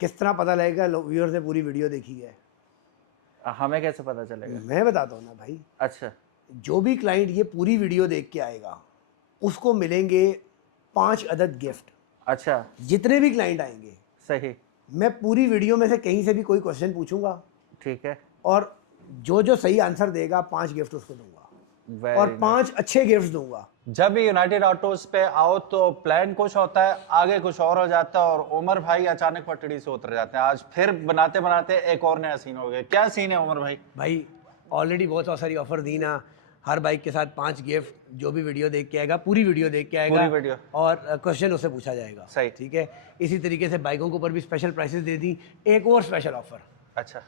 किस तरह पता लगेगा व्यूअर्स ने पूरी वीडियो देखी है? हमें कैसे पता चलेगा? मैं बताता हूँ ना भाई, अच्छा, जो भी क्लाइंट ये पूरी वीडियो देख के आएगा उसको मिलेंगे 5 अदद गिफ्ट। अच्छा, जितने भी क्लाइंट आएंगे, सही, मैं पूरी वीडियो में से कहीं से भी कोई क्वेश्चन पूछूंगा ठीक है, और जो जो सही आंसर देगा 5 गिफ्ट उसको दूंगा और वेरी 5 अच्छे गिफ्ट दूंगा। जब भी यूनाइटेड ऑटोज पे आओ तो प्लान कुछ होता है, आगे कुछ और हो जाता है और उमर भाई अचानक पटड़ी से उतर जाते हैं। आज फिर बनाते बनाते एक और नया सीन हो गया। क्या सीन है उमर भाई? भाई ऑलरेडी बहुत सारी ऑफर दी ना, हर बाइक के साथ 5 गिफ्ट, जो भी वीडियो देख के आएगा पूरी वीडियो देख के आएगा, पूरी वीडियो और क्वेश्चन उससे पूछा जाएगा। सही, ठीक है। इसी तरीके से बाइकों के ऊपर भी स्पेशल प्राइसेस दे दी। एक और स्पेशल ऑफर, अच्छा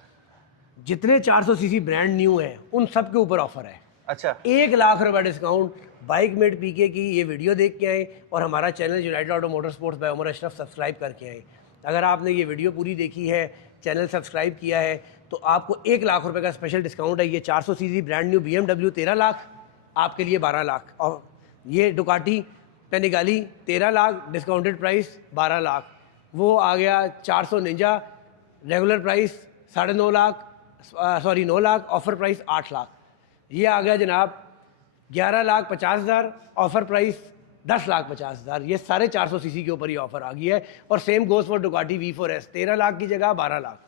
जितने 400 सीसी ब्रांड न्यू है उन सब के ऊपर ऑफर है। अच्छा, 1 लाख रुपए डिस्काउंट। बाइक मेट पीके की ये वीडियो देख के आए और हमारा channel united auto motor sports by Umar Ashraf subscribe करके आए। अगर आपने ये वीडियो पूरी देखी है, चैनल सब्सक्राइब किया है, तो आपको 1 लाख रुपए का स्पेशल डिस्काउंट है। ये 400 CC brand new BMW 13 lakh, आपके लिए 12 लाख। और ये Ducati Panigale 13 lakh, discounted price 12 lakh. वो आ गया 400 Ninja, regular price 9.5 lakh, 9 lakh, offer price 8 lakh. ये आ गया जनाब 11,50,000, ऑफर प्राइस 10,50,000। ये सारे 400 सीसी के ऊपर ये ऑफर आ गई है। और same goes for Ducati V4S, 13 lakh की जगह 12 लाख।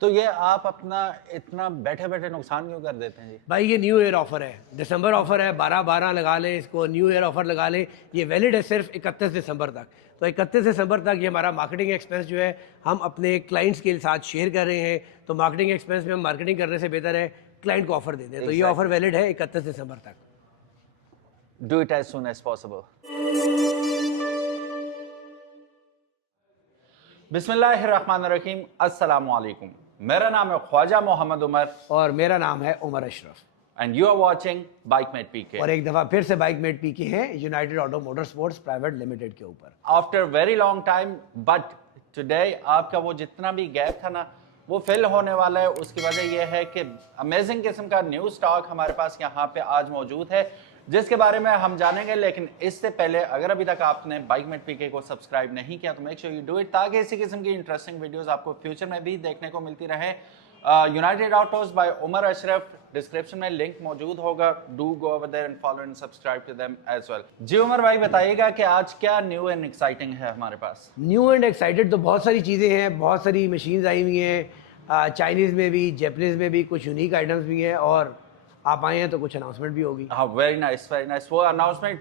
तो ये आप अपना इतना बैठे बैठे नुकसान क्यों कर देते हैं जी? भाई ये न्यू ईयर ऑफर है, दिसंबर ऑफर है, 12/12 लगा लें इसको, न्यू ईयर ऑफर लगा लें। ये वैलिड है सिर्फ 31 दिसंबर तक। तो 31 दिसंबर तक ये हमारा मार्केटिंग एक्सपेंस जो है हम अपने क्लाइंट्स के साथ शेयर कर रहे हैं। तो मार्केटिंग एक्सपेंस में हम मार्केटिंग करने से बेहतर है क्लाइंट को ऑफर दे दें। तो ये ऑफर वैलिड है 31 दिसंबर तक। Do it as soon as possible. बिस्मिल्लाहिर्रहमानिर्रहीम, अस्सलाम वालेकुम। मेरा नाम है ख्वाजा मोहम्मद उमर और मेरा नाम है Umar Ashraf and you are watching Bike Mate PK. और एक दफ़ा फिर से बाइक मेट पीके हैं United auto motor Sports Private Limited के ऊपर। After very long time, but today आपका वो जितना भी गैप था ना वो फिल होने वाला है। उसकी वजह यह है कि अमेजिंग किस्म का न्यू स्टॉक हमारे पास यहाँ पे आज मौजूद है जिसके बारे में हम जानेंगे। लेकिन इससे पहले अगर अभी तक आपने बाइक मेट पीके को सब्सक्राइब नहीं किया तो make sure you do it, ताकि इसी किस्म की इंटरेस्टिंग वीडियोस आपको फ्यूचर में भी देखने को मिलती रहे। United Autos by Umar Ashraf, description में लिंक मौजूद होगा। Do go over there and follow and subscribe to them as well. जी उमर भाई बताइएगा कि आज क्या न्यू एंड एक्साइटिंग है हमारे पास? न्यू एंड एक्साइटेड तो बहुत सारी चीज़ें हैं, बहुत सारी मशीन्स आई हुई हैं, चाइनीज़ में भी, जापानीज़ में भी कुछ यूनिक आइटम्स भी हैं, और आप आए हैं तो कुछ अनाउंसमेंट भी होगी। हाँ, वेरी नाइस वेरी नाइस। वो अनाउंसमेंट,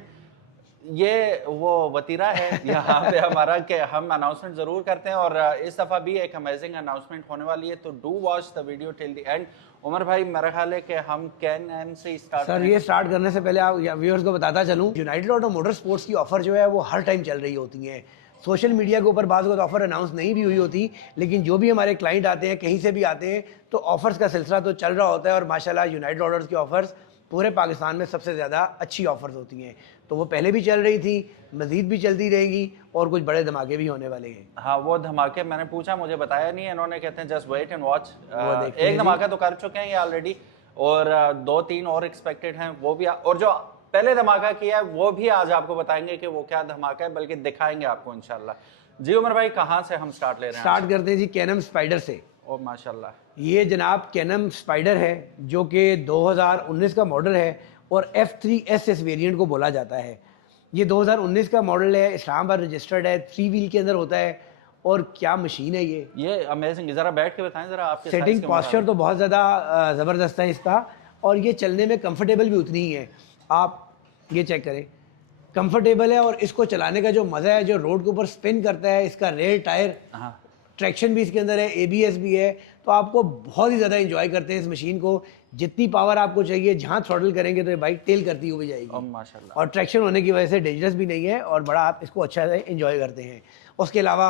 ये वो वतीरा है यहाँ पे हमारा कि हम अनाउंसमेंट ज़रूर करते हैं और इस दफ़ा भी एक अमेजिंग अनाउंसमेंट होने वाली है। तो do watch the video till the end. Umar भाई मेरा ख्याल है कि हम कैन से स्टार्ट सर ये स्टार्ट करने से पहले आप व्यूअर्स को बताता चलूँ, यूनाइटेड ऑटो मोटर स्पोर्ट्स की ऑफर जो है वो हर टाइम चल रही होती हैं। सोशल मीडिया के ऊपर बाज़ ऑफर अनाउंस नहीं भी हुई होती, लेकिन जो भी हमारे क्लाइंट आते हैं कहीं से भी आते हैं तो ऑफर्स का सिलसिला तो चल रहा होता है। और माशाल्लाह यूनाइटेड ऑटोज़ की ऑफर्स पूरे पाकिस्तान में सबसे ज़्यादा अच्छी ऑफर्स होती हैं। तो वो पहले भी चल रही थी, मज़ीद भी चलती रहेगी और कुछ बड़े धमाके भी होने वाले हैं। हाँ, वो धमाके मैंने पूछा, मुझे बताया नहीं, इन्होंने कहते हैं जस्ट वेट एंड वॉच। एक धमाका तो कर चुके हैं ये ऑलरेडी और 2-3 और एक्सपेक्टेड हैं वो भी। और जो पहले धमाका किया है वो भी आज आपको बताएंगे कि वो क्या धमाका है, बल्कि दिखाएंगे आपको इंशाल्लाह। जी उमर भाई कहाँ से हम स्टार्ट ले रहे हैं? स्टार्ट करते हैं जी कैनम स्पाइडर से। ओ माशाल्लाह, ये जनाब कैनम स्पाइडर है जो कि 2019 का मॉडल है और F3S इस वेरिएंट को बोला जाता है। ये 2019 का मॉडल है, इस्लामाबाद रजिस्टर्ड है, 3 व्हील के अंदर होता है। और क्या मशीन है ये अमेजिंग। ज़रा बैठ के बताएं ज़रा आपके सेटिंग पॉस्चर तो बहुत ज़्यादा ज़बरदस्त है इसका, और ये चलने में कंफर्टेबल भी उतनी ही है। आप ये चेक करें, कंफर्टेबल है और इसको चलाने का जो मज़ा है, जो रोड के ऊपर स्पिन करता है, इसका रेयर टायर, हाँ, ट्रैक्शन भी इसके अंदर है, ABS भी है। तो आपको बहुत ही ज़्यादा एंजॉय करते हैं इस मशीन को। जितनी पावर आपको चाहिए, जहाँ थ्रॉटल करेंगे तो ये बाइक टेल करती हुई जाएगी माशाल्लाह। और ट्रैक्शन होने की वजह से डेंजरस भी नहीं है और बड़ा आप इसको अच्छा से एंजॉय करते हैं। उसके अलावा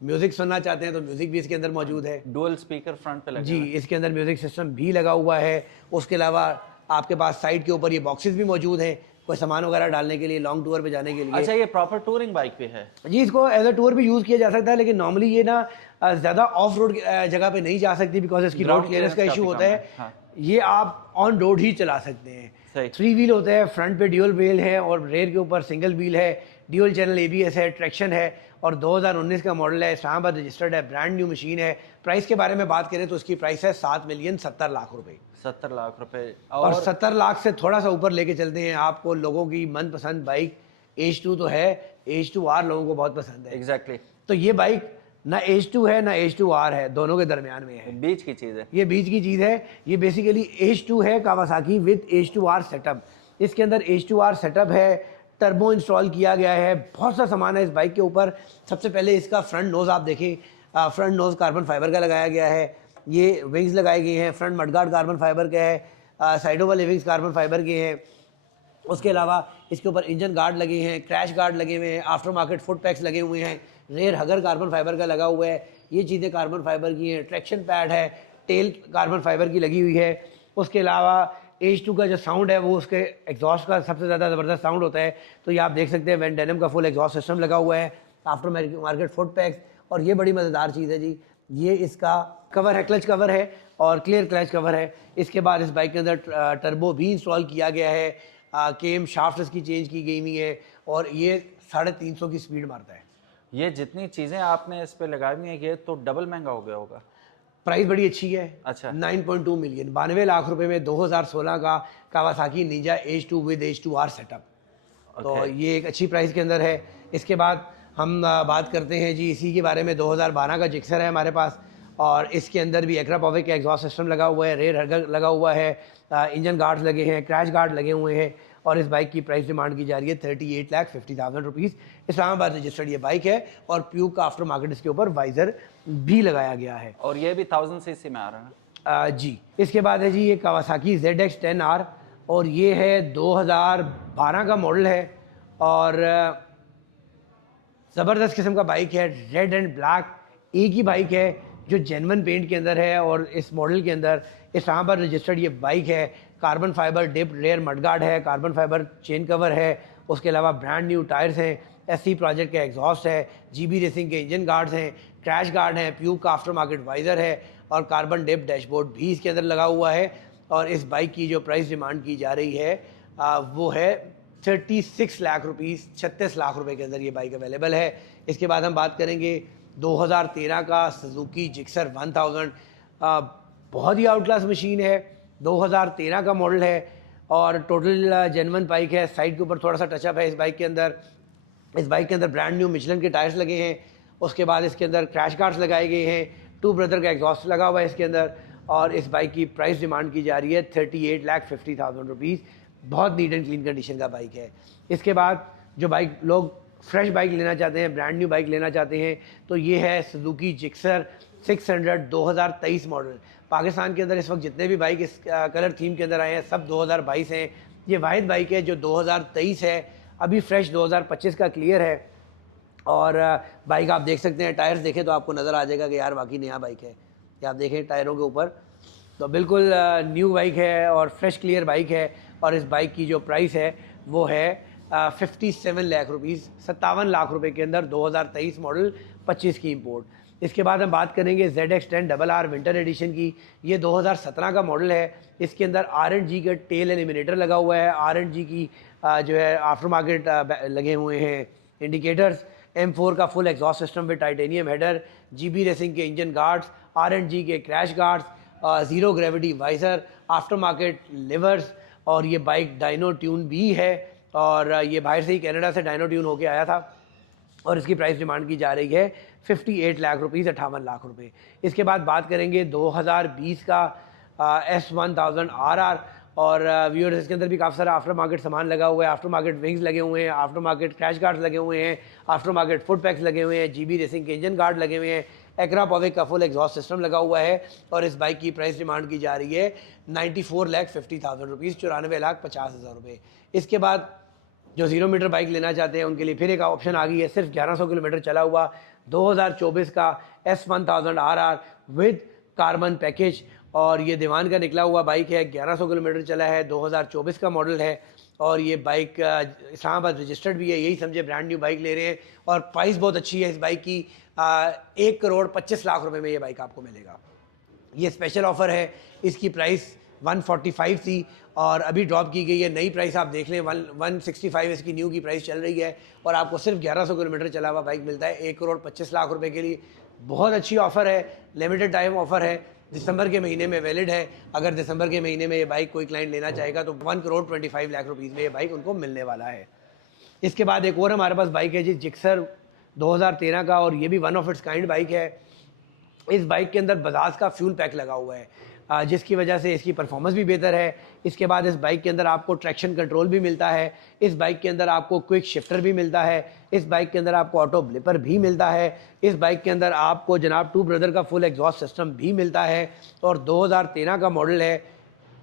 म्यूज़िक सुनना चाहते हैं तो म्यूज़िक भी इसके अंदर मौजूद है। डुअल स्पीकर फ्रंट पे लगे जी, इसके अंदर म्यूज़िक सिस्टम भी लगा हुआ है। उसके अलावा आपके पास साइड के ऊपर ये बॉक्सेस भी मौजूद हैं, कोई सामान वगैरह डालने के लिए, लॉन्ग टूर पे जाने के लिए। अच्छा, ये प्रॉपर टूरिंग बाइक पे है? जी, इसको एज अ टूर भी यूज़ किया जा सकता है, लेकिन नॉर्मली ये ना ज़्यादा ऑफ रोड जगह पे नहीं जा सकती बिकॉज इसकी रोड क्लियरेंस का इशू होता है। हाँ। ये आप ऑन रोड ही चला सकते हैं। 3 व्हील होता है, फ्रंट पे ड्यूल व्हील है और रेयर के ऊपर सिंगल व्हील है। ड्यूल चैनल ABS है, ट्रैक्शन है और 2019 का मॉडल है, इस्लामाबाद रजिस्टर्ड है, ब्रांड न्यू मशीन है। प्राइस के बारे में बात करें तो उसकी प्राइस है 7,70,00,000 रुपए। 70 लाख रुपए। और 70 लाख से थोड़ा सा ऊपर लेके चलते हैं आपको लोगों की मनपसंद बाइक H2 तो है, H2R लोगों को बहुत पसंद है। एग्जैक्टली तो ये बाइक ना H2 है ना H2R है, दोनों के दरमियान में है, बीच की चीज़ है। ये बीच की चीज़ है। ये बेसिकली H2 है कावासाकी विद H2R सेटअप। इसके अंदर H2R सेटअप है, टर्बो इंस्टॉल किया गया है, बहुत सा सामान है इस बाइक के ऊपर। सबसे पहले इसका फ्रंट नोज़ आप देखें, फ्रंट नोज़ कार्बन फाइबर का लगाया गया है, ये विंग्स लगाए गए हैं, फ्रंट मडगार्ड कार्बन फाइबर का है, साइडों वाले विंग्स कार्बन फाइबर के हैं। उसके अलावा इसके ऊपर इंजन गार्ड लगे हैं, क्रैश गार्ड लगे हुए हैं, आफ्टर मार्केट फुट पैक्स लगे हुए हैं, रेयर हगर कार्बन फाइबर का लगा हुआ है, ये चीज़ें कार्बन फाइबर की हैं, ट्रैक्शन पैड है, टेल कार्बन फाइबर की लगी हुई है। उसके अलावा H2 का जो साउंड है वो उसके एग्जॉस्ट का सबसे ज़्यादा ज़बरदस्त साउंड होता है। तो ये आप देख सकते हैं वैन डेनम का फुल एग्जॉस्ट सिस्टम लगा हुआ है, आफ्टर मार्केट फुट पैक्स। और ये बड़ी मज़ेदार चीज़ है जी, ये इसका कवर है, क्लच कवर है और क्लियर क्लच कवर है। इसके बाद इस बाइक के अंदर टर्बो भी इंस्टॉल किया गया है, केम शाफ्ट इसकी चेंज की गई हुई है और ये 350 की स्पीड मारता है। ये जितनी चीज़ें आपने इस पे लगाई हुई हैं ये तो डबल महंगा हो गया होगा। प्राइस बड़ी अच्छी है। अच्छा। 9.2 मिलियन, 92 लाख रुपए में 2016 का Kawasaki Ninja H2 with H2R setup. तो ये एक अच्छी प्राइस के अंदर है। इसके बाद हम बात करते हैं जी इसी के बारे में। 2012 का जिक्सर है हमारे पास और इसके अंदर भी एक्रा पॉवर का एग्जॉस्ट सिस्टम लगा हुआ है, रेयर हगर लगा हुआ है, इंजन गार्ड्स लगे हैं, क्रैश गार्ड लगे हुए हैं और इस बाइक की प्राइस डिमांड की जा रही है 38,50,000 रुपीज़। इस्लामाबाद रजिस्टर्ड ये बाइक है और प्यूक का आफ्टर मार्केट इसके ऊपर वाइजर भी लगाया गया है। और ये भी 1000 सीसी में आ रहा है ना? जी। इसके बाद है जी ये कावासाकी ZX10R और ये है 2012 का मॉडल है और ज़बरदस्त किस्म का बाइक है, रेड एंड ब्लैक एक ही बाइक है जो जेन्युइन पेंट के अंदर है और इस मॉडल के अंदर इस्लामाबाद रजिस्टर्ड ये बाइक है। Carbon fibre dip rear mudguard है, कार्बन फाइबर चेन कवर है, उसके अलावा ब्रांड न्यू टायर्स हैं, SC प्रोजेक्ट का एग्जॉस्ट है, GB रेसिंग के इंजन गार्ड्स हैं, क्रैश गार्ड हैं, प्यूक का आफ्टर मार्केट वाइजर है और कार्बन डिप डैशबोर्ड भी इसके अंदर लगा हुआ है। और इस बाइक की जो प्राइस डिमांड की जा रही है वो है 36 लाख रुपीज़, 36 लाख रुपए के अंदर ये बाइक अवेलेबल है। इसके बाद हम बात करेंगे 2013 का सुजुकी जिक्सर 1000। बहुत ही आउट क्लास मशीन है, 2013 का मॉडल है और टोटल जेन्युइन बाइक है। साइड के ऊपर थोड़ा सा टचअप है इस बाइक के अंदर। इस बाइक के अंदर ब्रांड न्यू मिशेलिन के टायर्स लगे हैं, उसके बाद इसके अंदर क्रैश गार्ड्स लगाए गए हैं, टू ब्रदर का एग्जॉस्ट लगा हुआ है इसके अंदर और इस बाइक की प्राइस डिमांड की जा रही है 38,50,000 रुपीज़। बहुत नीट एंड क्लीन कंडीशन का बाइक है। इसके बाद जो बाइक लोग फ्रेश बाइक लेना चाहते हैं, ब्रांड न्यू बाइक लेना चाहते हैं तो ये है सुजुकी जिक्सर 600 2023 मॉडल। पाकिस्तान के अंदर इस वक्त जितने भी बाइक इस कलर थीम के अंदर आए हैं सब 2022 हैं। ये वाहिद बाइक है जो 2023 है, अभी फ्रेश 2025 का क्लियर है। और बाइक आप देख सकते हैं, टायर्स देखें तो आपको नज़र आ जाएगा कि यार वाकई नया बाइक है। ये आप देखें टायरों के ऊपर तो बिल्कुल न्यू बाइक है और फ्रेश क्लियर बाइक है। और इस बाइक की जो प्राइस है वो है 57 लाख रुपीज़, 57 लाख रुपए के अंदर 2023 मॉडल 25 की इंपोर्ट। इसके बाद हम बात करेंगे ZX10RR विंटर एडिशन की। ये 2017 का मॉडल है। इसके अंदर R&G का टेल एलिमिनेटर लगा हुआ है, R&G की जो है आफ्टर मार्केट लगे हुए हैं इंडिकेटर्स, M4 का full exhaust system with titanium header, GB racing के इंजन गार्ड्स, R&G के crash guards, zero gravity visor, aftermarket levers और ये बाइक डायनो ट्यून भी है और ये बाहर से ही कनाडा से डायनो ट्यून होके आया था और इसकी प्राइस डिमांड की जा रही है 58 लाख रुपीज़, 58 लाख रुपए। इसके बाद बात करेंगे 2020 का S1000RR और व्यूअर्स इसके अंदर भी काफ़ी सारा आफ्टर मार्केट सामान लगा हुआ है। आफ्टर मार्केट विंग्स लगे हुए हैं, आफ्टर मार्केट क्रैश गार्ड्स लगे हुए हैं, आफ्टर मार्केट फुट पैक्स लगे हुए हैं, GB रेसिंग के इंजन गार्ड लगे हुए हैं, एक्रा पॉविक का फुल एग्जॉस्ट सिस्टम लगा हुआ है और इस बाइक की प्राइस डिमांड की जा रही है 94,50,000 रुपीज़, 94,50,000 रुपये। इसके बाद जो 0 मीटर बाइक लेना चाहते हैं उनके लिए फिर एक ऑप्शन आ गई है, सिर्फ 1100 किलोमीटर चला हुआ 2024 का S1000RR विद कार्बन पैकेज और ये दीवान का निकला हुआ बाइक है, 1100 किलोमीटर चला है, 2024 का मॉडल है और ये बाइक इस्लामाबाद रजिस्टर्ड भी है। यही समझे ब्रांड न्यू बाइक ले रहे हैं और प्राइस बहुत अच्छी है इस बाइक की। 1,25,00,000 रुपए में ये बाइक आपको मिलेगा। ये स्पेशल ऑफ़र है, इसकी प्राइस 145 थी और अभी ड्रॉप की गई है। नई प्राइस आप देख लें 165 इसकी न्यू की प्राइस चल रही है और आपको सिर्फ 1100 किलोमीटर चला हुआ बाइक मिलता है 1,25,00,000 रुपए के लिए। बहुत अच्छी ऑफ़र है, लिमिटेड टाइम ऑफ़र है, दिसंबर के महीने में वैलिड है। अगर दिसंबर के महीने में ये बाइक कोई क्लाइंट लेना चाहेगा तो 1,25,00,000 रुपीज़ में ये बाइक उनको मिलने वाला है। इसके बाद एक और हमारे पास बाइक है जी, जिक्सर 2013 का, और ये भी one of its kind bike है। इस बाइक के अंदर बजाज का फ्यूल पैक लगा हुआ है, जिसकी वजह से इसकी परफॉर्मेंस भी बेहतर है। इसके बाद इस बाइक के अंदर आपको ट्रैक्शन कंट्रोल भी मिलता है, इस बाइक के अंदर आपको क्विक शिफ्टर भी मिलता है, इस बाइक के अंदर आपको ऑटो ब्लिपर भी मिलता है, इस बाइक के अंदर आपको जनाब टू ब्रदर का फुल एग्जॉस्ट सिस्टम भी मिलता है। और 2013 का मॉडल है,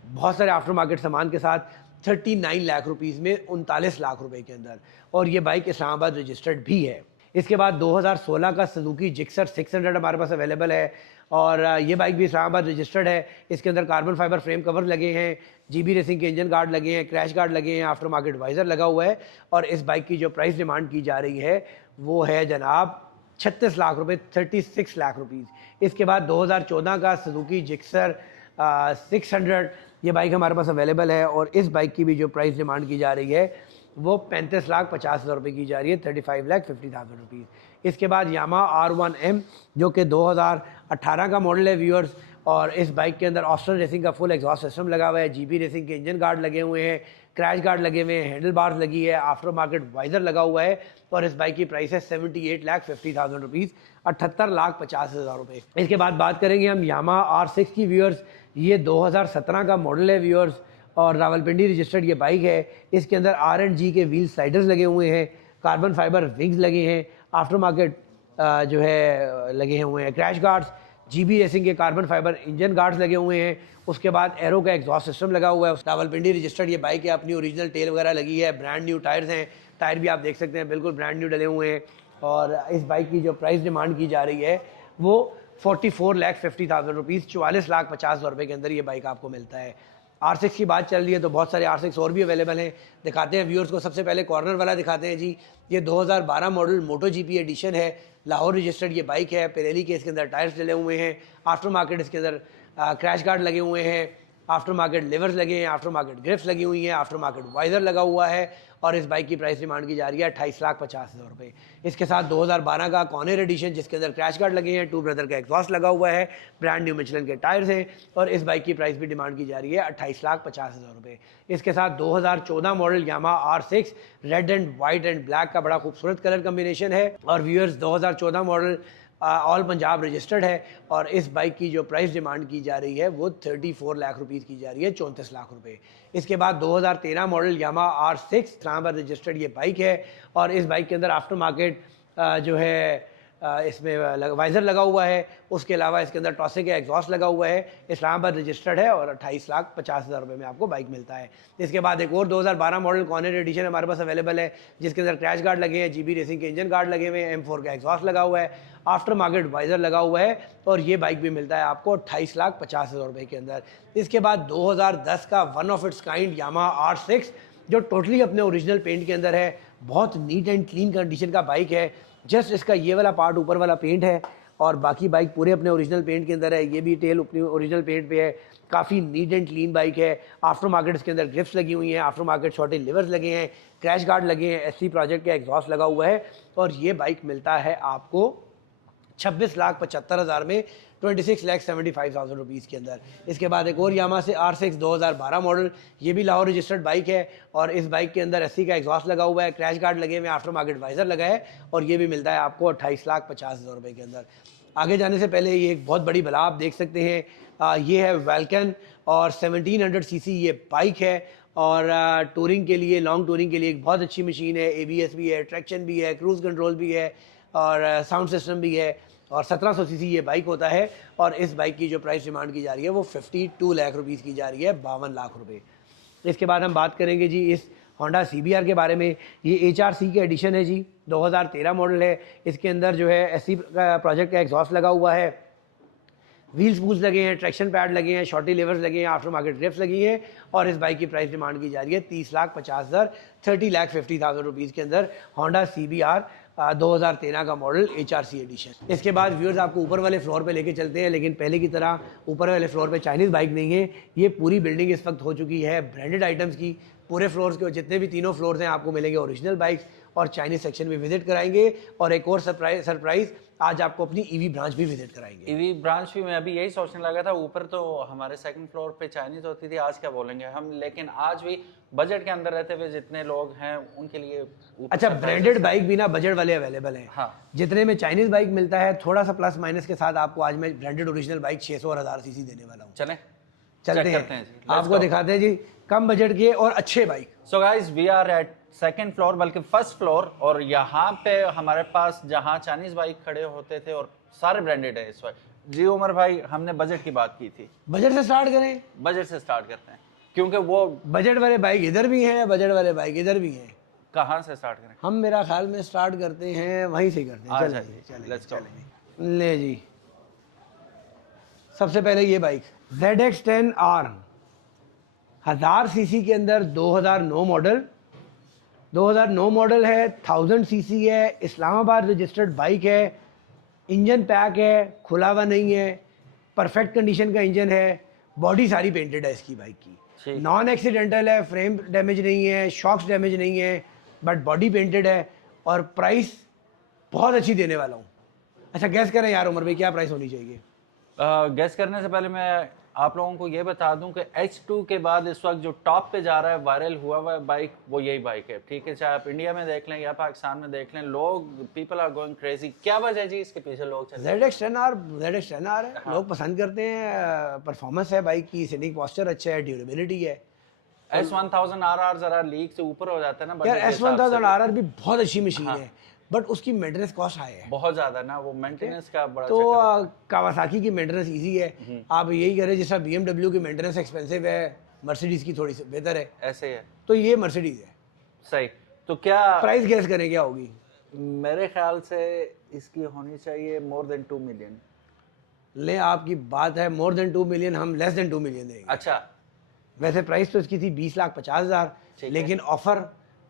बहुत सारे आफ्टर मार्केट सामान के साथ 39 लाख रुपीज़ में 39 लाख रुपए के अंदर, और ये बाइक इस्लामाबाद रजिस्टर्ड भी है। इसके बाद 2016 का सुजुकी जिक्सर 600 हमारे पास अवेलेबल है और ये बाइक भी इस्लामाबाद रजिस्टर्ड है। इसके अंदर कार्बन फाइबर फ्रेम कवर लगे हैं, जीबी रेसिंग के इंजन गार्ड लगे हैं, क्रैश गार्ड लगे हैं, आफ्टर मार्केट वाइजर लगा हुआ है। और इस बाइक की जो प्राइस डिमांड की जा रही है वो है जनाब 36 लाख रुपए, 36 लाख रुपीज़। इसके बाद 2014 का सुजुकी जिक्सर 600, ये बाइक हमारे पास अवेलेबल है और इस बाइक की भी जो प्राइस डिमांड की जा रही है वो 35,50,000 रुपये की जा रही है, 35,50,000 रुपीज़। इसके बाद यामा R1M जो कि 2018 का मॉडल है व्यूअर्स, और इस बाइक के अंदर ऑस्टन रेसिंग का फुल एग्जॉस्ट सिस्टम लगा हुआ है, जीबी रेसिंग के इंजन गार्ड लगे हुए हैं, क्रैश गार्ड लगे हुए हैं, हैंडल बार्स लगी है, आफ्टर मार्केट वाइजर लगा हुआ है। और इस बाइक की प्राइस है 78,50,000 रुपीज़, 78,50,000 रुपये। इसके बाद बात करेंगे हम यामा R6 की व्यूअर्स। ये 2017 का मॉडल है व्यूअर्स और रावलपिंडी रजिस्टर्ड ये बाइक है। इसके अंदर R&G के व्हील स्लाइडर्स लगे हुए हैं, कार्बन फाइबर विंग्स लगे हैं, आफ्टर मार्केट जो है लगे हुए हैं, क्रैश गार्ड्स, जीबी रेसिंग के कार्बन फाइबर इंजन गार्ड्स लगे हुए हैं। उसके बाद एरो का एग्जॉस्ट सिस्टम लगा हुआ है। रावलपिंडी रजिस्टर्ड ये बाइक है, अपनी ओरिजिनल टेल वगैरह लगी है, ब्रांड न्यू टायर्स हैं, टायर भी आप देख सकते हैं बिल्कुल ब्रांड न्यू डले हुए हैं। और इस बाइक की जो प्राइस डिमांड की जा रही है वो 44,50,000 रुपीज़, 44,50,000 रुपये के अंदर ये बाइक आपको मिलता है। R6 की बात चल रही है तो बहुत सारे R6 और भी अवेलेबल हैं, दिखाते हैं व्यूअर्स को। सबसे पहले कॉर्नर वाला दिखाते हैं जी। ये 2012 मॉडल मोटो GP एडिशन है, लाहौर रजिस्टर्ड ये बाइक है, पिरेली के इसके अंदर टायर्स डले हुए हैं, आफ्टर मार्केट इसके अंदर क्रैश गार्ड लगे हुए हैं, आफ्टर मार्केट लिवर्स लगे हैं, आफ्टर मार्केट ग्रिप्स लगी हुई हैं, आफ्टर मार्केट वाइजर लगा हुआ है। और इस बाइक की प्राइस डिमांड की जा रही है 28,50,000 रुपये। इसके साथ 2012 का कॉर्नर एडिशन जिसके अंदर क्रैश गार्ड लगे हैं, टू ब्रदर का एग्जॉस्ट लगा हुआ है, ब्रांड न्यू मिचलन के टायर्स हैं, और इस बाइक की प्राइस भी डिमांड की जा रही है 28,50,000 रुपये। इसके साथ 2014 model Yamaha R6 red and white and black का बड़ा खूबसूरत कलर कम्बिनेशन है। और viewers 2014 model all Punjab registered है और इस बाइक की जो प्राइस डिमांड की जा रही है वो 34 लाख रुपीज़ की जा रही है, 34 लाख रुपए। इसके बाद 2013 model Yamaha R6 Islamabad registered ये बाइक है और इस बाइक के अंदर आफ्टर मार्केट जो है इसमें वाइजर लगा हुआ है। उसके अलावा इसके अंदर टॉसे का एग्जॉस्ट लगा हुआ है, इस्लामाबाद रजिस्टर्ड है और 28,50,000 रुपये में आपको बाइक मिलता है। इसके बाद एक और 2012 मॉडल कॉर्नर एडिशन हमारे पास अवेलेबल है जिसके अंदर क्रैश गार्ड लगे हैं, जीबी रेसिंग के इंजन गार्ड लगे हुए हैं, M4 का एग्जॉस्ट लगा हुआ है, आफ्टर मार्केट वाइजर लगा हुआ है और ये बाइक भी मिलता है आपको 28,50,000 रुपये के अंदर। इसके बाद 2010 का one of its kind Yamaha R6 जो टोटली अपने ओरिजिनल पेंट के अंदर है, बहुत नीट एंड क्लीन कंडीशन का बाइक है। जस्ट इसका ये वाला पार्ट ऊपर वाला पेंट है और बाकी बाइक पूरे अपने ओरिजिनल पेंट के अंदर है। ये भी टेल अपनी ओरिजिनल पेंट पे है, काफ़ी नीट एंड क्लीन बाइक है। आफ्टर मार्केट इसके अंदर ग्रिप्स लगी हुई हैं, आफ्टर मार्केट छोटे लिवर्स लगे हैं, क्रैश गार्ड लगे हैं, SC प्रोजेक्ट का एग्जॉस्ट लगा हुआ है और ये बाइक मिलता है आपको 26,75,000 में, 26,75,000 रुपीज़ के अंदर। इसके बाद एक और यामा से R6 2012 मॉडल, ये भी लाहौर रजिस्टर्ड बाइक है और इस बाइक के अंदर 80 का एग्जॉस्ट लगा हुआ है, क्रैश गार्ड लगे हुए हैं, आफ्टर मार्केट वाइजर लगा है और ये भी मिलता है आपको 28,50,000 रुपये के अंदर। आगे जाने से पहले ये एक बहुत बड़ी बला आप देख सकते हैं, ये है वेल्कन और 1700 सीसी ये बाइक है और टूरिंग के लिए, लॉन्ग टूरिंग के लिए एक बहुत अच्छी मशीन है। ABS भी है, ट्रैक्शन भी है, क्रूज़ कंट्रोल भी है और साउंड सिस्टम भी है और 1700 सीसी ये बाइक होता है और इस बाइक की जो प्राइस डिमांड की जा रही है वो 52 लाख रुपीज़ की जा रही है, 52 लाख रुपए। इसके बाद हम बात करेंगे जी इस होंडा CBR के बारे में। ये HRC के एडिशन है जी, 2013 मॉडल है। इसके अंदर जो है SC का प्रोजेक्ट का एग्जॉस्ट लगा हुआ है, व्हील स्पूल्स लगे हैं, ट्रैक्शन पैड लगे हैं, शॉर्टी लिवर्स लगे हैं, आफ्टर मार्केट ग्रिप्स लगी हैं और इस बाइक की प्राइस डिमांड की जा रही है 30,50,000, 30,50,000 रुपीज़ के अंदर होंडा CBR 2013 का मॉडल HRC एडिशन। इसके बाद व्यूअर्स आपको ऊपर वाले फ्लोर पे लेके चलते हैं, लेकिन पहले की तरह ऊपर वाले फ्लोर पे चाइनीज़ बाइक नहीं है। ये पूरी बिल्डिंग इस वक्त हो चुकी है ब्रांडेड आइटम्स की। पूरे फ्लोर्स के जितने भी तीनों फ्लोर्स हैं आपको मिलेंगे ओरिजिनल बाइक्स, और चाइनीज़ सेक्शन में विजिट कराएंगे। और एक और सरप्राइज आज आपको अपनी ईवी ब्रांच भी विजिट कराएंगे। ईवी ब्रांच भी मैं अभी यही सोचने लगा था, ऊपर तो हमारे सेकंड फ्लोर पे चाइनीज होती थी, आज क्या बोलेंगे हम, लेकिन आज भी बजट के अंदर रहते हुए जितने लोग हैं उनके लिए अच्छा, ब्रांडेड बाइक भी ना बजट वाले अवेलेबल हैं। हाँ, जितने में चाइनीज़ बाइक मिलता है थोड़ा सा प्लस माइनस के साथ आपको आज मैं ब्रांडेड ओरिजिनल बाइक 600 और 1000 सीसी देने वाला हूँ। चलते हैं आपको दिखाते हैं जी कम बजट के और अच्छे bike. So guys we are at second floor, बल्कि फर्स्ट फ्लोर, और यहाँ पे हमारे पास जहाँ चाइनीज बाइक खड़े होते थे और सारे ब्रांडेड है इस वक्त। जी उमर भाई, हमने बजट की बात की थी, बजट से स्टार्ट करें। बजट से स्टार्ट करते हैं क्योंकि वो बजट वाले बाइक इधर भी हैं, बजट वाले बाइक इधर भी हैं। कहाँ से स्टार्ट करें? हम मेरा ख्याल में स्टार्ट करते हैं वहीं से करते हैं। चलिए ले जी। सबसे पहले ये बाइक ZX10R 1000 सीसी के अंदर 2009 मॉडल, 2009 मॉडल है, 1000 सीसी है, इस्लामाबाद रजिस्टर्ड बाइक है, इंजन पैक है, खुला हुआ नहीं है, परफेक्ट कंडीशन का इंजन है, बॉडी सारी पेंटेड है इसकी बाइक की, नॉन एक्सीडेंटल है, फ्रेम डैमेज नहीं है, शॉक्स डैमेज नहीं है, बट बॉडी पेंटेड है। और प्राइस बहुत अच्छी देने वाला हूँ। अच्छा गैस करें यार उमर भाई, क्या प्राइस होनी चाहिए? गैस करने से पहले मैं आप लोगों को ये बता दूं कि H2 के बाद इस वक्त जो टॉप पे जा रहा है, वायरल हुआ हुआ बाइक, वो यही बाइक है। ठीक है, चाहे आप इंडिया में देख लें या पाकिस्तान में देख लें, लोग पीपल आर गोइंग क्रेजी। क्या वजह है जी इसके पीछे? लोग ZX10R है। हाँ। लोग पसंद करते हैं, परफॉर्मेंस है बाइक की, सीटिंग पोस्चर अच्छा है, ड्यूरेबिलिटी है। S1000RR जरा लीक से ऊपर हो जाता है ना यार, S1000RR भी बहुत अच्छी मशीन है, बट उसकी मेंटेनेंस कॉस्ट हाई है बहुत ज्यादा ना, वो मेंटेनेंस का बड़ा तो कावासाकी की मेंटेनेंस इजी है। आप यही कह रहे हैं जैसा BMW की मेंटेनेंस एक्सपेंसिव है, मर्सिडीज की थोड़ी सी बेहतर है, ऐसे है, तो ये मर्सिडीज है। सही। तो क्या प्राइस गैस करें क्या होगी? मेरे ख्याल से इसकी होनी चाहिए मोर देन 2 मिलियन। ले, आपकी बात है मोर देन 2 मिलियन, हम लेस देन 2 मिलियन देंगे। अच्छा, वैसे प्राइस तो इसकी थी 20,50,000, लेकिन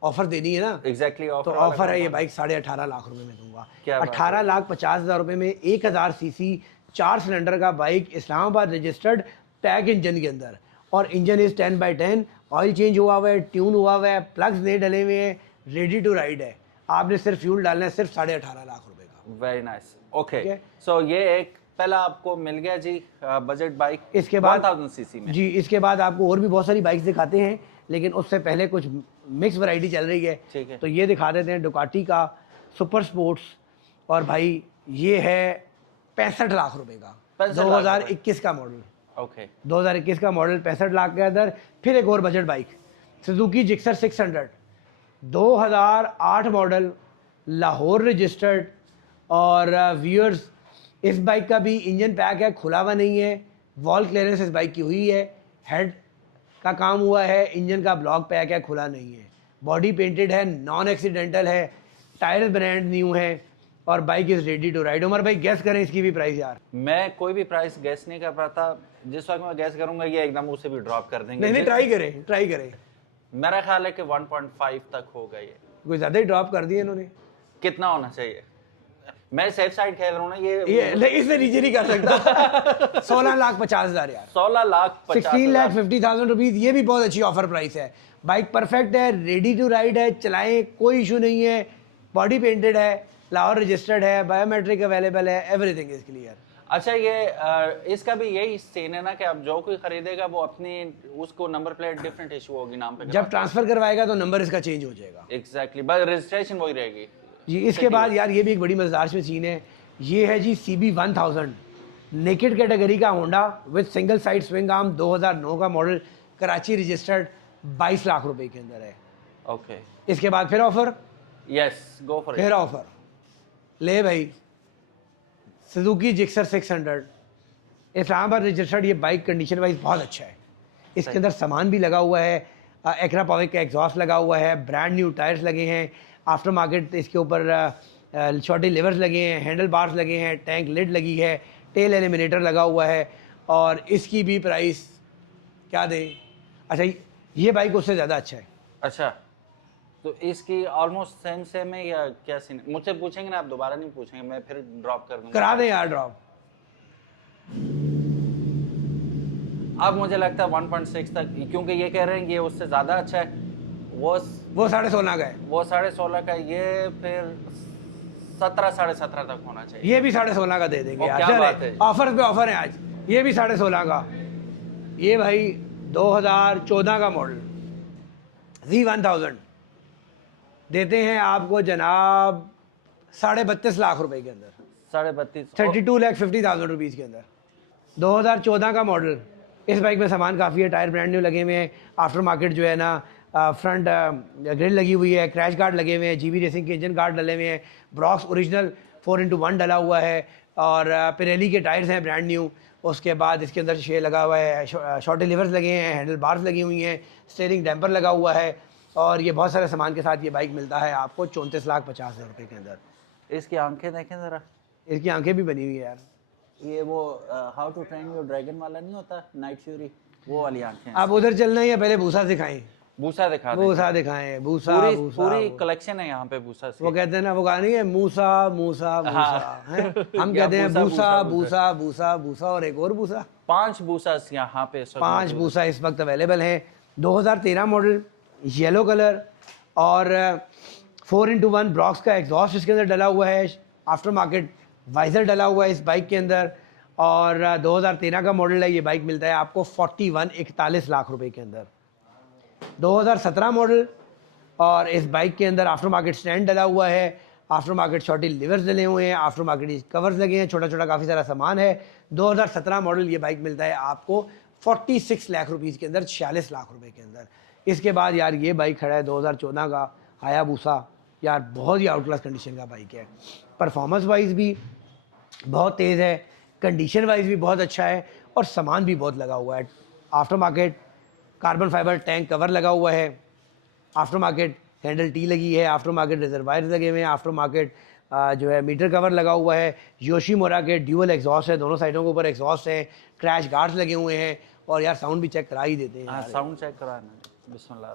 ऑफर देनी है ना। एग्जैक्टली तो ऑफर है, ये बाइक 18.5 लाख रुपए में दूंगा। 18,50,000 रुपए में 1000 सीसी 4 सिलेंडर का bike, Islamabad registered, pack engine के अंदर, और इंजन इज 10/10, ऑयल चेंज हुआ हुआ है, ट्यून हुआ हुआ है, प्लग्स नए डले हुए हैं, रेडी टू राइड है। आपने सिर्फ फ्यूल डालना है, सिर्फ 18.5 लाख रुपए का। Very nice, okay. सो ये एक पहला आपको मिल गया जी बजट बाइक। इसके बाद 1000 सीसी में जी, इसके बाद आपको और भी बहुत सारी बाइक्स दिखाते हैं, लेकिन उससे पहले कुछ मिक्स वैरायटी चल रही है। ठीक है, तो ये दिखा देते हैं डुकाटी का सुपर स्पोर्ट्स, और भाई ये है 65 लाख रुपए का, 2021 का मॉडल। ओके, 2021 का मॉडल 65 लाख के अंदर। फिर एक और budget bike Suzuki Gixxer 600, 2008 model, Lahore registered, और व्यूअर्स इस बाइक का भी इंजन पैक है, खुला हुआ नहीं है, वॉल क्लियरेंस इस बाइक की हुई है, हेड का काम हुआ है, इंजन का ब्लॉक पैक है, खुला नहीं है, बॉडी पेंटेड है, नॉन एक्सीडेंटल है, टायर ब्रांड न्यू है, और bike is ready to ride. Umar भाई गैस करें इसकी भी प्राइस यार। मैं कोई भी प्राइस गैस नहीं कर पाता, जिस वक्त मैं गैस करूंगा ये एकदम उसे भी ड्रॉप कर देंगे। नहीं, ट्राई करें। मेरा ख्याल है कि 1.5 तक होगा ये। कोई ज्यादा ही ड्रॉप कर दिए इन्होंने। कितना होना चाहिए? मैं सेफ साइड खेल रहा हूँ ना, ये इससे नीचे नहीं कर सकता। 16,50,000 यार, 16,50,000 रुपीज। ये भी बहुत अच्छी ऑफर प्राइस है। बाइक परफेक्ट है, रेडी टू राइड है, चलाएं कोई इशू नहीं है, बॉडी पेंटेड है, लाहौर रजिस्टर्ड है, बायोमेट्रिक अवेलेबल है, एवरीथिंग इज क्लियर। अच्छा, ये इसका भी यही सीन है ना कि अब जो कोई खरीदेगा वो अपनी उसको नंबर प्लेट डिफरेंट इशू होगी नाम पे, जब ट्रांसफर करवाएगा तो नंबर इसका चेंज हो जाएगा। एग्जैक्टली, बस रजिस्ट्रेशन वही रहेगी जी। इसके बाद यार ये भी एक बड़ी मजेदार सीन है, ये है जी CB1000 नेकेड कैटेगरी का Honda with single side swing arm, 2009 का मॉडल, कराची रजिस्टर्ड, 22 लाख रुपए के अंदर है। ओके, इसके बाद फिर offer, yes go for it. फिर ऑफर ले भाई, सुजुकी जिक्सर 600 इस्लामाबाद रजिस्टर्ड। ये बाइक कंडीशन वाइज बहुत अच्छा है, इसके अंदर सामान भी लगा हुआ है, एक्रा पावर का एग्जॉस्ट लगा हुआ है, ब्रांड न्यू टायर्स लगे हैं, आफ्टर मार्केट इसके ऊपर छोटे लिवर्स लगे हैं, हैंडल बार्स लगे हैं, टैंक लिड लगी है, टेल एलिमिनेटर लगा हुआ है, और इसकी भी प्राइस क्या दें? अच्छा, ये बाइक उससे ज़्यादा अच्छा है। अच्छा, तो इसकी ऑलमोस्ट सेम सेम है या क्या सीन? मुझसे पूछेंगे ना आप, दोबारा नहीं पूछेंगे, मैं फिर ड्रॉप कर दूंगा। करा दें यार ड्रॉप। अब मुझे लगता है 1.6 तक, क्योंकि ये कह रहे हैं ये उससे ज़्यादा अच्छा है। वो 16.5 का है, वो 16.5 का, ये फिर 17 17.5 तक होना चाहिए। ये भी 16.5 का दे देंगे ओ, यार। क्या बात है। ऑफर पे ऑफर है आज, ये भी 16.5 का। ये भाई 2014 का मॉडल Z1000 देते हैं आपको जनाब 32.5 लाख रुपए के अंदर, 32.5। 32,50,000 रुपीज़ के अंदर। 2014 का मॉडल। इस बाइक में सामान काफ़ी है, टायर ब्रांड न्यू लगे हुए हैं, आफ्टर मार्केट जो है ना फ्रंट ग्रिल लगी हुई है, क्रैश गार्ड लगे हुए हैं, जीबी रेसिंग के इंजन गार्ड डले हुए हैं, ब्रॉक्स ओरिजिनल 4x1 डला हुआ है और पिरेली के टायर्स हैं ब्रांड न्यू। उसके बाद इसके अंदर शे लगा हुआ है, शॉर्ट लिवर्स लगे हैं, हैंडल बार्स लगी हुई हैं, स्टीयरिंग डैम्पर लगा हुआ है और ये बहुत सारे सामान के साथ ये बाइक मिलता है आपको 34,50,000 रुपये के अंदर। इसकी आंखें देखें ज़रा, इसकी आंखें भी बनी हुई है यार। ये वो how to train your dragon वाला नहीं होता, नाइट फ्यूरी, वो वाली आंखें। आप उधर चलना है या पहले भूसा सिखाएं? भूसा दिखा दें। भूसा दिखाएं, भूसा पूरी भूसा। पूरी कलेक्शन है यहाँ पे भूसा से। वो कहते हैं ना, वो कहा नहीं है मूसा मूसा मूसा हैं? हम या कहते हैं भूसा, भूसा भूसा, भूसा भूसा भूसा और एक और भूसा। 5 भूसास यहाँ पे इस वक्त 5 मौजूद भूसा इस वक्त अवेलेबल हैं। 2013 मॉडल, येलो कलर और 4x1 ब्रॉक्स का एग्जॉस्ट इसके अंदर डला हुआ है, आफ्टर मार्केट वाइजर डला हुआ है इस बाइक के अंदर और 2013 का मॉडल है। ये बाइक मिलता है आपको 41 लाख रुपए के अंदर। 2017 मॉडल और इस बाइक के अंदर आफ्टर मार्केट स्टैंड डला हुआ है, आफ्टर मार्केट शॉर्टी लिवर्स डले हुए हैं, आफ्टर मार्केट कवर्स लगे हैं, छोटा छोटा काफ़ी सारा सामान है। 2017 मॉडल ये बाइक मिलता है आपको 46 लाख रुपीज़ के अंदर, 46 लाख रुपए के अंदर। इसके बाद यार ये बाइक खड़ा है 2014 का हायाबूसा, यार बहुत ही आउट क्लास कंडीशन का बाइक है, परफॉर्मेंस वाइज भी बहुत तेज़ है, कंडीशन वाइज भी बहुत अच्छा है और सामान भी बहुत लगा हुआ है। After market carbon fibre tank cover लगा हुआ है, आफ्टर मार्केट हैंडल टी लगी है, आफ्टर मार्केट रिजर्वायर लगे हुए हैं, आफ्टर मार्केट जो है मीटर कवर लगा हुआ है, योशीमुरा के ड्यूअल एग्जॉस्ट है, दोनों साइडों के ऊपर एग्जॉस्ट हैं, क्रैश गार्ड्स लगे हुए हैं और यार साउंड भी चेक करा ही देते हैं। हाँ, यार साउंड चेक कराना। बिस्मिल्लाह।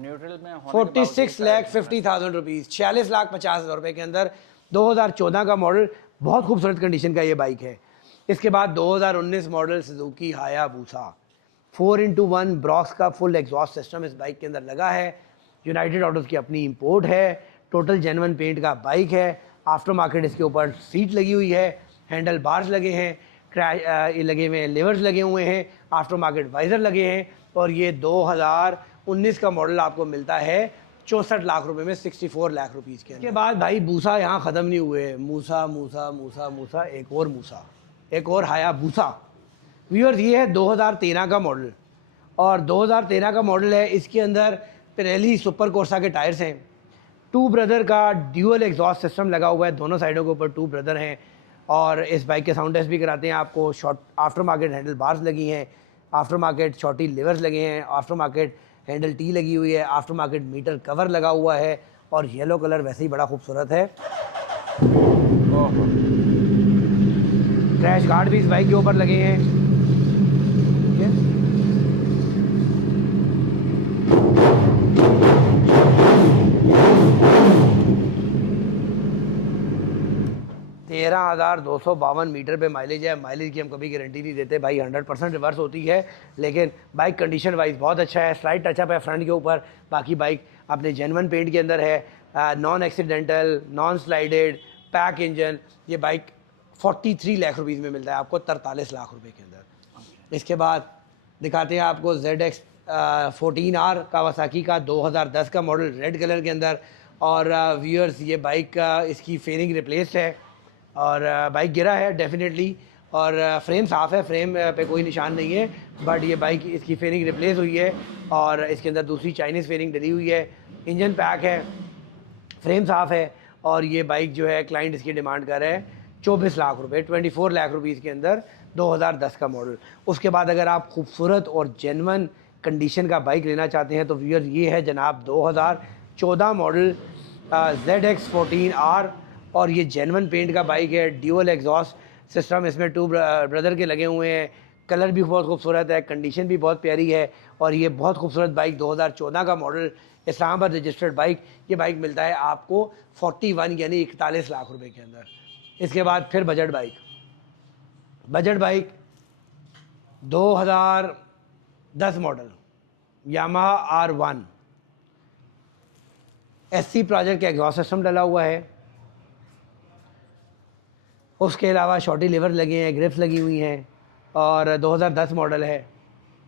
न्यूट्रल में 46,50,000 रुपीज़, 46,50,000 रुपये के अंदर 2014 का मॉडल, बहुत खूबसूरत कंडीशन का ये बाइक है। इसके बाद 2019 मॉडल सुजुकी हायाबूसा 4x1 ब्रॉक्स का फुल एग्जॉस्ट सिस्टम इस बाइक के अंदर लगा है, यूनाइटेड ऑटोज़ की अपनी इंपोर्ट है, टोटल जेन्युइन पेंट का बाइक है, आफ्टर मार्केट इसके ऊपर सीट लगी हुई है, हैंडल बार्स लगे हैं, क्रैश लगे हुए हैं, लिवर्स लगे हुए हैं, आफ्टर मार्केट वाइजर लगे हैं और ये 2019 का मॉडल आपको मिलता है 64 लाख रुपए में, 64 लाख रुपीज़ के। इसके बाद भाई भूसा यहाँ ख़त्म नहीं हुए, मूसा मूसा मूसा मूसा, एक और मूसा, एक और हायाबूसा। व्यूअर्स ये है 2013 का मॉडल और 2013 का मॉडल है, इसके अंदर पिरेली सुपर कोर्सा के टायर्स हैं, 2 ब्रदर का ड्यूअल एग्जॉस्ट सिस्टम लगा हुआ है, दोनों साइडों के ऊपर 2 ब्रदर हैं और इस बाइक के साउंड टेस्ट भी कराते हैं आपको। Short after market handle bars लगी हैं, आफ्टर मार्केट शॉर्टी लिवर्स लगे हैं, आफ्टर मार्केट हैंडल टी लगी हुई है, आफ्टर मार्केट मीटर कवर लगा हुआ है और येलो कलर वैसे ही बड़ा खूबसूरत है। क्रैश गार्ड भी इस बाइक के ऊपर लगे हैं। ठीक है, $13,252 मीटर पे माइलेज है। माइलेज की हम कभी गारंटी नहीं देते भाई, 100% रिवर्स होती है, लेकिन बाइक कंडीशन वाइज बहुत अच्छा है। स्लाइड टचअप है फ्रंट के ऊपर, बाकी बाइक अपने जेन्युइन पेंट के अंदर है, non accidental, non slided, pack engine. ये बाइक 43 लाख रुपीज़ में मिलता है आपको, 43 लाख रुपए के अंदर। इसके बाद दिखाते हैं आपको ZX 14R कावासाकी का 2010 का मॉडल, रेड कलर के अंदर। और व्यूअर्स ये बाइक इसकी फेयरिंग रिप्लेस्ड है और बाइक गिरा है डेफिनेटली और फ्रेम साफ़ है, फ्रेम पे कोई निशान नहीं है, बट ये बाइक इसकी फेयरिंग रिप्लेस हुई है और इसके अंदर दूसरी चाइनीज़ फेयरिंग डली हुई है, इंजन पैक है, फ्रेम साफ़ है और ये बाइक जो है क्लाइंट इसकी डिमांड कर रहे हैं 24 लाख रुपए, 24 लाख रुपीज़ के अंदर, 2010 का मॉडल। उसके बाद अगर आप खूबसूरत और जेन्युइन कंडीशन का बाइक लेना चाहते हैं तो व्यूअर ये है जनाब 2014 मॉडल ZX14R, और ये जेनवन पेंट का बाइक है, ड्यूअल एग्जॉस्ट सिस्टम इसमें 2 ब्रदर के लगे हुए हैं, कलर भी बहुत खूबसूरत है, कंडीशन भी बहुत प्यारी है, और ये बहुत खूबसूरत बाइक 2014 का मॉडल इस्लामाबाद रजिस्टर्ड बाइक। ये बाइक मिलता है आपको 41 यानी 41 लाख रुपए के अंदर। इसके बाद फिर budget bike 2010 model Yamaha R1, SC project का एग्जॉस्ट सिस्टम डला हुआ है, उसके अलावा शॉर्टी लीवर लगे हैं, ग्रिप्स लगी हुई हैं, और 2010 मॉडल है।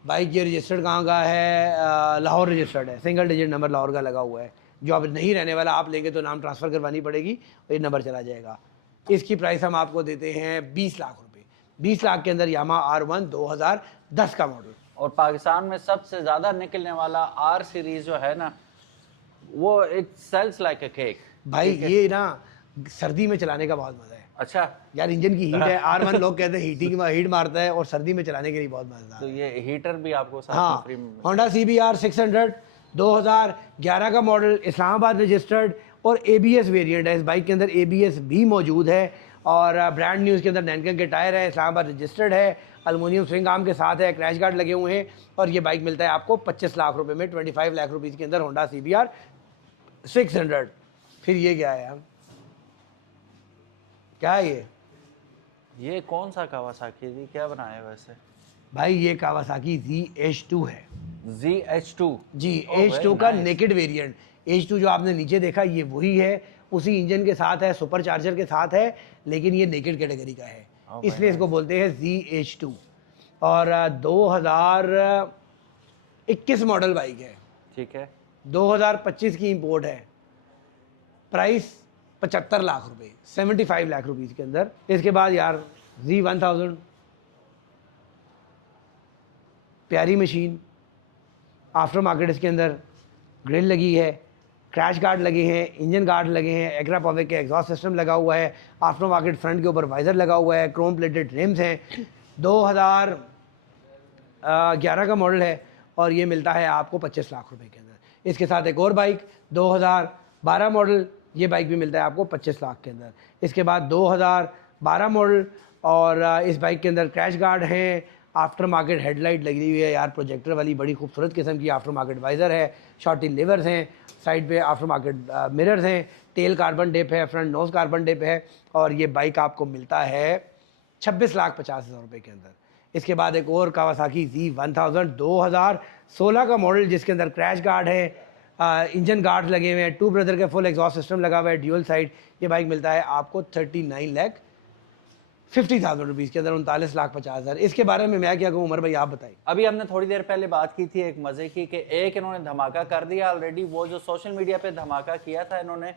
बाइक ये रजिस्टर्ड कहाँ का है? लाहौर रजिस्टर्ड है, सिंगल डिजिट नंबर लाहौर का लगा हुआ है। जो अब नहीं रहने वाला, आप लेंगे तो नाम ट्रांसफ़र करवानी पड़ेगी और ये नंबर चला जाएगा। इसकी प्राइस हम आपको देते हैं 20 लाख रुपए। 20 लाख के अंदर यामाहा R1 2010 का मॉडल। और पाकिस्तान में सबसे ज़्यादा निकलने वाला R सीरीज़ जो है ना, वो it sells like a cake भाई ये ना सर्दी में चलाने का बहुत मज़ा है। अच्छा यार इंजन की हीट है, R1 लोग कहते हैं हीट मारता है, और सर्दी में चलाने के लिए बहुत मज़ा तो है। ये हीटर भी आपको साथ हाँ, में फ्री में होंडा CBR 600 2011 का मॉडल, इस्लामाबाद रजिस्टर्ड, और ABS वेरिएंट है। इस बाइक के अंदर ABS भी मौजूद है, और ब्रांड न्यू इसके अंदर नैनकन के टायर है, इस्लामाबाद रजिस्टर्ड है, एलुमिनियम स्विंग आर्म के साथ है, क्रैश गार्ड लगे हुए हैं, और ये बाइक मिलता है आपको 25 लाख रुपए में, 25 लाख रुपीज़ के अंदर होंडा CBR 600। फिर ये क्या है? क्या है ये कौन सा कावासाकी जी, क्या बनाया है वैसे? भाई? ये कावासाकी ZH2 है। ZH2 जी, Oh, H2 very का nice. Naked variant. H2 जो आपने नीचे देखा ये वही है, उसी इंजन के साथ है, सुपर चार्जर के साथ है, लेकिन ये नेकेड कैटेगरी का है, Oh, इसलिए इसको बोलते हैं ZH2। और 2021 मॉडल बाइक है, ठीक है। 2025 की इंपोर्ट है, प्राइस 75 लाख रुपए, 75 लाख रुपीज़ के अंदर। इसके बाद यार Z1000 प्यारी मशीन, आफ्टर मार्केट, इसके अंदर ग्रिल लगी है, क्रैश गार्ड लगे हैं, इंजन गार्ड लगे हैं, एग्रा पॉवेक के एग्जॉस्ट सिस्टम लगा हुआ है, आफ्टर मार्केट फ्रंट के ऊपर वाइजर लगा हुआ है, क्रोम प्लेटेड रिम्स हैं। 2011 का मॉडल है, और ये मिलता है आपको 25 लाख रुपए के अंदर। इसके साथ एक और बाइक 2012 मॉडल, ये बाइक भी मिलता है आपको 25 लाख के अंदर। इसके बाद 2012 मॉडल, और इस बाइक के अंदर क्रैश गार्ड हैं, आफ्टर मार्केट हेडलाइट लगी हुई है यार, प्रोजेक्टर वाली बड़ी खूबसूरत किस्म की, आफ्टर मार्केट वाइजर है, शॉर्टी लिवर्स हैं, साइड पे आफ्टर मार्केट मिरर्स हैं, टेल कार्बन डिप है, फ्रंट नोज कार्बन डिप है, और ये बाइक आपको मिलता है 26,50,000 रुपये के अंदर। इसके बाद एक और कावासाकी Z1000 2016 का मॉडल, जिसके अंदर क्रैश गार्ड है, इंजन गार्ड लगे हुए हैं, 2 ब्रदर का फुल एग्जॉस्ट सिस्टम लगा हुआ है, ड्यूअल साइड। ये बाइक मिलता है आपको 39,50,000 रुपीज़ के अंदर, 39,50,000। इसके बारे में मैं क्या कहूँ उमर भाई, आप बताइए। अभी हमने थोड़ी देर पहले बात की थी एक मजे की कि एक इन्होंने धमाका कर दिया ऑलरेडी। वो जो सोशल मीडिया पे धमाका किया था इन्होंने,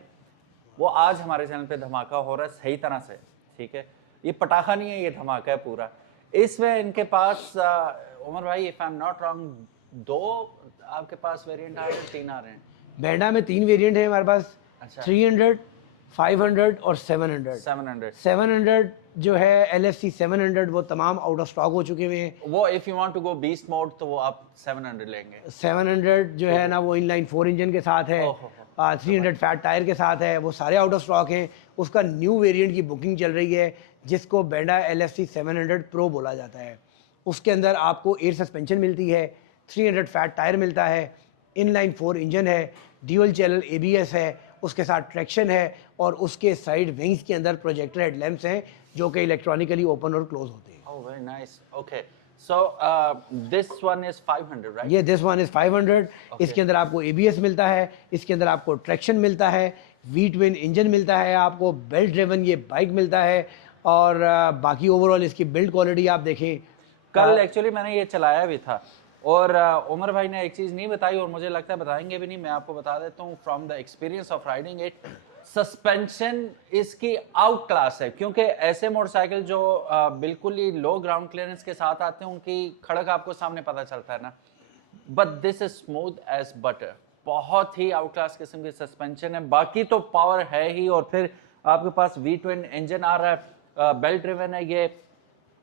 वो आज हमारे चैनल पे धमाका हो रहा है सही तरह से, ठीक है। ये पटाखा नहीं है, ये धमाका है पूरा। इसमें इनके पास उमर भाई, if I am not wrong, 2 आपके पास वेरिएंट आ रहे हैं, 3 आ रहे हैं? बेंडा में 3 वेरिएंट है हमारे पास, अच्छा। 300, 500 और 700। 700 जो है LFC 700, वो तमाम आउट ऑफ स्टॉक हो चुके हुए हैं। वो if you want to go beast mode तो वो आप 700 लेंगे। 700 जो है ना, वो इनलाइन 4 इंजन के साथ है, 300 फैट टायर के साथ है, वो सारे आउट ऑफ स्टॉक हैं। उसका न्यू वेरिएंट की बुकिंग चल रही है, जिसको बेंडा LFC 700 प्रो बोला जाता है। उसके अंदर आपको एयर सस्पेंशन मिलती है, 300 फैट टायर मिलता है, इनलाइन 4 इंजन है, ड्यूअल चैनल ABS है, उसके साथ ट्रैक्शन है, और उसके साइड विंग्स के अंदर प्रोजेक्टर हेडलैम्प्स हैं जो कि इलेक्ट्रॉनिकली ओपन और क्लोज होते हैं। Oh very nice, okay. So this one is 500 right? ये दिस वन इज 500। इसके अंदर आपको ABS मिलता है, इसके अंदर आपको ट्रैक्शन मिलता है, V ट्विन इंजन मिलता है, आपको बेल्ट ड्रिवन ये बाइक मिलता है, और बाकी ओवरऑल इसकी बिल्ड क्वालिटी आप देखें। कल एक्चुअली मैंने ये चलाया भी था, और उमर भाई ने एक चीज़ नहीं बताई, और मुझे लगता है बताएंगे भी नहीं, मैं आपको बता देता हूँ from the experience of riding it. Suspension इसकी आउट क्लास है, क्योंकि ऐसे मोटरसाइकिल जो बिल्कुल ही लो ग्राउंड क्लियरेंस के साथ आते हैं, उनकी खड़क आपको सामने पता चलता है ना, but this is smooth as butter. बहुत ही आउट क्लास किस्म की सस्पेंशन है। बाकी तो पावर है ही, और फिर आपके पास V ट्विन इंजन आ रहा है, बेल्ट ड्रिवन है, ये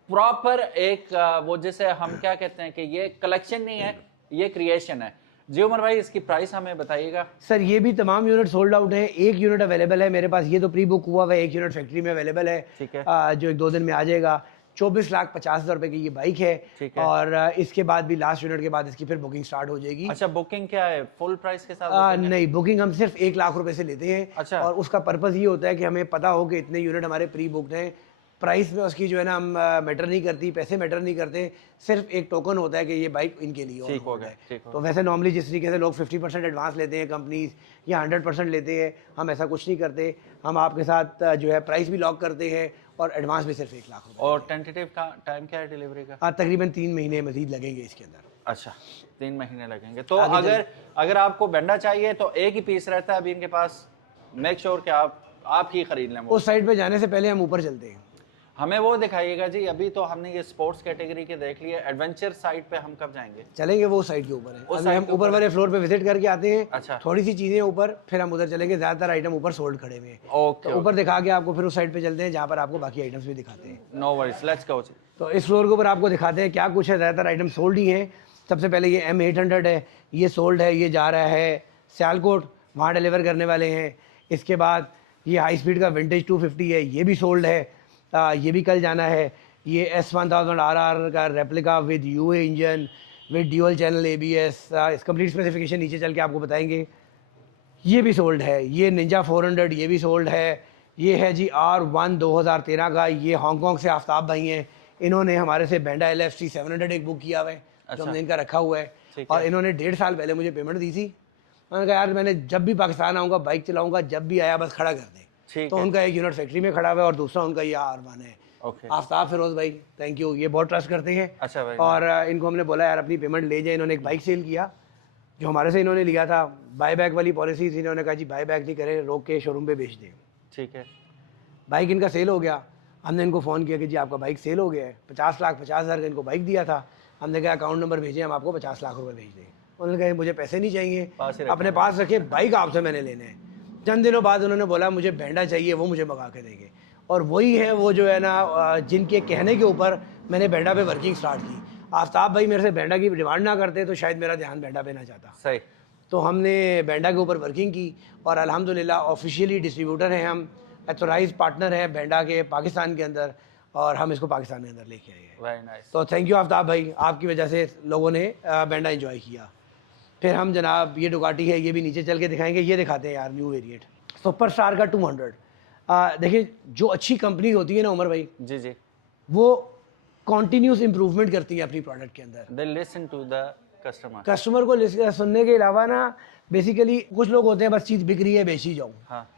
प्रॉपर एक वो जैसे हम क्या कहते हैं कि ये कलेक्शन नहीं है, ये क्रिएशन है। जी उमर भाई, इसकी प्राइस हमें बताइएगा। सर ये भी तमाम यूनिट सोल्ड आउट हैं, एक यूनिट अवेलेबल है मेरे पास, ये तो प्री बुक हुआ हुआ है, एक यूनिट फैक्ट्री में अवेलेबल है, ठीक है। जो 1-2 दिन में आ जाएगा। 24,50,000 रुपए की ये बाइक है, ठीक है। और इसके बाद भी लास्ट यूनिट के बाद इसकी फिर बुकिंग स्टार्ट हो जाएगी। अच्छा, बुकिंग क्या है, फुल प्राइस के साथ booking है? नहीं, बुकिंग हम सिर्फ 1 लाख रुपए से लेते हैं। अच्छा। और उसका पर्पज़ ये होता है कि हमें पता हो कि इतने यूनिट हमारे प्री बुक्ड हैं। प्राइस में उसकी जो है ना हम मैटर नहीं करती, पैसे मैटर नहीं करते, सिर्फ एक टोकन होता है कि ये बाइक इनके लिए ठीक हो ऑन गया, है। ठीक हो तो वैसे नॉर्मली जिस तरीके से लोग 50% एडवांस लेते हैं कंपनीज, या 100% लेते हैं, हम ऐसा कुछ नहीं करते। हम आपके साथ जो है प्राइस भी लॉक करते हैं और एडवांस भी सिर्फ 1 लाख रुपए। और टेंटेटिव का टाइम क्या है डिलीवरी का? तकरीबन 3 महीने मजीद लगेंगे इसके अंदर। अच्छा, 3 महीने लगेंगे। तो अगर आपको बेंडा चाहिए तो एक ही पीस रहता है अभी इनके पास, मेक श्योर कि आप ही खरीद लें वो। उस साइड पे जाने से पहले हम ऊपर चलते हैं। हमें वो दिखाइएगा जी। अभी तो हमने ये स्पोर्ट्स कैटेगरी के देख लिए, एडवेंचर साइड पे हम कब जाएंगे? चलेंगे वो साइड के ऊपर है, उस अभी साइड हम के ऊपर वाले फ्लोर पे विजिट करके आते हैं। अच्छा। थोड़ी सी चीजें ऊपर, फिर हम उधर चलेंगे। ज्यादातर आइटम ऊपर सोल्ड खड़े हुए हैं, ओके, तो ऊपर दिखा के आपको फिर उस साइड पे चलते हैं जहाँ पर आपको बाकी आइटम्स भी दिखाते हैं। नो वरीज, लेट्स गो जी। तो इस फ्लोर के ऊपर आपको दिखाते हैं क्या कुछ है। ज्यादातर आइटम सोल्ड ही हैं। सबसे पहले ये M800 है, ये सोल्ड है, ये जा रहा है सियालकोट, वहाँ डिलीवर करने वाले हैं। इसके बाद ये हाई स्पीड का विंटेज 250 है, ये भी सोल्ड है, ये भी कल जाना है। ये S1000 RR का replica with UA engine with dual channel ABS, इस कंप्लीट स्पेसिफिकेशन नीचे चल के आपको बताएंगे। ये भी सोल्ड है। ये निंजा 400, ये भी सोल्ड है। ये है जी R1 2013 का, ये हांगकॉन्ग से आफ्ताब भाई हैं, इन्होंने हमारे से बेंडा LFC 700 एक बुक किया हुआ है, जो हमने इनका रखा हुआ है। और इन्होंने 1.5 साल पहले मुझे पेमेंट दी थी। मैंने कहा यार मैंने जब भी पाकिस्तान आऊँगा बाइक चलाऊँगा, जब भी आया बस खड़ा कर दें। तो उनका एक यूनिट फैक्ट्री में खड़ा हुआ है और दूसरा उनका ये R1 है। आफ्ताब फिरोज भाई, थैंक यू, ये बहुत ट्रस्ट करते हैं। अच्छा भाई। और इनको हमने बोला यार अपनी पेमेंट ले जाए। इन्होंने एक बाइक सेल किया जो हमारे से इन्होंने लिया था, बाय बैक वाली पॉलिसी थी। इन्होंने कहा जी बाय बैक नहीं करें, रोक के शोरूम पे बेच दें। ठीक है। बाइक इनका सेल हो गया। हमने इनको फ़ोन किया कि जी आपका बाइक सेल हो गया है। 50,50,000 का इनको बाइक दिया था। हमने कहा अकाउंट नंबर भेजें, हम आपको 50 लाख रुपए भेज दें। उन्होंने कहा मुझे पैसे नहीं चाहिए, अपने पास रखे, बाइक आपसे मैंने लेने हैं। चंद दिनों बाद उन्होंने बोला मुझे बेंडा चाहिए, वो मुझे मंगा के देंगे। और वही है वो जो है ना जिनके कहने के ऊपर मैंने बेंडा पे वर्किंग स्टार्ट की। आफ्ताब भाई मेरे से बेंडा की डिमांड ना करते तो शायद मेरा ध्यान बेंडा पे ना जाता। सही। तो हमने बेंडा के ऊपर वर्किंग की और अल्हम्दुलिल्लाह ऑफिशियली डिस्ट्रीब्यूटर हैं हम, एथोराइज पार्टनर हैं बेंडा के पाकिस्तान के अंदर, और हम इसको पाकिस्तान के अंदर लेके आए हैं। Very nice. तो थैंक यू आफ्ताब भाई, आपकी वजह से लोगों ने बेंडा एंजॉय किया। फिर हम जनाब ये डुकाटी है, ये भी नीचे चल के दिखाएंगे। ये दिखाते हैं यार न्यू वेरिएंट सुपर स्टार का 200। देखिए जो अच्छी कंपनी होती है ना उमर भाई जी जी, वो कॉन्टीन्यूस इंप्रूवमेंट करती है अपनी प्रोडक्ट के अंदर। They listen to the customer. Customer को सुनने के अलावा ना बेसिकली कुछ लोग होते हैं बस चीज़ बिक रही है बेच ही जाऊँ। हाँ।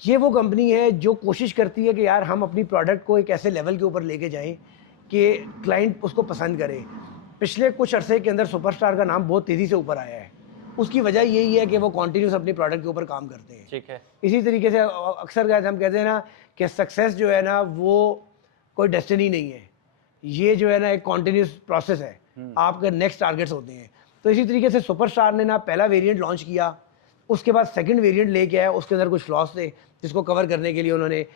ये वो कंपनी है जो कोशिश करती है कि यार हम अपनी प्रोडक्ट को एक ऐसे लेवल के ऊपर लेके जाएं कि क्लाइंट उसको पसंद करे। पिछले कुछ अरसे के अंदर सुपरस्टार का नाम बहुत तेज़ी से ऊपर आया है। उसकी वजह यही है कि वो कॉन्टीन्यूस अपनी प्रोडक्ट के ऊपर काम करते हैं। ठीक है। इसी तरीके से अक्सर हम कहते हैं ना कि सक्सेस जो है ना वो कोई डेस्टिनी नहीं है, ये जो है ना एक कॉन्टीन्यूस प्रोसेस है। आपके नेक्स्ट टारगेट्स होते हैं। तो इसी तरीके से सुपरस्टार ने ना पहला वेरिएंट लॉन्च किया, उसके बाद सेकंड वेरिएंट लेके आया, उसके अंदर कुछ फ्लॉस थे जिसको कवर करने के लिए उन्होंने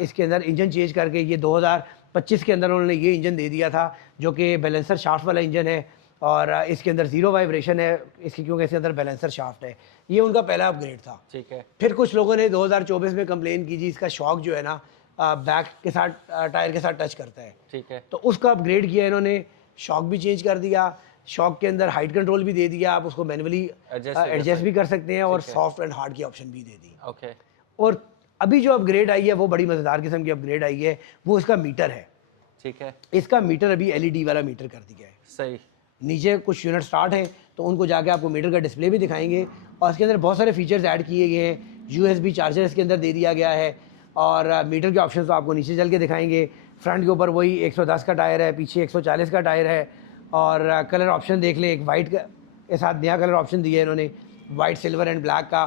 इसके अंदर इंजन चेंज करके ये 2025 के अंदर उन्होंने ये इंजन दे दिया था जो कि बैलेंसर शाफ्ट वाला इंजन है, और इसके अंदर ज़ीरो वाइब्रेशन है इसकी, क्योंकि इसके अंदर बैलेंसर शाफ्ट है। ये उनका पहला अपग्रेड था। ठीक है। फिर कुछ लोगों ने 2024 में कंप्लेन की जी इसका शॉक जो है ना बैक के साथ टायर के साथ टच करता है। ठीक है। तो उसका अपग्रेड किया इन्होंने, शॉक भी चेंज कर दिया, शॉक के अंदर हाइट कंट्रोल भी दे दिया, आप उसको मैनुअली एडजस्ट भी कर सकते हैं, और सॉफ्ट एंड हार्ड की ऑप्शन भी दे दी। ओके। और अभी जो अपग्रेड आई है वो बड़ी मज़ेदार किस्म की अपग्रेड आई है, वो इसका मीटर है। ठीक है। इसका मीटर अभी LED वाला मीटर कर दिया है। सही। नीचे कुछ यूनिट स्टार्ट हैं तो उनको जाके आपको मीटर का डिस्प्ले भी दिखाएंगे, और इसके अंदर बहुत सारे फीचर्स ऐड किए गए हैं। USB चार्जर इसके अंदर दे दिया गया है, और मीटर के ऑप्शन तो आपको नीचे चल के दिखाएंगे। फ्रंट के ऊपर वही 110 का टायर है, पीछे 140 का टायर है, और कलर ऑप्शन देख लें, एक वाइट के साथ नया कलर ऑप्शन दिया है इन्होंने, वाइट सिल्वर एंड ब्लैक का।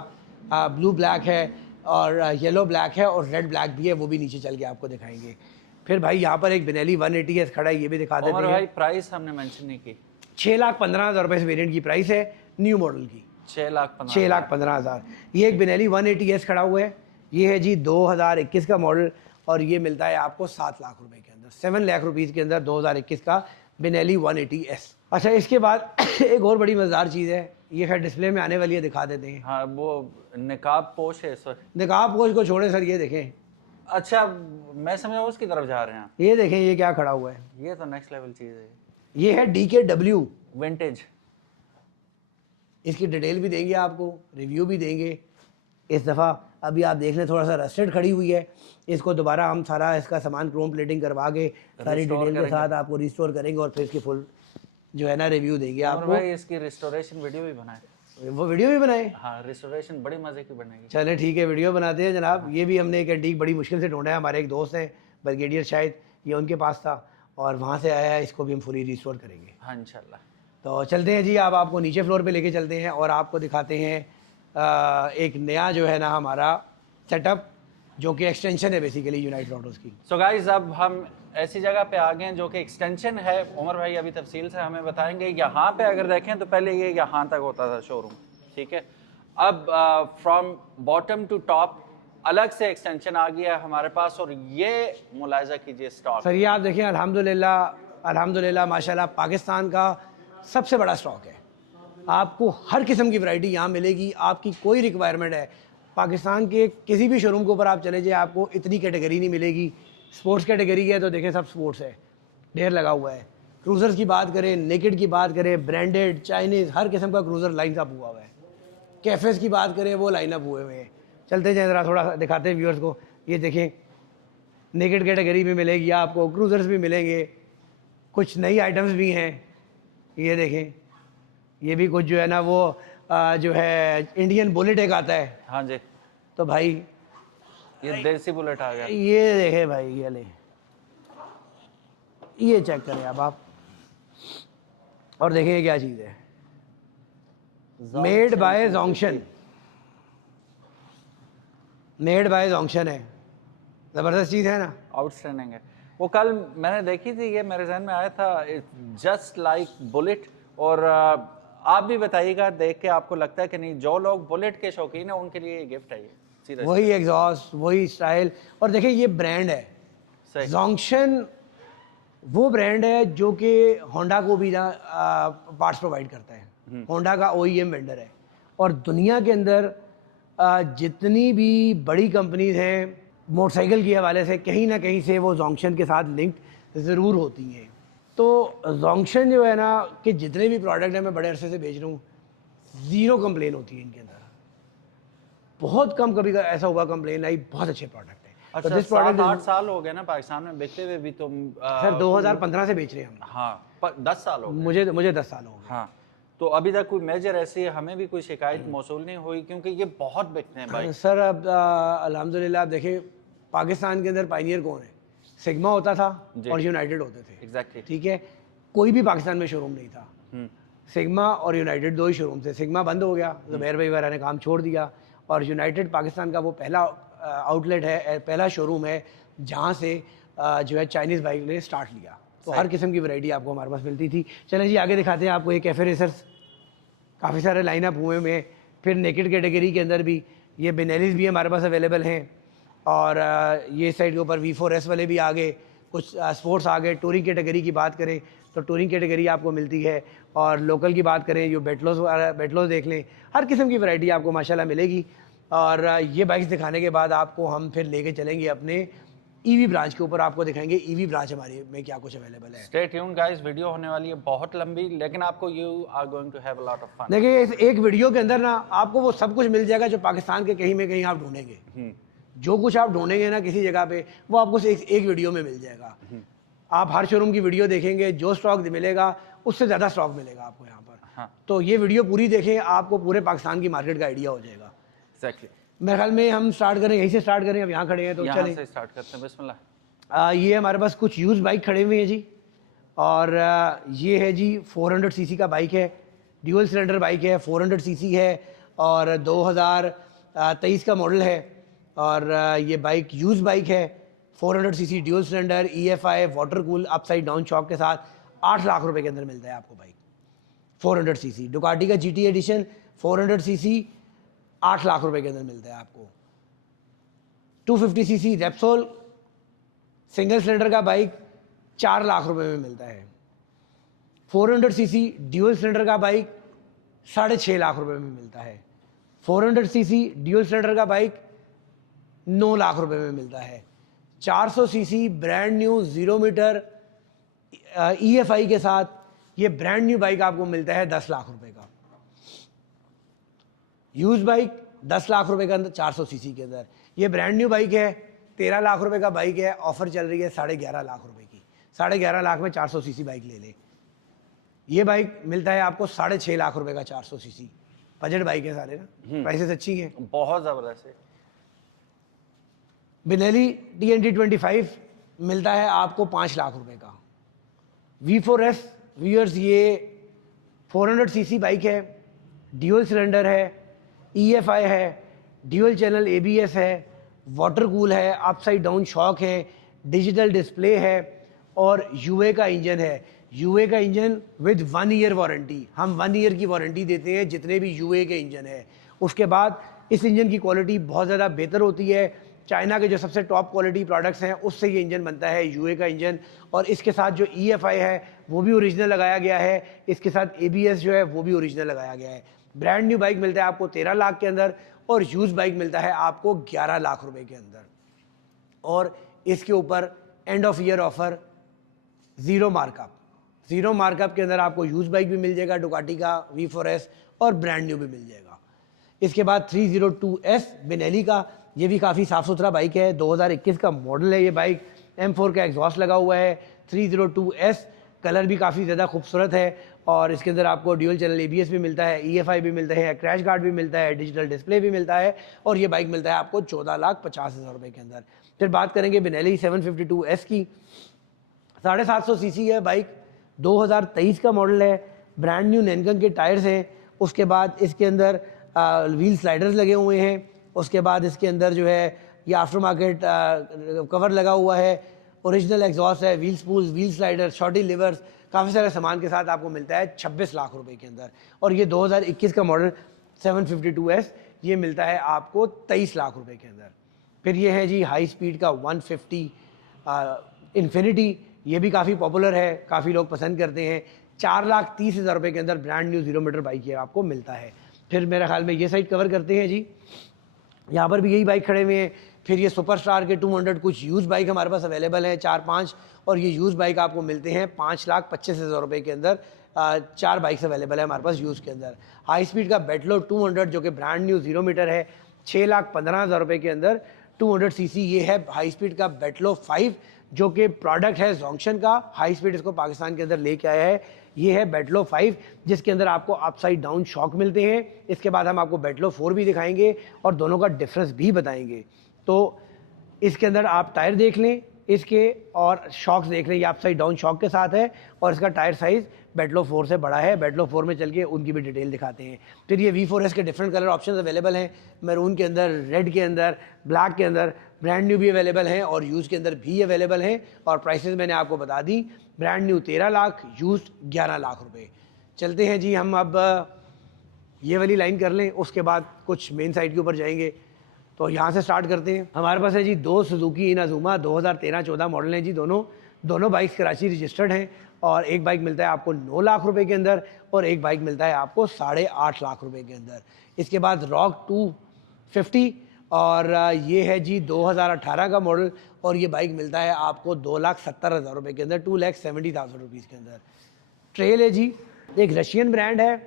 ब्लू ब्लैक है और येलो ब्लैक है और रेड ब्लैक भी है, वो भी नीचे चल के आपको दिखाएंगे। फिर भाई यहाँ पर एक बेनेली 180S खड़ा है, ये भी दिखा देते हैं। भाई प्राइस हमने मेंशन नहीं की। 6,15,000 रुपये इस वेरिएंट की प्राइस है, न्यू मॉडल की 6,15,000। ये एक बेनेली 180S खड़ा हुआ है, ये है जी 2021 का मॉडल, और ये मिलता है आपको 7 लाख रुपए के अंदर, 7 लाख रुपीज़ के अंदर 2021 का बेनेली 180S। अच्छा, इसके बाद एक और बड़ी मज़ेदार चीज़ है, ये खैर डिस्प्ले में आने वाली है, दिखा देते हैं। हाँ, वो निकाब पोश है इस वक्त। निकाब पोश को छोड़े सर, ये देखें, अच्छा, मैं समझा उसकी तरफ जा रहे हैं। ये देखें ये क्या खड़ा हुआ है, ये तो नेक्स्ट लेवल चीज़ है। ये है DKW विंटेज। इसकी डिटेल भी देंगे आपको, रिव्यू भी देंगे। इस दफ़ा अभी आप देख लें थोड़ा सा रस्टेड खड़ी हुई है, इसको दोबारा हम सारा इसका सामान क्रोम प्लेटिंग करवा के सारी डिटेल के साथ आपको रिस्टोर करेंगे और फिर इसकी फुल जो है ना रिव्यू देंगे आपको। भाई इसकी रिस्टोरेशन वीडियो भी बनाए। वो वीडियो भी बनाए? हाँ, रिस्टोरेशन बड़ी मज़े की बनेगी। चले ठीक है, वीडियो बनाते हैं जनाब। ये भी हमने एक एंटीक बड़ी मुश्किल से ढूंढा है, हमारे एक दोस्त हैं ब्रिगेडियर शायद, ये उनके पास था और वहाँ से आया है, इसको भी हम फुली रिस्टोर करेंगे। हाँ इंशाल्लाह। तो चलते हैं जी, आप आपको नीचे फ्लोर पे लेके चलते हैं और आपको दिखाते हैं एक नया जो है ना हमारा सेटअप, जो कि एक्सटेंशन है बेसिकली यूनाइटेड ऑटोज़ की। सो गाइस, अब हम ऐसी जगह पे आ गए हैं जो कि एक्सटेंशन है। उमर भाई अभी तफसील से हमें बताएंगे। यहाँ पे अगर देखें तो पहले ये यहाँ तक होता था शोरूम, ठीक है। अब फ्रॉम बॉटम टू टॉप अलग से एक्सटेंशन आ गया है हमारे पास। और ये मुलाहिजा कीजिए स्टॉक। सर ये आप देखें, अल्हम्दुलिल्लाह माशाल्लाह पाकिस्तान का सबसे बड़ा स्टॉक है। आपको हर किस्म की वैरायटी यहाँ मिलेगी। आपकी कोई रिक्वायरमेंट है पाकिस्तान के किसी भी शोरूम के ऊपर आप चले जाए, आपको इतनी कैटेगरी नहीं मिलेगी। स्पोर्ट्स कैटेगरी है तो देखें सब स्पोर्ट्स है, ढेर लगा हुआ है। क्रूज़र्स की बात करें, नेकेड की बात करें, ब्रांडेड, चाइनीज़, हर किस्म का क्रूज़र लाइन अप हुआ हुआ है। कैफ़ेज़ की बात करें, वो लाइन अप हुए हुए हैं। चलते जाए ज़रा, थोड़ा दिखाते हैं व्यूअर्स को। ये देखें, नेकेड कैटेगरी भी मिलेगी आपको, क्रूज़र्स भी मिलेंगे, कुछ नई आइटम्स भी हैं। ये देखें, ये भी कुछ जो है ना वो जो है इंडियन बुलेट एक आता है। हाँ जी, तो भाई ये देसी बुलेट आ गया। ये देखे भाई, ये ले, ये चेक करें अब आप और देखें ये क्या चीज़ है। मेड बाय जोंक्शन, मेड बाय जोंक्शन है, ज़बरदस्त चीज़ है ना, आउटस्टैंडिंग है। वो कल मैंने देखी थी, ये मेरे जहन में आया था, जस्ट लाइक बुलेट। और आप भी बताइएगा देख के आपको लगता है कि नहीं, जो लोग बुलेट के शौकीन है उनके लिए गिफ्ट है ये। सीधा वही एग्जॉस्ट, वही स्टाइल। और देखिए ये ब्रांड है सही। जोंक्शन, वो ब्रांड है जो कि होंडा को भी ना पार्ट्स प्रोवाइड करता है। होंडा का OEM वेंडर है। और दुनिया के अंदर जितनी भी बड़ी कंपनीज हैं मोटरसाइकिल के हवाले से, कहीं ना कहीं से वो जोंक्शन के साथ लिंक्ड ज़रूर होती हैं। तो जोंक्शन जो है ना कि जितने भी प्रोडक्ट हैं मैं बड़े अरसे से बेच रहा हूँ, ज़ीरो कंप्लेन होती है इनके अंदर। बहुत कम कभी ऐसा हुआ कंप्लेन आई, बहुत अच्छे प्रोडक्ट है। अच्छा, तो 7-8 साल हो गए ना पाकिस्तान में बेचते हुए भी तो। सर 2015 से बेच रहे हैं हम। हाँ, 10 साल हो गए। मुझे 10 साल हो गए। हाँ, तो अभी तक कोई मेजर ऐसी हमें भी कोई शिकायत मौसूल नहीं हुई, क्योंकि ये बहुत बिकते हैं भाई। सर अब अल्हम्दुलिल्लाह आप देखें पाकिस्तान के अंदर पायनियर कौन है, सिग्मा होता था और यूनाइटेड होते थे। एग्जैक्टली। ठीक है, कोई भी पाकिस्तान में शोरूम नहीं था। सिग्मा और यूनाइटेड दो ही शोरूम थे। सिग्मा बंद हो गया, ज़ुबैर भाई वगैरह ने काम छोड़ दिया, और यूनाइटेड पाकिस्तान का वो पहला आउटलेट है, पहला शोरूम है जहाँ से जो है चाइनीज़ बाइक ने स्टार्ट लिया। तो हर किस्म की वैरायटी आपको हमारे पास मिलती थी। चलें जी आगे दिखाते हैं आपको। ये कैफे रेसर्स काफ़ी सारे लाइनअप हुए में। फिर नेकेड कैटेगरी के अंदर भी ये बेनेलीज भी हमारे पास अवेलेबल हैं, और ये साइड के ऊपर V4S वाले भी आ गए, कुछ स्पोर्ट्स आ गए। टूरिंग कैटेगरी की बात करें तो टूरिंग कैटेगरी आपको मिलती है, और लोकल की बात करें जो बेटलोस देख लें, हर किस्म की वैरायटी आपको माशाल्लाह मिलेगी। और ये बाइक्स दिखाने के बाद आपको हम फिर लेके चलेंगे अपने EV ब्रांच के ऊपर, आपको दिखाएंगे EV ब्रांच हमारे में क्या कुछ अवेलेबल है। स्टे ट्यून्ड गाइस, वीडियो होने वाली है बहुत लंबी, लेकिन आपको you are going to have a lot of fun. देखिए इस एक वीडियो के अंदर ना आपको वो सब कुछ मिल जाएगा जो पाकिस्तान के कहीं में कहीं आप ढूंढेंगे। जो कुछ आप ढूंढेंगे ना किसी जगह पे, वो आपको एक वीडियो में मिल जाएगा। आप हर शोरूम की वीडियो देखेंगे, जो स्टॉक मिलेगा उससे ज़्यादा स्टॉक मिलेगा आपको यहाँ पर। हाँ। तो ये वीडियो पूरी देखें, आपको पूरे पाकिस्तान की मार्केट का आइडिया हो जाएगा। एग्जैक्टली। मेरे ख्याल में हम स्टार्ट करें, यहीं से स्टार्ट करें। अब यहाँ खड़े हैं तो यहाँ चलें। से स्टार्ट करते हैं, बिस्मिल्लाह। ये हमारे पास कुछ यूज़ बाइक खड़े हुए हैं जी, और ये है जी 400 सीसी का बाइक है, ड्यूअल सिलेंडर बाइक है, 400 सीसी है, और 2023 का मॉडल है। और ये बाइक यूज़ बाइक है, 400 CC dual cylinder, EFI water cool upside down shock के साथ 8 लाख रुपए के अंदर मिलता है आपको बाइक। 400 सीसी डुकाटी का GT एडिशन 400 सीसी 8 लाख रुपए के अंदर मिलता है आपको। 250 सीसी रेप्सोल सिंगल सिलेंडर का बाइक 4 लाख रुपए में मिलता है। 400 सीसी ड्यूल सिलेंडर का बाइक 6.5 लाख रुपए में मिलता है। 400 सीसी ड्यूल सिलेंडर का बाइक 9 लाख रुपए में मिलता है। 400 CC brand new 0 meter EFI के साथ ये ब्रांड न्यू बाइक आपको मिलता है 10 लाख रुपए का। यूज बाइक 10 लाख रुपए के अंदर 400 सीसी के अंदर। ये ब्रांड न्यू बाइक है, 13 लाख रुपए का बाइक है, ऑफर चल रही है 11.5 लाख रुपए की। 11.5 लाख में 400 सीसी बाइक ले ले। ये बाइक मिलता है आपको 6.5 लाख रुपए का 400 सीसी। बजट बाइक है सारे ना, प्राइसेस अच्छी हैं, बहुत जबरदस्त है। बेनेली TNT 25 मिलता है आपको 5 लाख रुपए का। V4S व्यूअर्स ये 400 सीसी बाइक है, ड्यूल सिलेंडर है, EFI है, ड्यूल चैनल ABS है, वाटर कूल है, अपसाइड डाउन शॉक है, डिजिटल डिस्प्ले है और UA का इंजन है। UA का इंजन विद 1 ईयर वारंटी, हम 1 ईयर की वारंटी देते हैं जितने भी UA के इंजन है। उसके बाद इस इंजन की क्वालिटी बहुत ज़्यादा बेहतर होती है। चाइना के जो सबसे टॉप क्वालिटी प्रोडक्ट्स हैं उससे ये इंजन बनता है, UA का इंजन। और इसके साथ जो EFI है वो भी ओरिजिनल लगाया गया है, इसके साथ ABS जो है वो भी ओरिजिनल लगाया गया है। ब्रांड न्यू बाइक मिलता है आपको 13 लाख के अंदर और यूज बाइक मिलता है आपको 11 लाख रुपए के अंदर। और इसके ऊपर end of year offer zero markup के अंदर आपको यूज बाइक भी मिल जाएगा डुकाटी का V4S और ब्रांड न्यू भी मिल जाएगा। इसके बाद 302S बेनेली का, ये भी काफ़ी साफ़ सुथरा बाइक है, 2021 का मॉडल है ये बाइक। M4 का एग्जॉस्ट लगा हुआ है। 302S कलर भी काफ़ी ज़्यादा खूबसूरत है और इसके अंदर आपको ड्यूल चैनल ABS भी मिलता है, EFI भी मिलता है, क्रैश गार्ड भी मिलता है, डिजिटल डिस्प्ले भी मिलता है और ये बाइक मिलता है आपको 14,50,000 रुपये के अंदर। फिर बात करेंगे बेनेली 752S की, 750 सीसी है बाइक, 2023 का मॉडल है, ब्रांड न्यू नैनकन के टायर्स हैं। उसके बाद इसके अंदर व्हील स्लाइडर्स लगे हुए हैं। उसके बाद इसके अंदर जो है ये आफ्टर मार्केट कवर लगा हुआ है, ओरिजिनल एग्जॉस्ट है, wheel spools, wheel slider, shorty levers, काफ़ी सारे सामान के साथ आपको मिलता है 26 लाख रुपए के अंदर। और ये 2021 का मॉडल 752S ये मिलता है आपको 23 लाख रुपए के अंदर। फिर ये है जी हाई स्पीड का 150 इन्फिनिटी, ये भी काफ़ी पॉपुलर है, काफ़ी लोग पसंद करते हैं। 4,30,000 रुपये के अंदर ब्रांड न्यू 0 मीटर बाइक ये आपको मिलता है। फिर मेरे ख्याल में ये साइड कवर करते हैं जी, यहाँ पर भी यही बाइक खड़े हुए हैं। फिर ये सुपरस्टार के 200 कुछ यूज़ बाइक हमारे पास अवेलेबल हैं 4-5, और ये यूज़ बाइक आपको मिलते हैं 5,25,000 रुपये के अंदर। 4 बाइक्स अवेलेबल है हमारे पास यूज़ के अंदर। हाई स्पीड का बेटलो 200 जो कि ब्रांड न्यू 0 मीटर है, 6,15,000 रुपये के अंदर। 200 सीसी ये है हाई स्पीड का बेटलो 5 जो कि प्रोडक्ट है जोंक्शन का, हाई स्पीड इसको पाकिस्तान के अंदर लेके आया है। ये है बेटलो 5 जिसके अंदर आपको अपसाइड डाउन शॉक मिलते हैं। इसके बाद हम आपको बेटलो 4 भी दिखाएंगे और दोनों का डिफरेंस भी बताएंगे। तो इसके अंदर आप टायर देख लें इसके और शॉक्स देख लें, ये अपसाइड डाउन शॉक के साथ है और इसका टायर साइज़ बेटलो 4 से बड़ा है। बेटलो 4 में चल के उनकी भी डिटेल दिखाते हैं। फिर ये V4S के डिफरेंट कलर ऑप्शंस अवेलेबल हैं, मैरून के अंदर, रेड के अंदर, ब्लैक के अंदर, ब्रांड न्यू भी अवेलेबल हैं और यूज़ के अंदर भी अवेलेबल हैं। और प्राइसेस मैंने आपको बता दी, brand new 13 lakh, use 11 lakh रुपए। चलते हैं जी हम अब ये वाली लाइन कर लें, उसके बाद कुछ मेन साइड के ऊपर जाएंगे। तो यहाँ से स्टार्ट करते हैं। हमारे पास है जी 2 सुजुकी इनाजुमा 2013-14 मॉडल हैं जी, दोनों बाइक्स कराची रजिस्टर्ड हैं। और एक बाइक मिलता है आपको 9 लाख रुपए के अंदर और एक बाइक मिलता है आपको 8.5 लाख रुपए के अंदर। इसके बाद रॉक 250 और ये है जी 2018 का मॉडल और ये बाइक मिलता है आपको 2,70,000 रुपये के अंदर, 2,70,000 रुपीज़ के अंदर। ट्रेल है जी, एक रशियन ब्रांड है,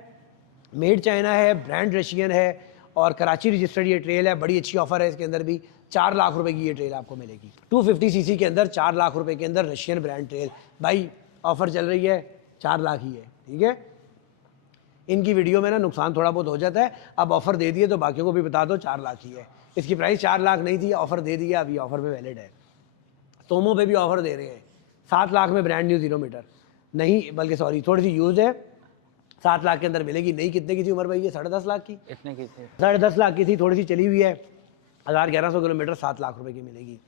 मेड चाइना है, ब्रांड रशियन है और कराची रजिस्टर्ड ये ट्रेल है। बड़ी अच्छी ऑफर है इसके अंदर भी, 4 लाख रुपए की ये ट्रेल आपको मिलेगी। 250 सीसी के अंदर 4 लाख रुपए के अंदर रशियन ब्रांड ट्रेल। भाई ऑफर चल रही है, 4 लाख ही है, ठीक है। इनकी वीडियो में ना नुकसान थोड़ा बहुत हो जाता है, अब ऑफर दे दिए तो बाकियों को भी बता दो 4 लाख ही है। इसकी प्राइस 4 लाख नहीं थी, ऑफर दे दिया, अभी ऑफर पे वैलिड है। सोमो पे भी ऑफर दे रहे हैं, 7 लाख में ब्रांड न्यू 0 मीटर नहीं, बल्कि सॉरी थोड़ी सी यूज है, 7 लाख के अंदर मिलेगी। नहीं कितने की थी उमर भाई ये? 10.5 लाख की, इतने की थी, 10.5 लाख की थी, थोड़ी सी चली हुई है, 1100 किलोमीटर, 7 लाख रुपए की मिलेगी।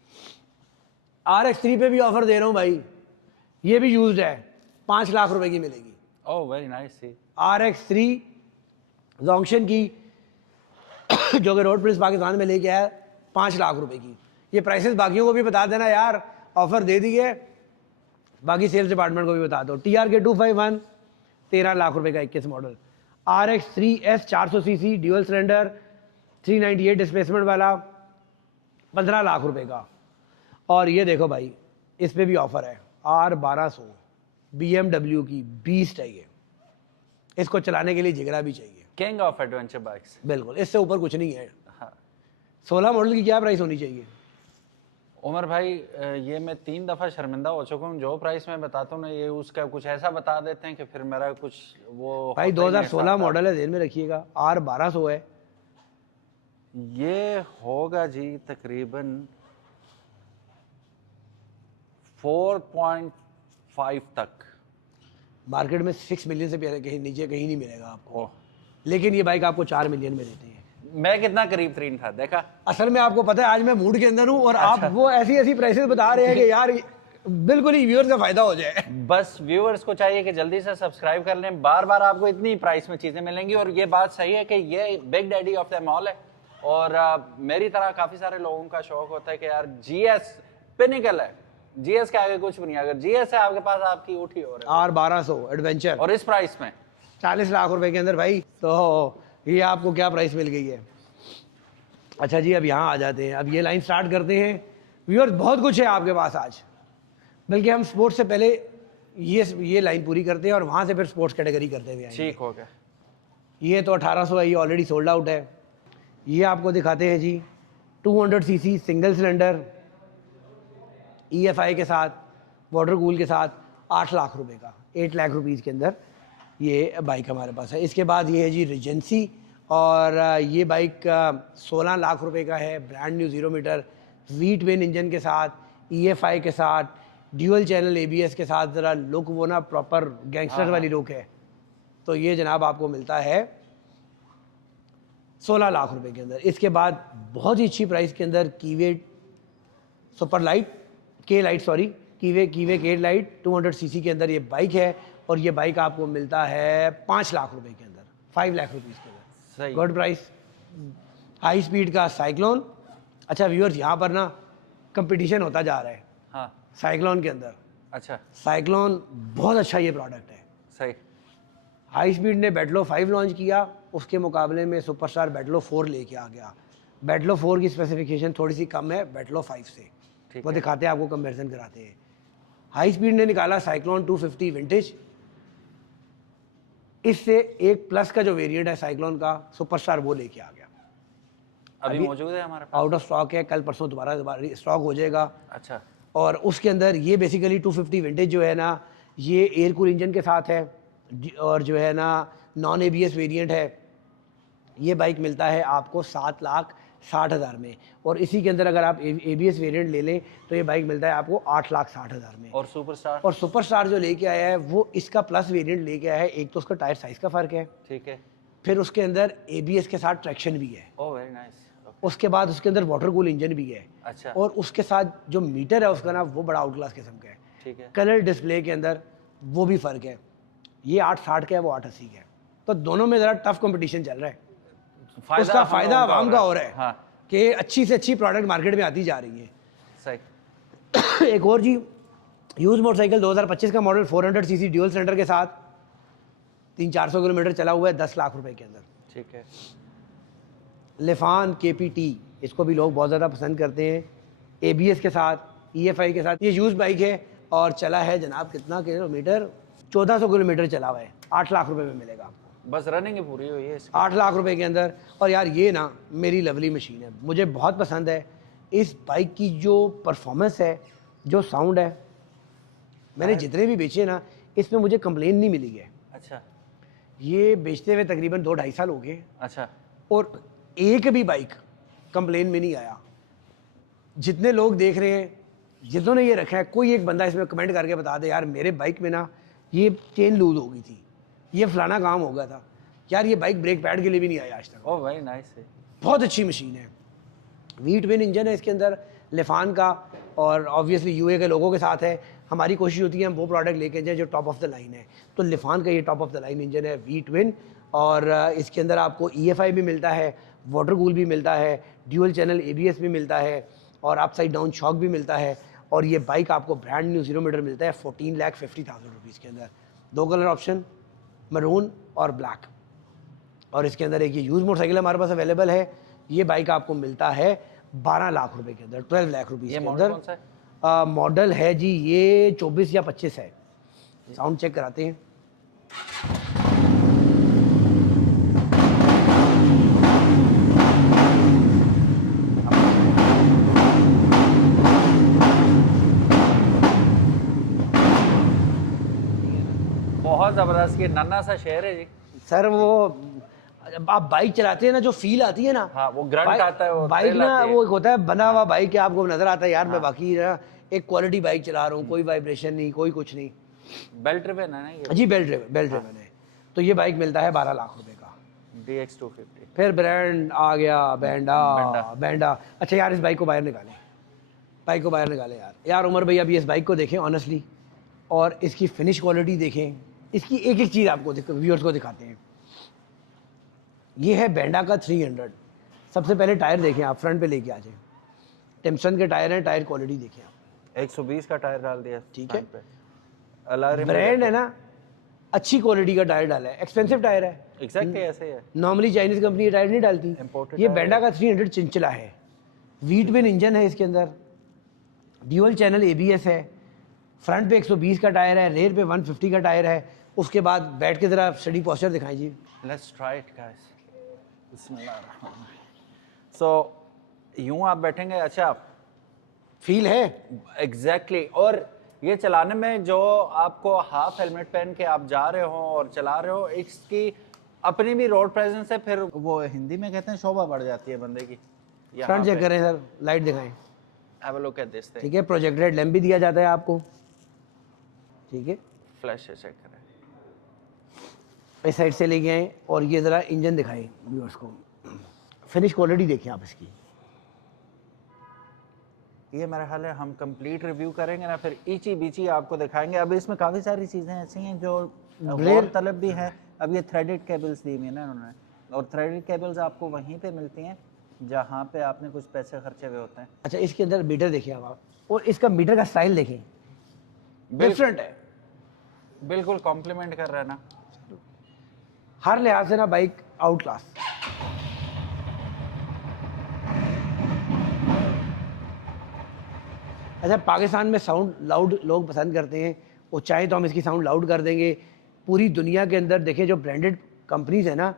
RX3 पे भी ऑफर दे रहा हूँ भाई, ये भी यूज्ड है, 5 लाख रुपए की मिलेगी। Oh very nice. RX3 जोंक्शन की जो कि रोड पुलिस पाकिस्तान में लेके आया, 5 लाख रुपए की। ये प्राइसेस बाकियों को भी बता देना यार, ऑफर दे दी है, बाकी सेल्स डिपार्टमेंट को भी बता दो। TRK 251 13 लाख रुपए का 21 model. RX 3S 400 CC dual cylinder 398 displacement वाला 15 लाख रुपए का। और ये देखो भाई, इस पे भी ऑफर है, R1200 BMW की बीस्ट है ये, इसको चलाने के लिए जिगरा भी चाहिए। किंग ऑफ एडवेंचर बाइक्स, बिल्कुल, इससे ऊपर कुछ नहीं है। हाँ। 16 मॉडल की क्या प्राइस होनी चाहिए? उमर भाई ये मैं 3 दफ़ा शर्मिंदा हो चुका हूँ, जो प्राइस मैं बताता हूँ ना ये उसका कुछ ऐसा बता देते हैं कि फिर मेरा कुछ वो भाई होता ही नहीं 2016 साथ। मॉडल है, ध्यान में रखिएगा, R1200 है। ये होगा जी तकरीबन 4.5 तक। मार्केट में 6 मिलियन से कहीं नीचे कहीं नहीं मिलेगा आपको, ओह, लेकिन ये बाइक आपको 4 मिलियन में देते हैं। मैं कितना करीब तरीन था देखा। असल में आपको पता है आज मैं मूड के अंदर हूँ और आप वो ऐसी ऐसी प्राइसेस बता रहे हैं कि यार बिल्कुल ही व्यूअर्स का फायदा हो जाए। बस व्यूअर्स को चाहिए कि जल्दी से सब्सक्राइब कर लें, बार बार आपको इतनी प्राइस में चीज़ें मिलेंगी। और ये बात सही है कि ये big daddy of the mall है। और मेरी तरह काफ़ी सारे लोगों का शौक होता है कि यार GS पिनिकल है, GS के आगे कुछ भी नहीं है। अगर GS है आपके पास, आपकी उठी हो रही है। R1200 एडवेंचर और इस प्राइस में 40 लाख रुपए के अंदर भाई, तो ये आपको क्या प्राइस मिल गई है। अच्छा जी, अब यहाँ आ जाते हैं, अब ये लाइन स्टार्ट करते हैं। व्यूअर्स बहुत कुछ है आपके पास आज, बल्कि हम स्पोर्ट्स से पहले ये लाइन पूरी करते हैं और वहाँ से फिर स्पोर्ट्स कैटेगरी करते हुए आएंगे। ठीक हो गया। ये तो 1800 है, ये ऑलरेडी सोल्ड आउट है। ये आपको दिखाते हैं जी 200 सीसी सिंगल सिलेंडर EFI के साथ, वाटर कूल के साथ, 8 लाख रुपए का, 8 लाख रुपीज़ के अंदर ये बाइक हमारे पास है। इसके बाद ये है जी रिजेंसी, और ये बाइक 16 लाख रुपए का है, brand new 0 meter V twin engine के साथ, EFI के साथ, ड्यूअल चैनल ABS के साथ। ज़रा लुक वो ना प्रॉपर गैंगस्टर वाली लुक है। तो ये जनाब आपको मिलता है 16 लाख रुपए के अंदर। इसके बाद बहुत ही अच्छी प्राइस के अंदर कीवे सुपर लाइट कीवे के लाइट 200 सीसी के अंदर ये बाइक है, और ये बाइक आपको मिलता है 5 लाख रुपए के अंदर, 5 लाख रुपीज़ के अंदर। सही। Good price. हाई स्पीड का साइक्लोन। अच्छा व्यूअर्स, यहाँ पर ना कंपटीशन होता जा रहा है हाँ। साइक्लोन के अंदर। अच्छा। साइक्लोन बहुत अच्छा ये प्रोडक्ट है। सही। हाई स्पीड ने बैटलो 5 लॉन्च किया, उसके मुकाबले में सुपरस्टार बैटलो 4 लेके आ गया। बैटलो 4 की स्पेसिफिकेशन थोड़ी सी कम है बैटलो 5 से, वो दिखाते हैं आपको, कंपैरिजन कराते हैं। हाई स्पीड ने निकाला साइक्लोन 250 विंटेज, इससे एक प्लस का जो वेरिएंट है साइक्लोन का, सुपरस्टार वो लेके आ गया। अभी मौजूद है हमारे पास, आउट ऑफ स्टॉक है, कल परसों दोबारा स्टॉक हो जाएगा। अच्छा। और उसके अंदर ये बेसिकली 250 विंटेज जो है ना, ये एयर कूल इंजन के साथ है, और जो है ना नॉन ABS वेरिएंट है। ये बाइक मिलता है आपको 7,60,000 में, और इसी के अंदर अगर आप ABS वेरिएंट ले लें तो ये बाइक मिलता है आपको 8,60,000 में। और सुपरस्टार? और सुपरस्टार जो लेके आया है वो इसका प्लस वेरिएंट लेके आया है। एक तो उसका टायर साइज़ का फ़र्क है, ठीक है, फिर उसके अंदर ABS के साथ ट्रैक्शन भी है, ओह वेरी नाइस। उसके बाद उसके अंदर वाटर कूल इंजन भी है, अच्छा, और उसके साथ जो मीटर है उसका ना वो बड़ा आउट क्लास किस्म का है। ठीक है। कलर डिस्प्ले के अंदर वो भी फ़र्क है, ये 860 का है, वो 880 का है। तो दोनों में ज़रा टफ कंपटीशन चल रहा है। उसका फ़ायदा आवाम का हो रहा है हाँ। कि अच्छी से अच्छी प्रोडक्ट मार्केट में आती जा रही है। सही। एक और जी, यूज मोटरसाइकिल 2025 का मॉडल 400 सीसी ड्यूअल सिलेंडर के साथ 300-400 किलोमीटर चला हुआ है, 10 लाख रुपए के अंदर। ठीक है। लिफान KPT, इसको भी लोग बहुत ज़्यादा पसंद करते हैं, ABS के साथ, EFI के साथ। ये यूज बाइक है और चला है जनाब कितना किलोमीटर, 1400 किलोमीटर चला हुआ है, 8 लाख रुपए में मिलेगा आपको। बस रनिंग ही पूरी हुई है इसकी। 8 लाख रुपए के अंदर। और यार ये ना मेरी लवली मशीन है, मुझे बहुत पसंद है इस बाइक की जो परफॉर्मेंस है, जो साउंड है। मैंने जितने भी बेचे ना, इसमें मुझे कंप्लेन नहीं मिली है। अच्छा। ये बेचते हुए तकरीबन 2-2.5 साल हो गए, अच्छा। और एक भी बाइक कंप्लेन में नहीं आया। जितने लोग देख रहे हैं, जिन्होंने ये रखा है, कोई एक बंदा इसमें कमेंट करके बता दे यार मेरे बाइक में ना ये चेन लूज हो गई थी, ये फलाना काम हो गया था, यार ये बाइक ब्रेक पैड के लिए भी नहीं आई आज तक। Oh very nice. बहुत अच्छी मशीन है। वी ट्विन इंजन है इसके अंदर, लिफान का, और ऑब्वियसली UA के लोगों के साथ है। हमारी कोशिश होती है हम वो प्रोडक्ट लेके जाएं जो टॉप ऑफ द लाइन है। तो लिफान का ये top of the line engine है, वी ट्विन, और इसके अंदर आपको EFI भी मिलता है, वाटर कूल भी मिलता है, ड्यूअल चैनल ABS भी मिलता है, और अपसाइड डाउन शॉक भी मिलता है। और ये बाइक आपको ब्रांड न्यू 0 मीटर मिलता है 14,50,000 रुपीज़ के अंदर। 2 कलर ऑप्शन, मरून और ब्लैक। और इसके अंदर एक ये यूज़ मोटरसाइकिल हमारे पास अवेलेबल है। ये बाइक आपको मिलता है 12 लाख रुपए के अंदर, 12 लाख रुपीज़ ये के मॉडल अंदर। कौन सा है? मॉडल है जी ये 24 या 25 है। साउंड चेक कराते हैं। बहुत ज़बरदस्त, ये नन्ना सा शहर है जी। सर वो जब आप बाइक चलाते हैं ना, जो फील आती है ना, हाँ, वो ग्रंट बाइक- आता है, वो बाइक thrill ना आती है। वो एक होता है बना हुआ बाइक है, आपको नजर आता है यार मैं बाकी ना एक क्वालिटी बाइक चला रहा हूँ, कोई वाइब्रेशन नहीं, कोई कुछ नहीं। बेल्ट ड्रिवन है ना ये? जी बेल्ट ड्रिवन है। तो ये बाइक मिलता है 12 लाख रुपए का। DX250। फिर ब्रांड आ गया बैंडा। अच्छा यार इस बाइक को बाहर निकालें, बाइक को बाहर निकालें यार उमर भाई अभी इस बाइक को देखें ऑनेस्टली, और इसकी फिनिश क्वालिटी देखें। इसकी एक एक चीज़ आपको व्यूअर्स को दिखाते हैं। ये है बैंडा का 300। सबसे पहले टायर देखें आप, फ्रंट पे लेके आ जाए। टिम्सन के टायर हैं, टायर क्वालिटी देखें आप। 120 का टायर डाल दिया, ठीक है। फ्रंट पे। अलग ब्रांड है ना, अच्छी क्वालिटी का टायर डाला है, एक्सपेंसिव टायर है। एग्जैक्टली ऐसे ही है। नॉर्मली चाइनीज कंपनी ये टायर नहीं डालती। Imported ये टायर बैंडा का 300 चिंचला है। वीट विन इंजन है इसके अंदर, ड्यूअल चैनल ABS है। फ्रंट पे 120 का टायर है, रेयर पे 150 का टायर है। उसके बाद बैठ के जरा स्टडी पोस्चर दिखाएं जी। Let's try it guys. So यूं आप बैठेंगे, अच्छा फील है एग्जैक्टली और ये चलाने में जो आपको हाफ हेलमेट पहन के आप जा रहे हो और चला रहे हो, इसकी अपनी भी रोड प्रेजेंस है। फिर वो हिंदी में कहते हैं शोभा बढ़ जाती है बंदे की। फ्रंट चेक करें सर, लाइट दिखाएं। Have a look at this thing. ठीक है, प्रोजेक्टेड लैंप भी दिया जाता है आपको। ठीक है, फ्लैश से चेक करें। इस साइड से लेके आए और ये ज़रा इंजन दिखाएं व्यूअर्स को। फिनिश क्वालिटी देखें आप इसकी। ये मेरा ख्याल है हम कंप्लीट रिव्यू करेंगे ना, फिर ईची बीची आपको दिखाएंगे। अब इसमें काफ़ी सारी चीज़ें ऐसी हैं जो गौर तलब भी है। अब ये थ्रेडेड केबल्स दी हुई है ना उन्होंने, और थ्रेडेड केबल्स आपको वहीं पे मिलती हैं जहाँ पे आपने कुछ पैसे खर्चे हुए होते हैं। अच्छा इसके अंदर मीटर देखिए अब आप, और इसका मीटर का स्टाइल देखें, डिफरेंट है। बिल्कुल कॉम्प्लीमेंट कर रहा है ना हर लिहाज से ना बाइक आउट क्लास। अच्छा पाकिस्तान में साउंड लाउड लोग पसंद करते हैं, वो चाहे तो हम इसकी साउंड लाउड कर देंगे। पूरी दुनिया के अंदर देखें जो ब्रांडेड कंपनीज है ना,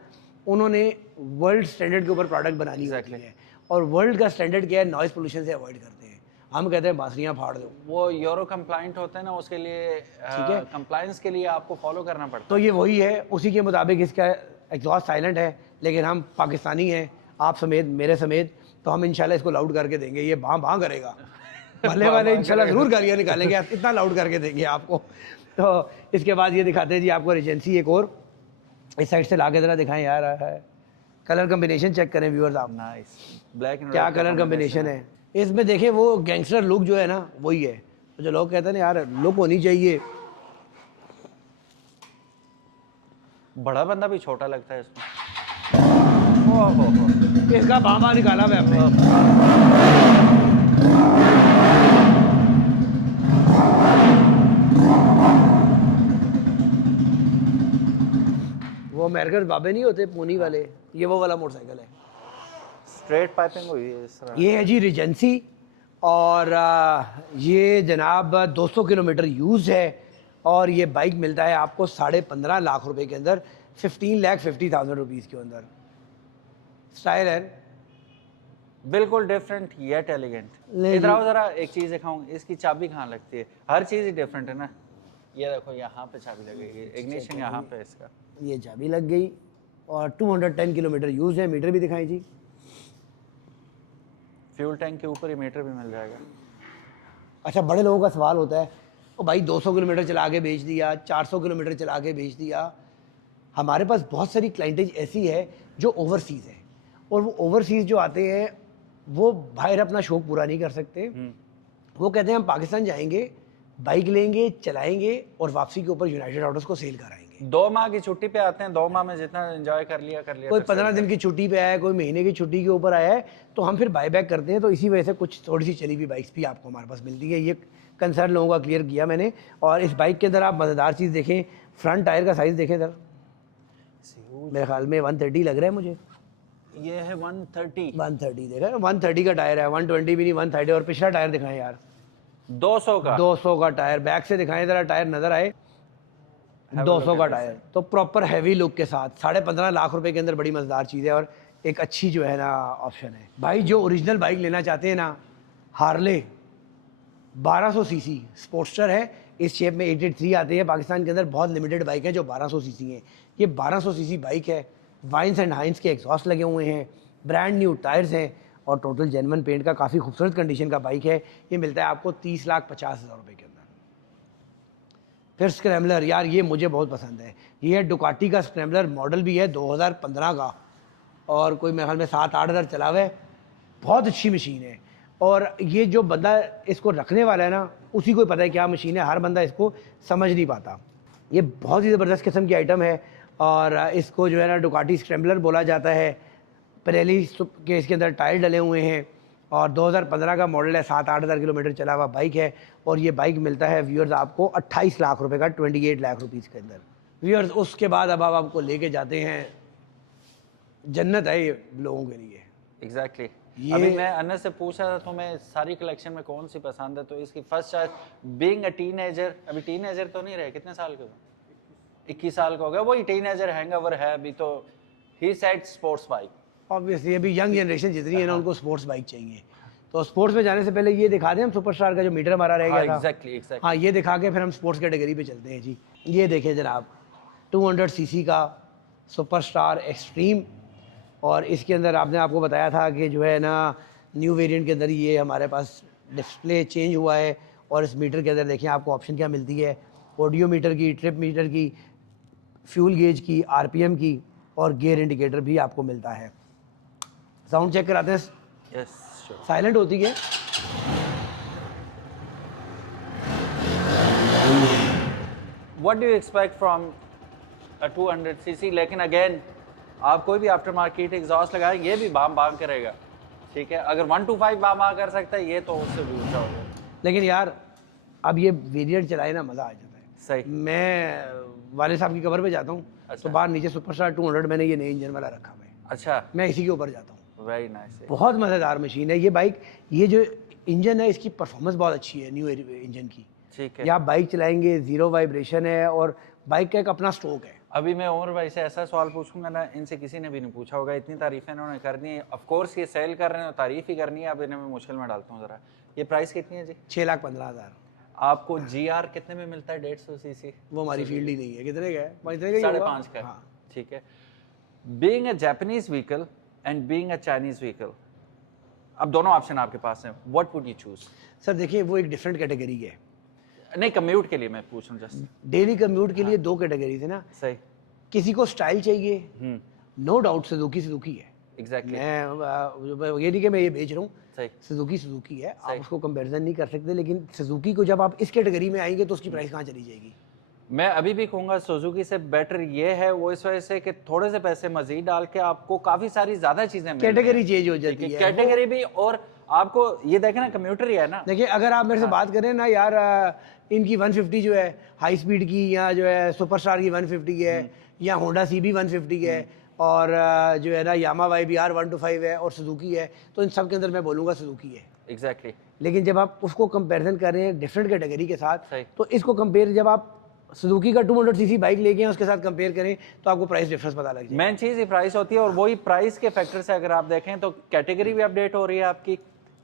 उन्होंने वर्ल्ड स्टैंडर्ड के ऊपर प्रोडक्ट बनानी होती है, और वर्ल्ड का स्टैंडर्ड क्या है, नॉइज़ पोल्यूशन से अवॉइड करते हैं। हम कहते हैं बांसुरियाँ फाड़ दो, वो यूरो कंप्लाइंट होते हैं ना, उसके लिए ठीक है, कंप्लायंस के लिए आपको फॉलो करना पड़ता है। तो ये वही है, उसी के मुताबिक इसका एग्जॉस्ट साइलेंट है। लेकिन हम पाकिस्तानी हैं, आप समेत मेरे समेत, तो हम इंशाल्लाह इसको लाउड करके देंगे। ये भां भां करेगा, भले वाले इंशाल्लाह ज़रूर गालियाँ निकालेंगे, इतना लाउड करके देंगे आपको। तो इसके बाद ये दिखाते हैं जी आपको रिजेंसी एक और, इस साइड से ला के ज़रा दिखाएं यार। कलर कम्बिनेशन चेक करें व्यूअर्स आप, नाइस ब्लैक एंड क्या कलर कम्बिनेशन है इसमें। देखें वो गैंगस्टर लुक जो है ना, वही है। तो जो लोग कहते हैं ना यार लुक होनी चाहिए, बड़ा बंदा भी छोटा लगता है इसमें। ओहो, इसका बाबा निकाला मैं अपने। वो अमेरिकन बाबे नहीं होते पूनी वाले, ये वो वाला मोटरसाइकिल है। स्ट्रेट पाइपिंग हुई है इस तरह। ये है जी रिजेंसी, और ये जनाब 200 किलोमीटर यूज़ है, और ये बाइक मिलता है आपको 15.5 लाख रुपए के अंदर, 15,50,000 रुपीज़ के अंदर। स्टाइल है बिल्कुल डिफरेंट येट एलिगेंट। इधर आओ जरा, एक चीज़ दिखाऊं, इसकी चाबी कहाँ लगती है, हर चीज़ ही डिफरेंट है ना। ये देखो यहाँ पे चाबी लगेगी, इग्निशन यहाँ पे इसका, ये चाबी लग गई, और 210 किलोमीटर यूज़ है। मीटर भी दिखाएं जी। फ्यूल टैंक के ऊपर ही मीटर भी मिल जाएगा। अच्छा बड़े लोगों का सवाल होता है, ओ भाई 200 किलोमीटर चला के बेच दिया, 400 किलोमीटर चला के बेच दिया। हमारे पास बहुत सारी क्लाइंटेज ऐसी है जो ओवरसीज़ है, और वो ओवरसीज़ जो आते हैं वो बाहर अपना शौक पूरा नहीं कर सकते। वो कहते हैं हम पाकिस्तान जाएंगे, बाइक लेंगे, चलाएंगे, और वापसी के ऊपर यूनाइटेड ऑटोज़ को सेल कराएंगे। 2 माह की छुट्टी पे आते हैं, 2 माह में जितना एंजॉय कर लिया कोई 15 दिन की छुट्टी पे आया है, कोई महीने की छुट्टी के ऊपर आया है, तो हम फिर बाय बैक करते हैं। तो इसी वजह से कुछ थोड़ी सी चली हुई बाइक्स भी आपको हमारे पास मिलती है। ये कंसर्न लोगों का क्लियर किया मैंने। और इस बाइक के अंदर आप मज़ेदार चीज़ देखें, फ्रंट टायर का साइज़ देखें सर, मेरे ख्याल में 130 लग रहा है मुझे। ये है 130 130 देखा है, 130 का टायर है, 120 भी नहीं 130। और पिछला टायर दिखाएं यार, 200 का 200 का टायर। बैक से दिखाएं जरा, टायर नजर आए, 200 का टायर। तो प्रॉपर हैवी लुक के साथ 15.5 लाख रुपए के अंदर बड़ी मजेदार चीज़ है और एक अच्छी जो है ना ऑप्शन है। भाई जो ओरिजिनल बाइक लेना चाहते हैं ना, हार्ले 1200 सीसी स्पोर्ट्स्टर है, इस शेप में 883 आते हैं। पाकिस्तान के अंदर बहुत लिमिटेड बाइक है जो 1200 सीसी हैं। ये 1200 सीसी बाइक है, वाइन्स एंड हाइंस के एग्जॉस्ट लगे हुए हैं, ब्रांड न्यू टायर्स हैं और टोटल जेन्युइन पेंट का काफ़ी खूबसूरत कंडीशन का बाइक है। ये मिलता है आपको 30,50,000 रुपये के अंदर। फिर स्क्रैम्बलर, यार ये मुझे बहुत पसंद है। ये है डुकाटी का स्क्रैम्बलर, मॉडल भी है 2015 का और कोई मेरे ख्याल में 7-8 हज़ार चला हुआ है। बहुत अच्छी मशीन है और ये जो बंदा इसको रखने वाला है ना, उसी को पता है क्या मशीन है, हर बंदा इसको समझ नहीं पाता। ये बहुत ही ज़बरदस्त किस्म की आइटम है और इसको जो है ना डुकाटी स्क्रैम्बलर बोला जाता है। परेली के इसके अंदर टायर डले हुए हैं और 2015 का मॉडल है, 7-8 हज़ार किलोमीटर चला हुआ बाइक है। और ये बाइक मिलता है व्यूअर्स आपको 28 लाख रुपए का, 28 लाख रुपीज़ के अंदर व्यूअर्स। उसके बाद अब आप आपको लेके जाते हैं, जन्नत है ये लोगों के लिए। एग्जैक्टली अभी मैं अनस से पूछ रहा था तुम्हें सारी कलेक्शन में कौन सी पसंद है, तो इसकी first choice being a teenager, अभी टीनेजर तो नहीं रहे, कितने साल के हो? 21 साल का हो गया, वही टीनेजर हैंगओवर है अभी, तो he said sports bike. Obviously अभी यंग जनरेशन जितनी है ना, उनको स्पोर्ट्स बाइक चाहिए। तो स्पोर्ट्स में जाने से पहले ये दिखा दें हम सुपरस्टार का जो मीटर हमारा रह गया था। एग्जैक्टली हाँ, ये दिखा के फिर हम स्पोर्ट्स कैटेगरी पे चलते हैं जी। ये देखें जनाब, 200 सीसी का सुपरस्टार एक्सट्रीम और इसके अंदर आपको बताया था कि जो है ना न्यू वेरिएंट के अंदर ये हमारे पास डिस्प्ले चेंज हुआ है। और इस मीटर के अंदर देखिए आपको ऑप्शन क्या मिलती है, ऑडियो मीटर की, ट्रिप मीटर की, फ्यूल गेज की, आरपीएम की और गियर इंडिकेटर भी आपको मिलता है। साउंड चेक कराते हैं। यस, साइलेंट होती है। What do you expect from a 200 CC? लेकिन अगेन आप कोई भी आफ्टर मार्केट एग्जॉस्ट लगाए, ये भी बाम बाम करेगा, ठीक है। अगर 125 बाम कर सकता है, ये तो उससे भी ऊंचा होगा। लेकिन यार अब ये वेरिएंट चलाए ना, मज़ा आ जाता है। सही। मैं वाले साहब की कवर पे जाता हूँ, अच्छा। तो बाहर नीचे सुपरस्टार 200 मैंने ये नए इंजन वाला रखा हुआ है। अच्छा, मैं इसी के ऊपर जाता हूँ। Very nice. बहुत मज़ेदार मशीन है ये बाइक। ये जो इंजन है इसकी परफॉर्मेंस बहुत अच्छी है न्यू इंजन की। ठीक है, ये आप बाइक चलाएंगे, ज़ीरो वाइब्रेशन है और बाइक का एक अपना स्ट्रोक है। अभी मैं उमर भाई से ऐसा सवाल पूछूंगा ना, इनसे किसी ने भी नहीं पूछा होगा, इतनी तारीफें इन्होंने करनी है। ऑफ कोर्स ये सेल कर रहे हैं, तारीफ ही करनी है। अब इन्हें मैं मुश्किल में डालता हूँ ज़रा, ये प्राइस कितनी है जी? 6,15,000। आपको GR कितने में मिलता है? 150 सीसी। वो हमारी फील्ड ही नहीं है। कितने का है? 5.5 का। हाँ। ठीक है। Being a Japanese vehicle and being a Chinese vehicle, अब दोनों ऑप्शन आपके पास हैं, what would you choose? Sir देखिए, वो एक डिफरेंट कैटेगरी है। नहीं, कम्यूट के लिए मैं पूछ रहा हूँ जस्ट। डेली कम्यूट के लिए दो कैटेगरीज है ना। सही। किसी को स्टाइल चाहिए, नो डाउट सुजुकी है। एग्जैक्टली। मैं ये नहीं कि मैं ये बेच रहा हूँ, सही। सुजुकी है, आप उसको कंपैरिजन नहीं कर सकते। लेकिन सुजुकी को जब आप इस कैटेगरी में आएंगे तो उसकी प्राइस कहाँ चली जाएगी? मैं अभी भी कहूँगा सुजुकी से बेटर ये है, वो इस वजह से कि थोड़े से पैसे मजीद डाल के आपको काफी सारी ज्यादा चीजें कैटेगरी चेंज हो जाती है, कैटेगरी भी। और आपको ये देखें ना, कम्यूटर ही है ना। देखिए, अगर आप मेरे से बात करें ना यार, इनकी 150 जो है हाई स्पीड की, या जो है सुपरस्टार की 150 है, या होंडा CB 150 है, और जो है ना यामा YBR 125 है और सुजुकी है, तो इन सब के अंदर मैं बोलूँगा सुजुकी है। एग्जैक्टली। लेकिन जब आप उसको कंपैरिजन कर रहे हैं डिफरेंट कैटेगरी के साथ, सही। तो इसको कंपेयर, जब आप सुजुकी का 200 सीसी बाइक लेके उसके साथ कंपेयर करें तो आपको प्राइस डिफरेंस पता लग जाएगा। मेन चीज ही प्राइस होती है, और वही प्राइस के फैक्टर से अगर आप देखें तो कैटेगरी भी अपडेट हो रही है आपकी।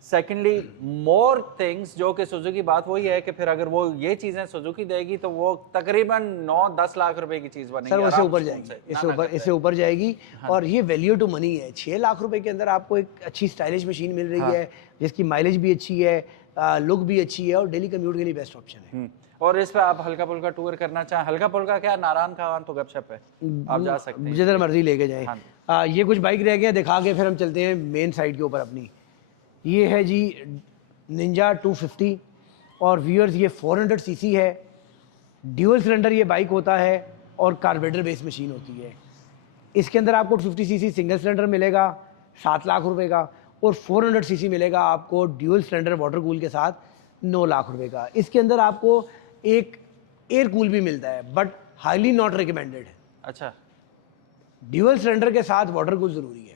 सेकेंडली मोर थिंग्स, जो कि सुजुकी बात वही है कि फिर अगर वो ये चीजें सुजुकी देगी तो वो तकरीबन 9-10 लाख रुपए की चीज बनेगी। सर वो इससे ऊपर जाएगी, इससे ऊपर जाएगी। और ये वैल्यू टू मनी है। 6 लाख रुपए के अंदर आपको एक अच्छी स्टाइलिश मशीन मिल रही है, जिसकी माइलेज भी अच्छी है, लुक भी अच्छी है और डेली कम्यूट के लिए बेस्ट ऑप्शन है। और इस पे आप हल्का पुल्का टूर करना चाहें, हल्का पुल्का क्या, नारायण खान तो गपशप है, आप जा सकते हैं, जिधर मर्जी लेके जाएं। ये कुछ बाइक रह गया, दिखा के फिर हम चलते हैं मेन साइड के ऊपर अपनी। ये है जी निंजा 250 और व्यूअर्स ये 400 सीसी है, ड्यूअल सिलेंडर ये बाइक होता है और कार्बोरेटर बेस्ड मशीन होती है। इसके अंदर आपको 50 सीसी सिंगल सिलेंडर मिलेगा 7 लाख रुपए का, और 400 सीसी मिलेगा आपको ड्यूअल सिलेंडर वाटर कूल के साथ 9 लाख रुपए का। इसके अंदर आपको एक एयर कूल भी मिलता है, बट हाईली नॉट रिकमेंडेड। अच्छा, ड्यूअल सिलेंडर के साथ वाटर कूल ज़रूरी है।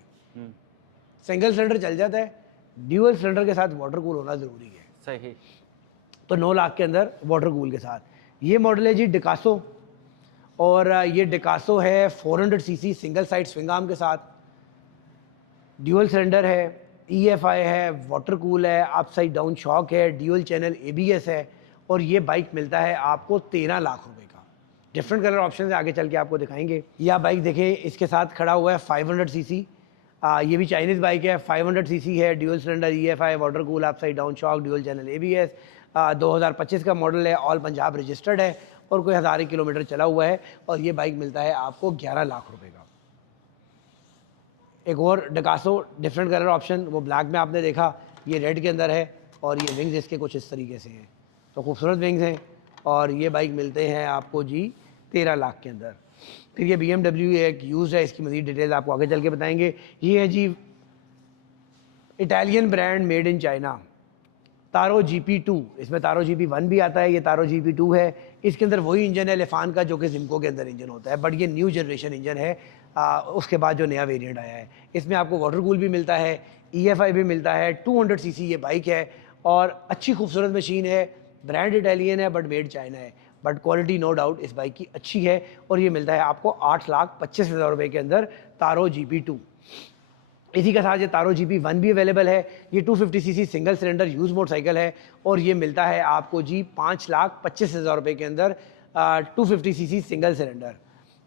सिंगल सिलेंडर चल जाता है, ड्यूअल सिलेंडर के साथ वाटर कूल होना ज़रूरी है। सही। तो 9 लाख के अंदर वाटर कूल के साथ ये मॉडल है जी डिकासो, और ये डिकासो है 400 CC single side swing arm के साथ, ड्यूअल सिलेंडर है, EFI है, वाटर कूल है, अपसाइड डाउन शॉक है, ड्यूअल चैनल ABS है, और ये बाइक मिलता है आपको 13 लाख रुपए का। डिफरेंट कलर ऑप्शन है, आगे चल के आपको दिखाएंगे। यह बाइक देखें, इसके साथ खड़ा हुआ है 500 सीसी, ये भी चाइनीज़ बाइक है, 500 सीसी है, dual cylinder, EFI, water cool, upside down shock, dual channel ABS, 2025 का मॉडल है, ऑल पंजाब रजिस्टर्ड है, और कोई 1000 किलोमीटर चला हुआ है, और ये बाइक मिलता है आपको 11 लाख रुपए का। एक और डिकासो डिफरेंट कलर ऑप्शन, वो ब्लैक में आपने देखा, ये रेड के अंदर है, और ये विंग्स इसके कुछ इस तरीके से हैं, तो खूबसूरत विंग्स हैं, और ये बाइक मिलते हैं आपको जी 13 लाख के अंदर। फिर ये BMW एक यूज़ है, इसकी मज़ीद डिटेल आपको आगे चल के बताएंगे। ये है जी Italian brand made in China, Taro GP2, इसमें तारो GP1 भी आता है, ये तारो GP2 है। इसके अंदर वही इंजन है लेफान का जो कि जिम्को के अंदर इंजन होता है, बट ये न्यू जनरेशन इंजन है, उसके बाद जो नया वेरिएंट आया है। इसमें आपको वाटर कूल भी मिलता है, EFI भी मिलता है, 200 सीसी ये बाइक है, और अच्छी खूबसूरत मशीन है, ब्रांड इटालियन है बट मेड चाइना है, बट क्वालिटी नो डाउट इस बाइक की अच्छी है, और ये मिलता है आपको 8,25,000 रुपये के अंदर तारो GP2। इसी के साथ ये तारो GP1 भी अवेलेबल है, ये 250 CC single cylinder use motorcycle है, और ये मिलता है आपको जी 5,25,000 रुपये के अंदर 250 सीसी सिंगल सिलेंडर।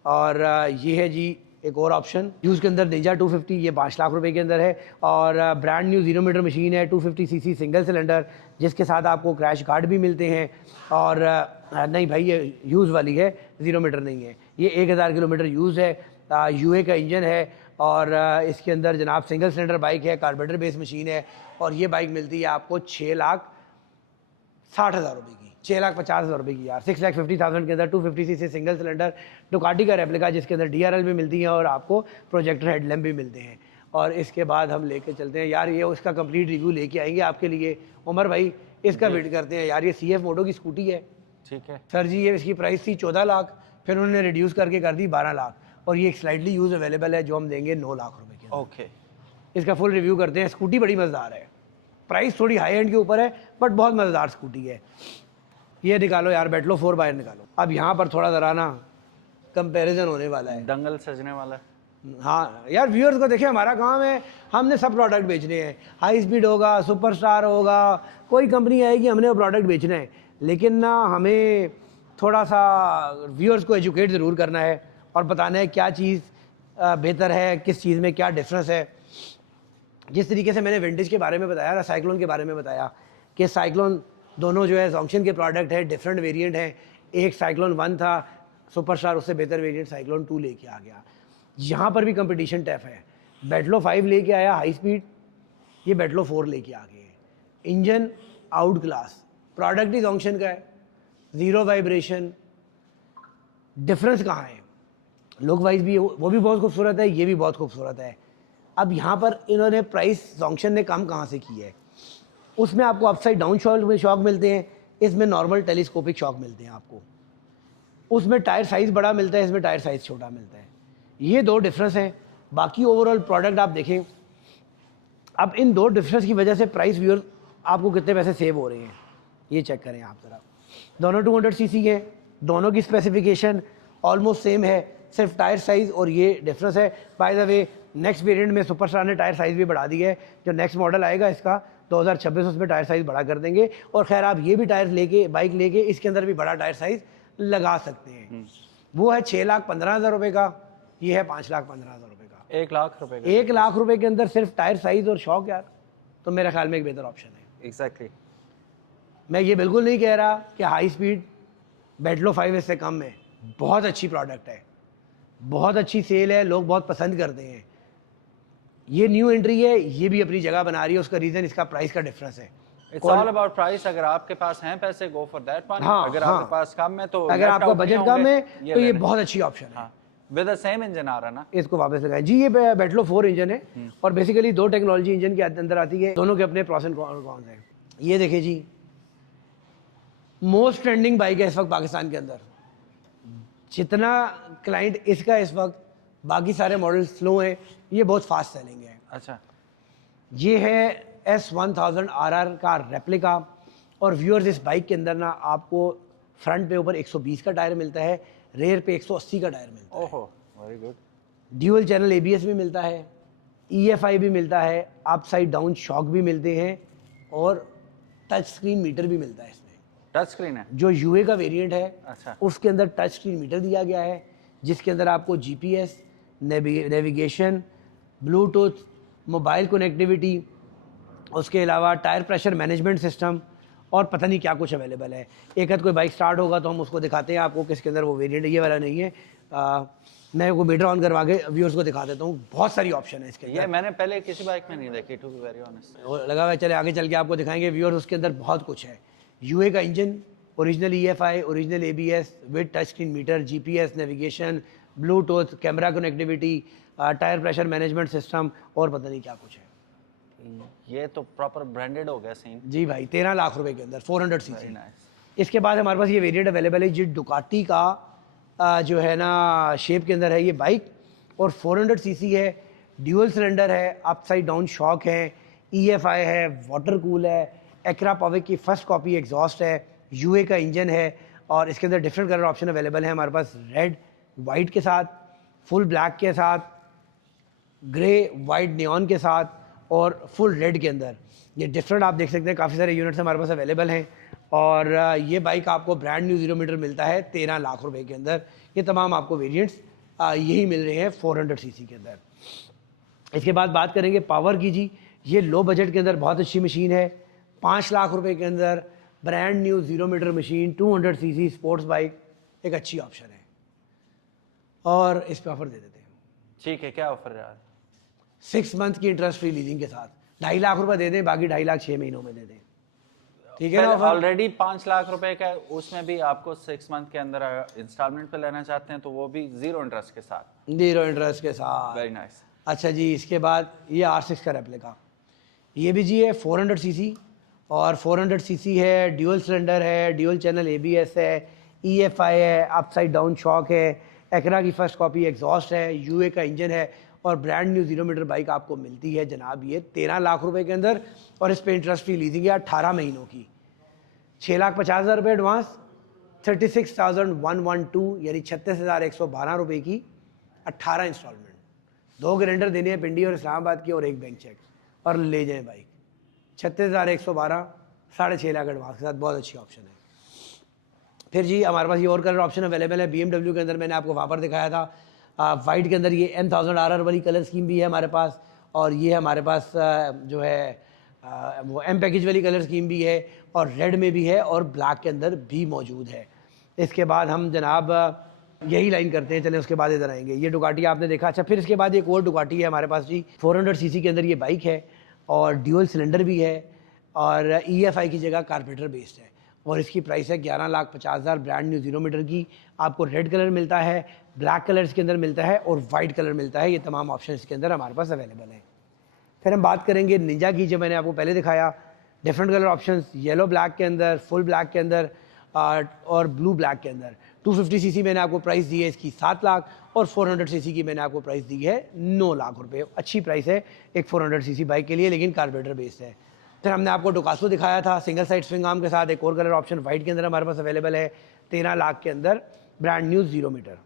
और ये है जी एक और ऑप्शन यूज़ के अंदर निंजा 250, ये 5 लाख रुपए के अंदर है, और ब्रांड न्यू 0 मीटर मशीन है, 250 सीसी सिंगल सिलेंडर, जिसके साथ आपको क्रैश गार्ड भी मिलते हैं। और नहीं भाई, ये यूज़ वाली है, 0 मीटर नहीं है, ये 1000 किलोमीटर यूज़ है, UA का इंजन है, और इसके अंदर जनाब सिंगल सिलेंडर बाइक है, कार्बोरेटर बेस मशीन है, और ये बाइक मिलती है आपको 6,60,000 रुपये की, 6,50,000 रुपये की यार, 6,50,000 के अंदर 250 सीसी सिंगल सिलेंडर डुकाटी का रेप्लिका, जिसके अंदर DRL भी मिलती है, और आपको प्रोजेक्टर हेडलैम्प भी मिलते हैं। और इसके बाद हम लेके चलते हैं यार, ये उसका कंप्लीट रिव्यू लेके आएंगे आपके लिए उमर भाई, इसका वेट करते हैं यार। ये CF मोटो की स्कूटी है, ठीक है सर जी, ये इसकी प्राइस थी 14 लाख, फिर उन्होंने रिड्यूस करके कर दी 12 लाख, और ये एक स्लाइडली यूज़ अवेलेबल है जो हम देंगे 9 लाख रुपए के। ओके, इसका फुल रिव्यू करते हैं। स्कूटी बड़ी मज़ेदार है, प्राइस थोड़ी हाई एंड के ऊपर है, बट बहुत मज़ेदार स्कूटी है। ये निकालो यार, बैटलो 4 बाहर निकालो। अब यहाँ पर थोड़ा ज़रा ना कंपैरिजन होने वाला है, दंगल सजने वाला है। हाँ यार, व्यूअर्स को देखें, हमारा काम है, हमने सब प्रोडक्ट बेचने हैं, हाई स्पीड होगा, सुपरस्टार होगा, कोई कंपनी आएगी, हमने वो प्रोडक्ट बेचना है, लेकिन ना हमें थोड़ा सा व्यूअर्स को एजुकेट ज़रूर करना है, और बताना है क्या चीज़ बेहतर है, किस चीज़ में क्या डिफरेंस है। जिस तरीके से मैंने विंटेज के बारे में बताया, साइक्लोन के बारे में बताया कि साइक्लोन दोनों जो है जोंक्शन के प्रोडक्ट है, डिफरेंट वेरिएंट हैं। एक साइक्लोन 1 था, सुपरस्टार उससे बेहतर वेरिएंट साइक्लोन 2 लेके आ गया। यहाँ पर भी कंपटीशन टफ है। बैटलो 5 लेके आया हाई स्पीड, ये बैटलो 4 लेके आ गए। इंजन आउट क्लास, प्रोडक्ट ही जोंक्शन का है, ज़ीरो वाइब्रेशन। डिफरेंस कहाँ है? लुक वाइज भी वो भी बहुत खूबसूरत है, ये भी बहुत खूबसूरत है। अब यहाँ पर इन्होंने प्राइस जोंक्शन ने कम कहाँ से की है? उसमें आपको अपसाइड डाउन शॉक मिलते हैं, इसमें नॉर्मल टेलीस्कोपिक शॉक मिलते हैं आपको। उसमें टायर साइज़ बड़ा मिलता है, इसमें टायर साइज़ छोटा मिलता है। ये दो डिफरेंस हैं। बाकी ओवरऑल प्रोडक्ट आप देखें, अब इन दो डिफरेंस की वजह से प्राइस व्यूअर आपको कितने पैसे सेव हो रहे हैं ये चेक करें आप ज़रा। दोनों 200 सीसी है, दोनों की स्पेसिफिकेशन ऑलमोस्ट सेम है, सिर्फ टायर साइज़ और ये डिफरेंस है। By the way next variant में सुपरस्टार ने टायर साइज़ भी बढ़ा दी है। जो नेक्स्ट मॉडल आएगा इसका 2026, उसमें टायर साइज़ बड़ा कर देंगे। और खैर आप ये भी टायर लेके बाइक लेके इसके अंदर भी बड़ा टायर साइज़ लगा सकते हैं। वो है 6,15,000 रुपये का, ये है 5,15,000 रुपये का। 1 लाख रुपए का। 1 लाख रुपए के अंदर सिर्फ टायर साइज़ और शॉक यार, तो मेरे ख्याल में एक बेहतर ऑप्शन है। एग्जैक्टली। मैं ये बिल्कुल नहीं कह रहा कि हाई स्पीड बैटलो 5 इससे कम है, बहुत अच्छी प्रोडक्ट है, बहुत अच्छी सेल है, लोग बहुत पसंद करते हैं। ये न्यू एंट्री है, ये भी अपनी जगह बना रही है। उसका रीज़न इसका प्राइस का डिफरेंस है। It's all about price. अगर आपके पास हैं पैसे, गो फॉर दैट वन। हाँ, अगर हाँ। आपके पास कम है तो अगर आपका बजट कम है तो ये बहुत अच्छी ऑप्शन है। विद द सेम इंजन आ रहा ना, इसको वापस लगाएं जी। ये बैटलो 4 इंजन है और बेसिकली दो टेक्नोलॉजी इंजन के अंदर आती है, दोनों के अपने प्रोस एंड कॉन्स हैं। ये देखिए जी, मोस्ट ट्रेंडिंग बाइक है इस वक्त पाकिस्तान के अंदर। जितना क्लाइंट इसका इस वक्त बाकी सारे मॉडल स्लो हैं, ये बहुत फास्ट सेलिंग है। अच्छा, ये है S1000 RR का रेप्लिका। और व्यूअर्स इस बाइक के अंदर ना आपको फ्रंट पे ऊपर 120 का टायर मिलता है, रेयर पे 180 का टायर मिलता है। ओहो, very good. Dual channel ABS भी मिलता है, EFI भी मिलता है, अपसाइड डाउन शॉक भी मिलते हैं और टच स्क्रीन मीटर भी मिलता है इसमें। टच स्क्रीन है? जो यूए का वेरिएंट है अच्छा, उसके अंदर टच स्क्रीन मीटर दिया गया है, जिसके अंदर आपको GPS, navigation, Bluetooth, mobile connectivity, उसके अलावा टायर प्रेशर मैनेजमेंट सिस्टम और पता नहीं क्या कुछ अवेलेबल है। एक हद कोई बाइक स्टार्ट होगा तो हम उसको दिखाते हैं आपको किसके अंदर वो वेरिएंट, ये वाला नहीं है। मैं वो मीटर ऑन करवा के व्यूअर्स को दिखा देता हूँ, बहुत सारी ऑप्शन है इसके ये अंदर। मैंने पहले किसी बाइक में नहीं देखी, टू बी वेरी ऑनेस्ट। और लगा हुआ, चले आगे चल के आपको दिखाएंगे व्यूअर्स, उसके अंदर बहुत कुछ है। यूए का engine, original EFI, original ABS with touch screen meter, GPS, navigation, Bluetooth, camera connectivity, tyre pressure management system और पता नहीं क्या कुछ है। ये तो प्रॉपर ब्रांडेड हो गया सीन। जी भाई, 13 लाख रुपए के अंदर 400 वेरी सीसी। नाइस। इसके बाद हमारे पास ये वेरिएंट अवेलेबल है जी डुकाटी का जो है ना शेप के अंदर है ये बाइक, और 400 सीसी है, ड्यूअल सिलेंडर है, अपसाइड डाउन शॉक है, EFI है, वाटर कूल है, एक्रा पाविक की फर्स्ट कॉपी एग्जॉस्ट है, यूए का इंजन है और इसके अंदर डिफरेंट कलर ऑप्शन अवेलेबल है हमारे पास, रेड वाइट के साथ, फुल ब्लैक के साथ, ग्रे वाइट नियॉन के साथ और फुल रेड के अंदर। ये डिफरेंट आप देख सकते हैं, काफ़ी सारे यूनिट्स हमारे पास अवेलेबल हैं। और ये बाइक आपको ब्रांड न्यू 0 मीटर मिलता है 13 लाख रुपए के अंदर। ये तमाम आपको वेरिएंट्स यही मिल रहे हैं 400 सीसी के अंदर। इसके बाद बात करेंगे पावर की जी। ये लो बजट के अंदर बहुत अच्छी मशीन है, 5 लाख रुपए के अंदर brand new 0 meter machine 200 cc sports bike, एक अच्छी ऑप्शन है और इस पर ऑफर दे देते हैं। ठीक है, क्या ऑफर है? 6 मंथ की इंटरेस्ट फ्री लीजिंग के साथ 2.5 लाख रुपए दे दें, बाकी 2.5 लाख 6 महीनों में दे दें। ठीक है ना? ऑलरेडी 5 लाख रुपए का, उसमें भी आपको 6 मंथ के अंदर इंस्टॉलमेंट पे लेना चाहते हैं तो वो भी 0 इंटरेस्ट के साथ। 0 इंटरेस्ट के साथ। Very nice. अच्छा जी, इसके बाद ये R6 का रेप्लिका, ये भी जी है 400 सीसी और 400 सीसी है, ड्यूअल सिलेंडर है, ड्यूअल चैनल ABS है, EFI है, अपसाइड डाउन शॉक है, एक्रा की फर्स्ट कॉपी एग्जॉस्ट है, यूए का इंजन है और ब्रांड न्यू 0 मीटर बाइक आपको मिलती है जनाब ये 13 लाख रुपए के अंदर। और इस पर इंटरेस्ट फ्री लीजिंग है 18 महीनों की, 6,50,000 रुपये एडवांस, 36,112 यानी 36,112 रुपये की 18 इंस्टॉलमेंट। 2 ग्राइंडर देने हैं पिंडी और इस्लामाबाद की और एक बैंक चेक और ले जाएं बाइक। 36,112, 6.5 लाख एडवांस के साथ, बहुत अच्छी ऑप्शन है। फिर जी हमारे पास ये और कलर ऑप्शन अवेलेबल है। BMW के अंदर मैंने आपको वहाँ पर दिखाया था, वाइट के अंदर ये M1000 RR वाली कलर स्कीम भी है हमारे पास, और ये हमारे पास जो है वो M पैकेज वाली कलर स्कीम भी है, और रेड में भी है और ब्लैक के अंदर भी मौजूद है। इसके बाद हम जनाब यही लाइन करते हैं, चलें उसके बाद इधर आएंगे। ये डुकाटी आपने देखा। अच्छा, फिर इसके बाद एक और डुकाटी है हमारे पास जी, 400 सीसी के अंदर ये बाइक है और ड्यूअल सिलेंडर भी है और EFI की जगह कारपेटर बेस्ड है और इसकी प्राइस है 11,50,000 ब्रांड न्यू 0 मीटर की। आपको रेड कलर मिलता है, ब्लैक कलर इसके अंदर मिलता है और वाइट कलर मिलता है। ये तमाम ऑप्शन इसके अंदर हमारे पास अवेलेबल है। फिर हम बात करेंगे निंजा की, जो मैंने आपको पहले दिखाया, different colour options, yellow black के अंदर, फुल ब्लैक के अंदर और ब्लू ब्लैक के अंदर। 250 सीसी मैंने आपको प्राइस दी है इसकी 7 लाख और 400 सीसी की मैंने आपको प्राइस दी है 9 लाख रुपए। अच्छी प्राइस है एक 400 सीसी बाइक के लिए, लेकिन कार्बोरेटर बेस्ड है। फिर हमने आपको डुकासो दिखाया था सिंगल साइड स्विंग आर्म के साथ, एक और कलर ऑप्शन वाइट के अंदर हमारे पास अवेलेबल है 13 लाख के अंदर, ब्रांड न्यू 0 मीटर।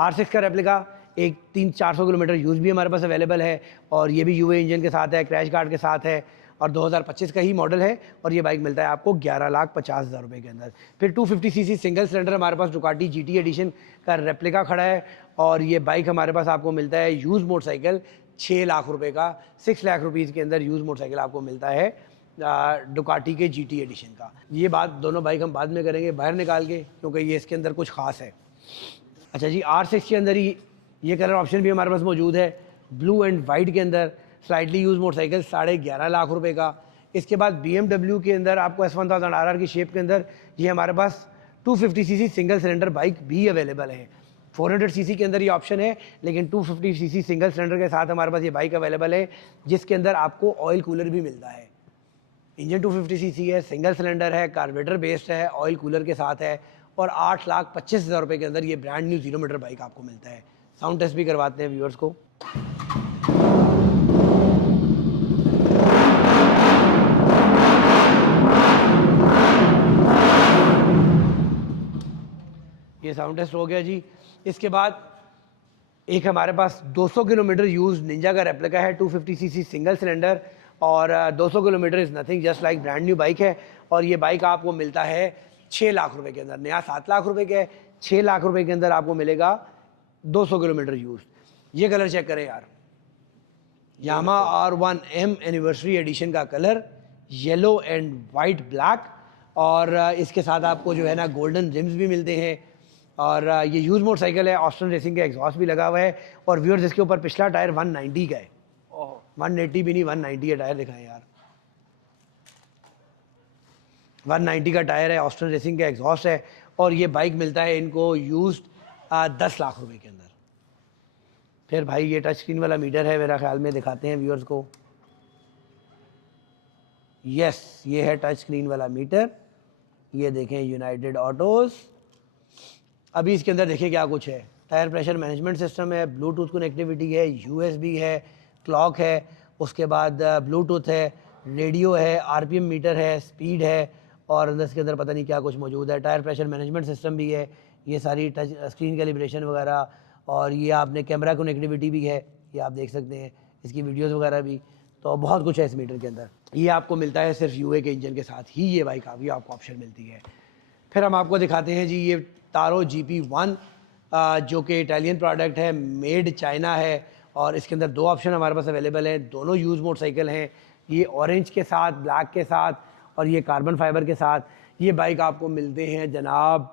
R6 का रेप्लिका एक 300-400 किलोमीटर यूज़ भी हमारे पास अवेलेबल है और ये भी यूए इंजन के साथ है, क्रैश गार्ड के साथ है और 2025 का ही मॉडल है और ये बाइक मिलता है आपको 11,50,000 रुपये के अंदर। फिर 250 सीसी सिंगल सिलेंडर हमारे पास डुकाटी GT एडिशन का रेप्लिका खड़ा है और ये बाइक हमारे पास आपको मिलता है यूज़ मोटरसाइकिल 6 लाख रुपए का, 6 लाख रुपीज़ के अंदर यूज़ मोटरसाइकिल आपको मिलता है डुकाटी के GT एडिशन का। ये बात दोनों बाइक हम बाद में करेंगे बाहर निकाल के, क्योंकि ये इसके अंदर कुछ खास है। अच्छा जी, R6 के अंदर ही ये कलर ऑप्शन भी हमारे पास मौजूद है, ब्लू एंड वाइट के अंदर, स्लाइटली यूज मोटरसाइकिल 11.5 लाख रुपए का। इसके बाद BMW के अंदर आपको S1000 RR की शेप के अंदर ये हमारे पास 250 सीसी सिंगल सिलेंडर बाइक भी अवेलेबल है। 400 सीसी के अंदर ये ऑप्शन है, लेकिन 250 सीसी सिंगल सिलेंडर के साथ हमारे पास ये बाइक अवेलेबल है, जिसके अंदर आपको ऑयल कूलर भी मिलता है। इंजन 250 सीसी है, सिंगल सिलेंडर है, कार्बोरेटर बेस्ड है, ऑयल कूलर के साथ है और 8,25,000 रुपये के अंदर ये ब्रांड न्यू 0 मीटर बाइक आपको मिलता है। साउंड टेस्ट भी करवाते हैं व्यूअर्स को। ये साउंड टेस्ट हो गया जी। इसके बाद एक हमारे पास 200 किलोमीटर यूज निंजा का रेप्लिका है, 250 सीसी सिंगल सिलेंडर, और 200 kilometre is nothing, just like brand new bike है। और ये बाइक आपको मिलता है 6 लाख रुपए के अंदर। नया 7 लाख रुपए का है, 6 लाख रुपए के अंदर आपको मिलेगा 200 किलोमीटर यूज। ये कलर चेक करें यार, यामा R1M एनिवर्सरी एडिशन का colour, yellow and white black. और इसके साथ आपको जो है ना गोल्डन रिम्स भी मिलते हैं। और ये यूज मोटरसाइकिल है, ऑस्टन रेसिंग का एग्जॉस्ट भी लगा हुआ है। और व्यूअर्स इसके ऊपर पिछला टायर 190 का है, 180 भी नहीं 190 का टायर दिखाएं यार, 190 का टायर है, ऑस्टन रेसिंग का एग्जॉस्ट है। और ये बाइक मिलता है इनको यूज 10 लाख रुपए के अंदर। फिर भाई ये टच स्क्रीन वाला मीटर है, मेरा ख्याल में दिखाते हैं व्यूअर्स को। यस, ये है टच स्क्रीन वाला मीटर, ये देखें यूनाइटेड ऑटोज। अभी इसके अंदर देखिए क्या कुछ है, टायर प्रेशर मैनेजमेंट सिस्टम है, ब्लूटूथ कनेक्टिविटी है, USB है, क्लॉक है, उसके बाद ब्लूटूथ है, रेडियो है, RPM मीटर है, स्पीड है, और अंदर इसके अंदर पता नहीं क्या कुछ मौजूद है। टायर प्रेशर मैनेजमेंट सिस्टम भी है, ये सारी टच स्क्रीन कैलिब्रेशन वगैरह, और ये आपने कैमरा कनेक्टिविटी भी है, ये आप देख सकते हैं, इसकी वीडियोस वगैरह भी। तो बहुत कुछ है इस मीटर के अंदर। ये आपको मिलता है सिर्फ UA के इंजन के साथ ही, ये बाइक आपको ऑप्शन मिलती है। फिर हम आपको दिखाते हैं जी ये तारो GP1, जो कि इटालियन प्रोडक्ट है, मेड चाइना है। और इसके अंदर 2 ऑप्शन हमारे पास अवेलेबल हैं, दोनों यूज मोटरसाइकिल हैं। ये ऑरेंज के साथ, ब्लैक के साथ, और ये कार्बन फाइबर के साथ। ये बाइक आपको मिलते हैं जनाब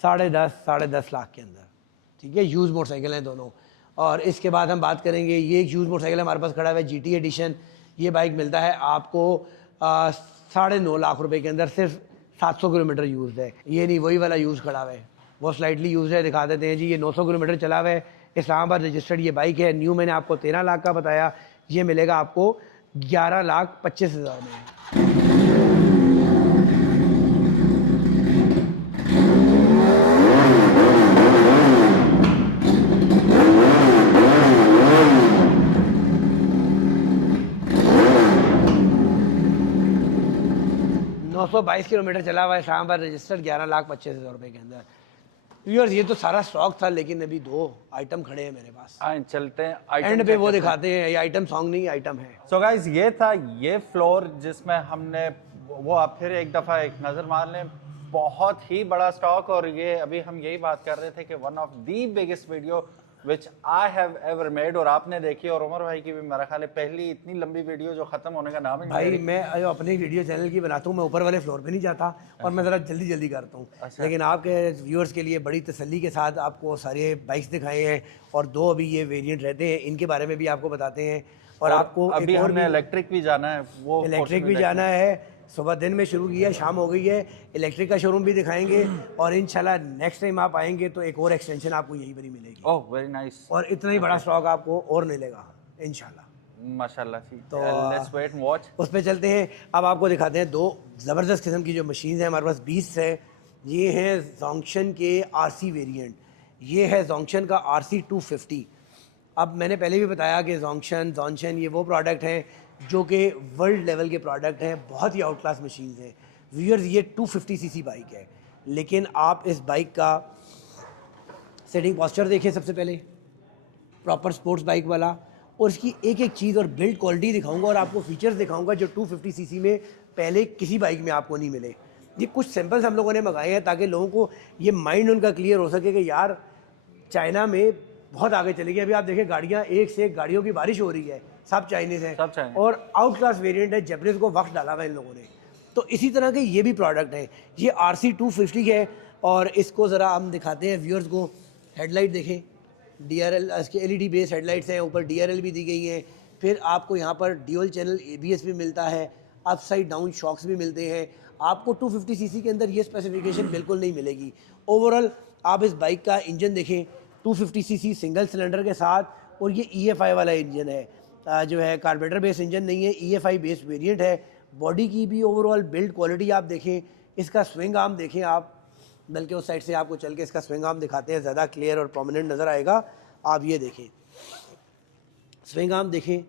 10.5 लाख के अंदर, ठीक है। यूज मोटरसाइकिल हैं दोनों। और इसके बाद हम बात करेंगे, ये एक यूज मोटरसाइकिल हमारे पास खड़ा हुआ है GT एडिशन। ये बाइक मिलता है आपको 9.5 लाख रुपए के अंदर, सिर्फ 700 किलोमीटर यूज़ है। ये नहीं वही वाला यूज़ खड़ा हुआ है, वो स्लाइटली यूज़ है, दिखा देते हैं जी। ये 900 किलोमीटर चला हुआ है, इस्लामाबाद रजिस्टर्ड ये बाइक है। न्यू मैंने आपको 13 लाख का बताया, ये मिलेगा आपको 11,25,000 में। 922 किलोमीटर चला हुआ है, इस्लामाबाद रजिस्टर्ड, 11,25,000 रुपए के अंदर। व्यूअर्स ये तो सारा स्टॉक था, लेकिन अभी 2 आइटम खड़े हैं मेरे पास, चलते हैं एंड पे वो दिखाते हैं। ये आइटम सॉन्ग नहीं, आइटम है। सो गाइस ये था ये फ्लोर जिसमें हमने वो, आप फिर एक दफ़ा एक नज़र मार लें, बहुत ही बड़ा स्टॉक। और ये अभी हम यही बात कर रहे थे कि one of the biggest video which I have ever made, और आपने देखी, और उमर भाई की भी मेरा ख्याल है पहली इतनी लंबी वीडियो जो खत्म होने का नाम है। भाई मैं अपने वीडियो चैनल की बनाता हूँ, मैं ऊपर वाले फ्लोर पे नहीं जाता, और मैं ज़रा जल्दी जल्दी करता हूँ। लेकिन आपके व्यूअर्स के लिए बड़ी तसल्ली के साथ आपको सारे बाइक्स दिखाए हैं, और 2 अभी ये वेरिएंट रहते हैं, इनके बारे में भी आपको बताते हैं। और आपको अभी हमने इलेक्ट्रिक भी जाना है, वो इलेक्ट्रिक भी जाना है। सुबह दिन में शुरू किया, शाम हो गई है, इलेक्ट्रिक का शोरूम भी दिखाएंगे। और इंशाल्लाह नेक्स्ट टाइम आप आएंगे तो एक और एक्सटेंशन आपको यही बड़ी मिलेगी। Oh very nice. और इतना ही बड़ा स्टॉक आपको और मिलेगा इंशाल्लाह, माशाल्लाह। तो लेट्स वेट एंड वॉच, उस पर चलते हैं। अब आपको दिखाते हैं 2 ज़बरदस्त किस्म की जो मशीन है हमारे पास, 20 है। ये है जोंक्शन के RC वेरिएंट, ये है जोंक्शन का RC 250। अब मैंने पहले भी बताया कि जोंक्शन ये वो प्रोडक्ट हैं जो कि वर्ल्ड लेवल के प्रोडक्ट हैं, बहुत ही आउट क्लास मशीन्स हैं। व्यूअर्स ये 250 सीसी बाइक है, लेकिन आप इस बाइक का सेटिंग पॉस्चर देखें सबसे पहले, प्रॉपर स्पोर्ट्स बाइक वाला। और इसकी एक एक चीज़ और बिल्ड क्वालिटी दिखाऊंगा, और आपको फीचर्स दिखाऊंगा जो 250 सीसी में पहले किसी बाइक में आपको नहीं मिले। ये कुछ सैम्पल्स हम लोगों ने मंगाए हैं ताकि लोगों को ये माइंड उनका क्लियर हो सके कि यार चाइना में बहुत आगे चली गई। अभी आप देखें गाड़ियाँ एक से एक गाड़ियों की बारिश हो रही है, सब चाइनीज़ हैं, और आउट क्लास वेरिएंट है, जैपनीज़ को वक्त डाला हुआ है इन लोगों ने। तो इसी तरह के ये भी प्रोडक्ट है, ये RC 250 है। और इसको ज़रा हम दिखाते हैं व्यूअर्स को। हेडलाइट देखें, DRL, इसके LED बेस हेडलाइट्स हैं, ऊपर DRL भी दी गई हैं। फिर आपको यहाँ पर ड्यूल चैनल ABS भी मिलता है, अपसाइड डाउन शॉक्स भी मिलते हैं। आपको 250 सीसी के अंदर ये स्पेसिफिकेशन बिल्कुल नहीं मिलेगी। ओवरऑल आप इस बाइक का इंजन देखें, 250 सीसी सिंगल सिलेंडर के साथ, और ये EFI वाला इंजन है, जो है कार्बोरेटर बेस इंजन नहीं है, EFI बेस वेरिएंट है। बॉडी की भी ओवरऑल बिल्ड क्वालिटी आप देखें, इसका स्विंग आर्म देखें आप, बल्कि उस साइड से आपको चल के इसका स्विंग आर्म दिखाते हैं, ज़्यादा क्लियर और प्रोमिनेंट नज़र आएगा। आप ये देखें, स्विंग आर्म देखें,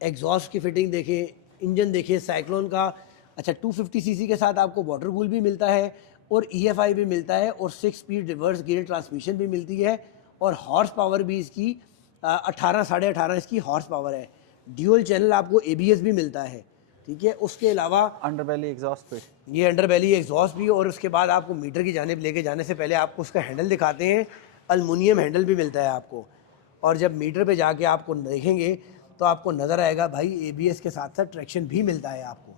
एग्जॉस्ट की फिटिंग देखें, इंजन देखें साइक्लोन का। अच्छा 250 सीसी के साथ आपको वाटर कूल भी मिलता है और EFI भी मिलता है और 6 स्पीड रिवर्स गियर ट्रांसमिशन भी मिलती है और हॉर्स पावर भी इसकी 18 साढ़े 18 इसकी हॉर्स पावर है। ड्यूअल चैनल आपको ABS भी मिलता है, ठीक है। उसके अलावा अंडरबेली एग्जॉस्ट पे ये अंडरबेली एग्जॉस्ट भी, और उसके बाद आपको मीटर की जानिब लेके जाने से पहले आपको उसका हैंडल दिखाते हैं, अल्मुनियम हैंडल भी मिलता है आपको। और जब मीटर पे जाके आपको देखेंगे तो आपको नज़र आएगा भाई ABS के साथ साथ ट्रैक्शन भी मिलता है आपको।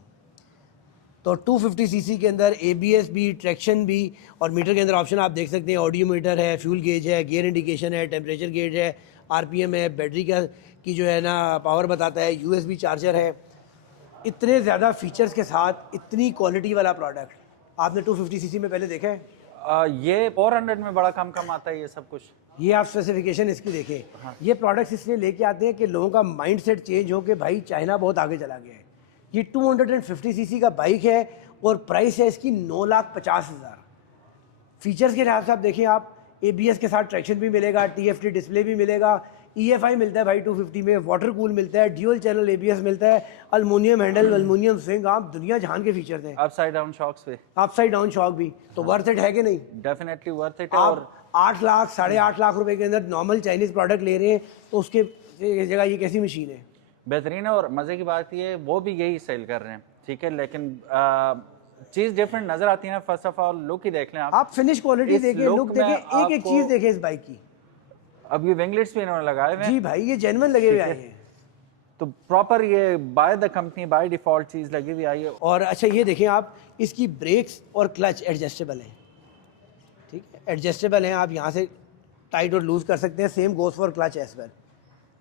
तो 250 सीसी के अंदर ABS भी, ट्रैक्शन भी, और मीटर के अंदर ऑप्शन आप देख सकते हैं, ऑडियो मीटर है, फ्यूल गेज है, गियर इंडिकेशन है, टेम्परेचर गेज है, RPM है, बैटरी का की जो है ना पावर बताता है, USB चार्जर है। इतने ज़्यादा फीचर्स के साथ इतनी क्वालिटी वाला प्रोडक्ट आपने 250 सीसी में पहले देखा है? ये 400 में बड़ा कम आता है ये सब कुछ। ये आप स्पेसिफिकेशन इसकी देखें। ये प्रोडक्ट्स इसलिए लेके आते हैं कि लोगों का माइंड सेट चेंज हो कि भाई चाइना बहुत आगे चला गया है। ये 250 सीसी का बाइक है और प्राइस है इसकी 9,50,000। फीचर्स के लिहाज से आप देखें, आप ABS के साथ ट्रैक्शन भी मिलेगा, TFT डिस्प्ले भी मिलेगा, EFI मिलता है भाई 250 में, वाटर कूल मिलता है, ड्यूअल चैनल ABS मिलता है, aluminium handle, aluminium swing arm, दुनिया जहान के फीचर्स हैं। अपसाइड डाउन शॉक्स पे, अपसाइड डाउन शॉक भी, तो वर्थ इट है कि नहीं? डेफिनेटली वर्थ इट है। आप और 8 लाख 8.5 लाख रुपए के अंदर नॉर्मल चाइनीज प्रोडक्ट ले रहे हैं तो उसके जगह ये कैसी मशीन है? बेहतरीन है। और मज़े की बात ये वो भी यही सेल कर रहे हैं, ठीक है, लेकिन चीज़ डिफरेंट नज़र आती है ना। फर्स्ट ऑफ ऑल लुक ही देख लें आप फिनिश क्वालिटी इस देखें, look लुक देखें, में एक एक आपको- चीज़ देखें इस बाइक की। अब ये विंगलेट्स भी इन्होंने लगाए हुए हैं, जी भाई ये जेन्युइन लगे हुए आए हैं। तो प्रॉपर ये by the company by default चीज़ लगी हुई आई है। और अच्छा ये देखें आप, इसकी ब्रेक्स और क्लच एडजस्टेबल है, ठीक है, एडजस्टेबल हैं। आप यहाँ से टाइट और लूज कर सकते हैं। Same goes for clutch as well.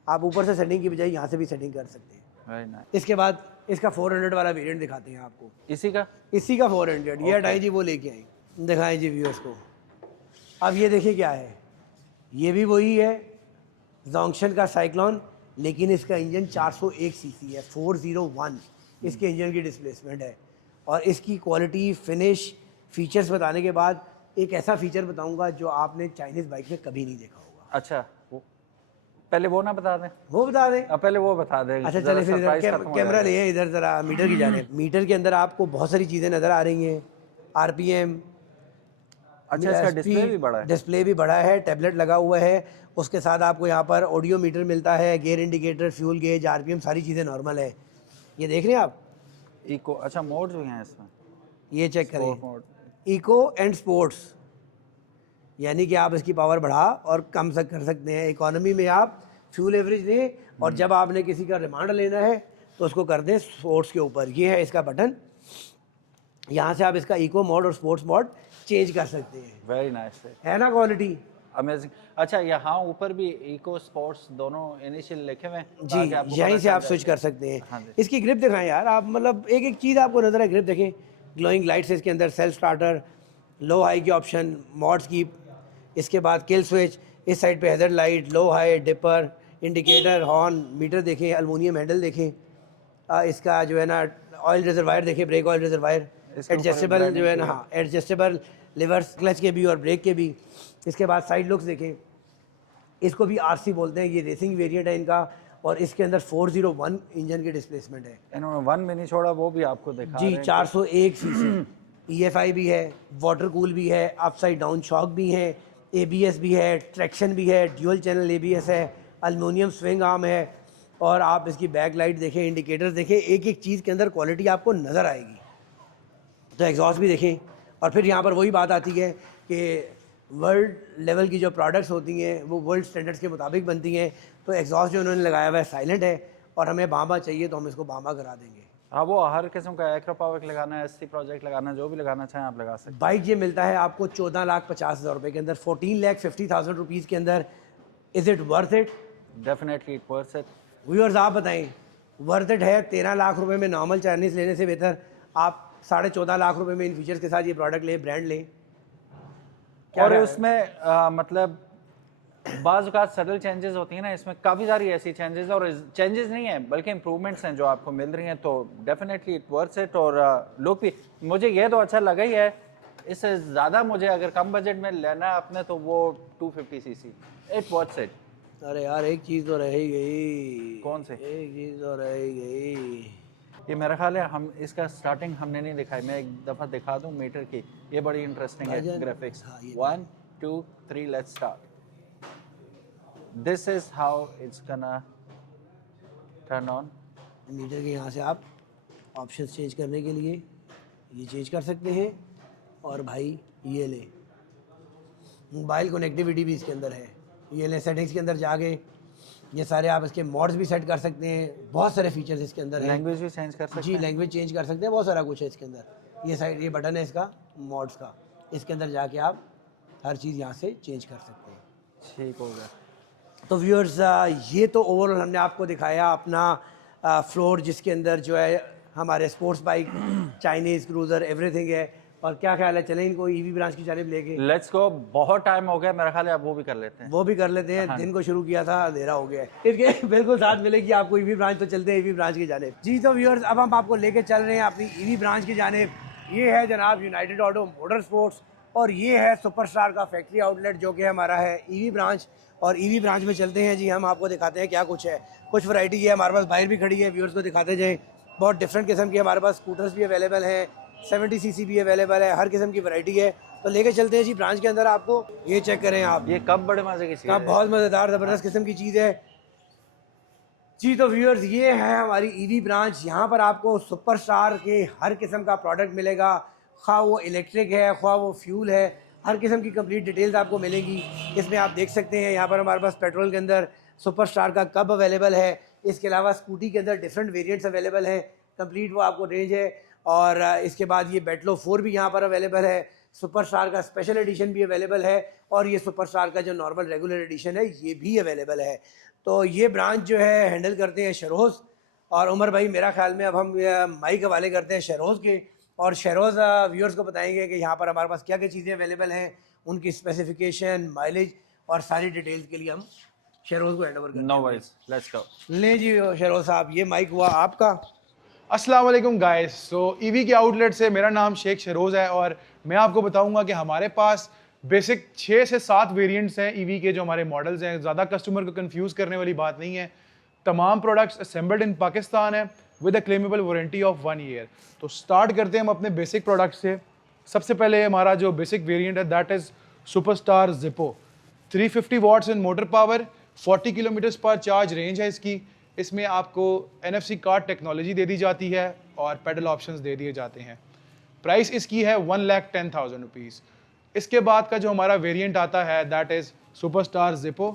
आप ऊपर से सेटिंग की बजाय यहाँ से भी सेटिंग कर सकते हैं। Very nice। इसके बाद इसका 400 वाला वेरिएंट दिखाते हैं आपको। इसी का इसी का 400 ये हटाई जी, वो लेके आई, दिखाएं जी व्यूअर्स को। अब ये देखिए क्या है, ये भी वही है जोंक्शन का साइक्लोन, लेकिन इसका इंजन 401 सीसी है, 401 इसके इंजन की डिस्प्लेसमेंट है। और इसकी क्वालिटी, फिनिश, फीचर्स बताने के बाद एक ऐसा फीचर बताऊंगा जो आपने चाइनीज़ बाइक में कभी नहीं देखा होगा। अच्छा, वो पहले वो ना बता दें, वो बता दें? अब पहले वो बता दें। अच्छा जरा चले फिर surprise इधर खत्म हो कैमरा जाएगा। ले इधर ज़रा मीटर की जाने। मीटर के अंदर आपको बहुत सारी चीज़ें नज़र आ रही हैं, RPM। अच्छा, इसका डिस्प्ले भी बड़ा है। डिस्प्ले भी बड़ा है, टैबलेट लगा हुआ है। उसके साथ आपको यहाँ पर ऑडियो मीटर मिलता है, gear indicator, fuel gauge, RPM, सारी चीज़ें नॉर्मल है। ये देख रहे हैं आप, इको, अच्छा मोड्स भी हैं इसमें, ये चेक स्पोर्ट करें, मोड। इको एंड स्पोर्ट्स, यानी कि आप इसकी पावर बढ़ा और कम कर सकते हैं। इकोनॉमी में आप फ्यूल एवरेज लें, और जब आपने किसी का रिमांड लेना है तो उसको कर दें स्पोर्ट्स के ऊपर। ये है इसका बटन, यहाँ से आप इसका इको मोड और स्पोर्ट्स मोड चेंज कर सकते हैं। वेरी नाइस है ना क्वालिटी? अमेजिंग। अच्छा, यहाँ ऊपर भी इको स्पोर्ट्स दोनों इनिशियल लिखे हुए हैं जी, ताकि आपको यहीं पता से आप चल स्विच जाए। कर सकते हैं। हाँ जी। इसकी ग्रिप दिखाएं यार आप, मतलब एक एक चीज़ आपको नजर है। ग्रिप देखें, ग्लोइंग लाइट्स है इसके अंदर, सेल्फ स्टार्टर, लो हाई के ऑप्शन, मॉड्स की, इसके बाद किल स्विच, इस साइड पे hazard light, low high, dipper, indicator, horn, meter देखें, अल्मुनियम हैंडल देखें, इसका जो है ना ऑयल रिजर्वायर देखें, ब्रेक ऑयल रिजर्वायर, एडजस्टेबल जो है ना, हाँ एडजस्टेबल लिवर्स, क्लच के भी और ब्रेक के भी। इसके बाद साइड लुक्स देखें, इसको भी RC बोलते हैं, ये रेसिंग वेरिएंट है इनका, और इसके अंदर 401 इंजन की डिस्प्लेसमेंट है। इन्होंने 1 मिनी छोड़ा, वो भी आपको दिखा जी रहे हैं। 401 सीसी, EFI भी है, वाटर कूल भी है, अपसाइड डाउन शॉक भी है, ABS भी है, ट्रैक्शन भी है, ड्यूअल चैनल ABS है, अल्मुनियम स्विंग आर्म है, और आप इसकी बैक लाइट देखें, इंडिकेटर्स देखें, एक एक चीज़ के अंदर क्वालिटी आपको नज़र आएगी। तो एग्जॉस्ट भी देखें, और फिर यहाँ पर वही बात आती है कि वर्ल्ड लेवल की जो प्रोडक्ट्स होती हैं वो वर्ल्ड स्टैंडर्ड्स के मुताबिक बनती हैं। तो एग्जॉस्ट जो उन्होंने लगाया हुआ है साइलेंट है, और हमें बांबा चाहिए तो हम इसको बांबा करा देंगे। हाँ, वो हर किस्म का एक्रो पावर लगाना है, SC प्रोजेक्ट लगाना है, जो भी लगाना चाहें आप लगा सकते हैं। बाइक ये मिलता है आपको 14,50,000 रुपये के अंदर, 14,50,000 रुपीज़ के अंदर। Is it worth it? Definitely it worth it. Viewers आप बताएं, वर्थ इट है? 13 लाख रुपए में नॉर्मल चाइनीज़ लेने से बेहतर आप 14.5 लाख रुपए में इन फीचर्स के साथ ये प्रोडक्ट लें, ब्रांड लें। और उसमें मतलब बाज़ औक़ात सटल चेंजेस होती हैं ना, इसमें काफ़ी सारी ऐसी चेंजेस, और चेंजेस नहीं है बल्कि इंप्रूवमेंट्स हैं जो आपको मिल रही हैं। तो डेफिनेटली इट वर्थ इट। और लुक भी मुझे ये तो अच्छा लगा ही है। इससे ज़्यादा मुझे अगर कम बजट में लेना है अपने, तो वो 250 सीसी, इट वर्थ इट। अरे यार एक चीज़ तो रह ही गई। कौन सी? एक चीज़ तो रह ही गई। ये मेरा ख्याल है हम इसका स्टार्टिंग हमने नहीं दिखाई, मैं एक दफ़ा दिखा दूं मीटर की, ये बड़ी इंटरेस्टिंग है भाईजान, ग्राफिक्स। हाँ, ये 1 2 3 let's start. This is how it's gonna turn on. Meter के यहाँ से आप ऑप्शन चेंज करने के लिए ये चेंज कर सकते हैं। और भाई ये ले, मोबाइल कनेक्टिविटी भी इसके अंदर है। ये ले, सेटिंग्स के अंदर जाके ये सारे आप इसके मॉड्स भी सेट कर सकते हैं। बहुत सारे फीचर्स इसके अंदर हैं। लैंग्वेज भी चेंज कर सकते जी, हैं। लैंग्वेज चेंज कर सकते हैं, बहुत सारा कुछ है इसके अंदर। ये साइड, ये बटन है इसका मॉड्स का, इसके अंदर जाके आप हर चीज़ यहाँ से चेंज कर सकते हैं। ठीक हो गया। तो व्यूअर्स, ये तो ओवरऑल हमने आपको दिखाया अपना फ्लोर, जिसके अंदर जो है हमारे sports bike, Chinese cruiser, everything है। और क्या ख्याल है, चलें इनको ईवी ब्रांच की जानिब लेके? लेट्स गो, बहुत टाइम हो गया, मेरा ख्याल है अब वो भी कर लेते हैं। वो भी कर लेते हैं। दिन को शुरू किया था, अंधेरा हो गया है। इसके बिल्कुल साथ मिलेगी आपको ईवी ब्रांच, तो चलते हैं ईवी ब्रांच की जानिब। जी तो व्यूअर्स, अब हम आपको लेके चल रहे हैं अपनी ईवी ब्रांच की जानिब। ये है जनाब यूनाइटेड ऑटो मोटर स्पोर्ट्स, और ये है सुपरस्टार का फैक्ट्री आउटलेट, जो कि हमारा है ईवी ब्रांच। और ईवी ब्रांच में चलते हैं जी, हम आपको दिखाते हैं क्या कुछ है। कुछ वैरायटी है हमारे पास, बाइक भी खड़ी है, व्यूअर्स को दिखाते जाएँ। बहुत डिफरेंट किस्म की हमारे पास स्कूटर्स भी अवेलेबल हैं, 70 सीसी भी अवेलेबल है, हर किस्म की वैरायटी है। तो लेके चलते हैं जी ब्रांच के अंदर आपको। ये चेक करें आप, ये कब बड़े मजे की चीज़ का है। बहुत मज़ेदार ज़बरदस्त किस्म की चीज़ है जी। तो व्यूअर्स, ये है हमारी ईवी ब्रांच। यहाँ पर आपको सुपरस्टार के हर किस्म का प्रोडक्ट मिलेगा, खा वो इलेक्ट्रिक है, खा वो फ्यूल है, हर किस्म की कंप्लीट डिटेल्स आपको मिलेगी। इसमें आप देख सकते हैं, यहाँ पर हमारे पास पेट्रोल के अंदर सुपरस्टार का कब अवेलेबल है। इसके अलावा स्कूटी के अंदर डिफरेंट वेरिएंट्स अवेलेबल हैं, कंप्लीट वो आपको रेंज है। और इसके बाद ये बेटलो 4 भी यहाँ पर अवेलेबल है, सुपरस्टार का स्पेशल एडिशन भी अवेलेबल है, और ये सुपरस्टार का जो नॉर्मल रेगुलर एडिशन है ये भी अवेलेबल है। तो ये ब्रांच जो है हैंडल करते हैं शहरोज़ और उमर भाई। मेरा ख्याल में अब हम माइक हवाले करते हैं शहरोज़ के, और शहरोज़ व्यूअर्स को बताएंगे कि यहाँ पर हमारे पास क्या क्या चीज़ें अवेलेबल हैं, उनकी स्पेसिफिकेशन, माइलेज और सारी डिटेल्स के लिए हम शहरोज़ को हैंड ओवर करते हैं। No worries, let's go. लें जी शहरोज़ साहब, ये माइक हुआ आपका। अस्सलाम वालेकुम गाइस। सो ईवी के आउटलेट से मेरा नाम शेख शरोज़ है, और मैं आपको बताऊंगा कि हमारे पास बेसिक 6 से 7 वेरिएंट्स हैं ईवी के, जो हमारे मॉडल्स हैं। ज़्यादा कस्टमर को कंफ्यूज करने वाली बात नहीं है। तमाम प्रोडक्ट्स असेंबल्ड इन पाकिस्तान है with a claimable warranty of 1 year. तो स्टार्ट करते हैं हम अपने बेसिक प्रोडक्ट से। सबसे पहले हमारा जो बेसिक वेरिएंट है that is superstar Zipo. 350 watts in motor power, 40 kilometres पर चार्ज रेंज है इसकी। इसमें आपको NFC कार्ड टेक्नोलॉजी दे दी जाती है और पेडल ऑप्शंस दे दिए जाते हैं। प्राइस इसकी है 1,10,000 रुपीज़। इसके बाद का जो हमारा वेरिएंट आता है दैट इज़ सुपरस्टार जिपो।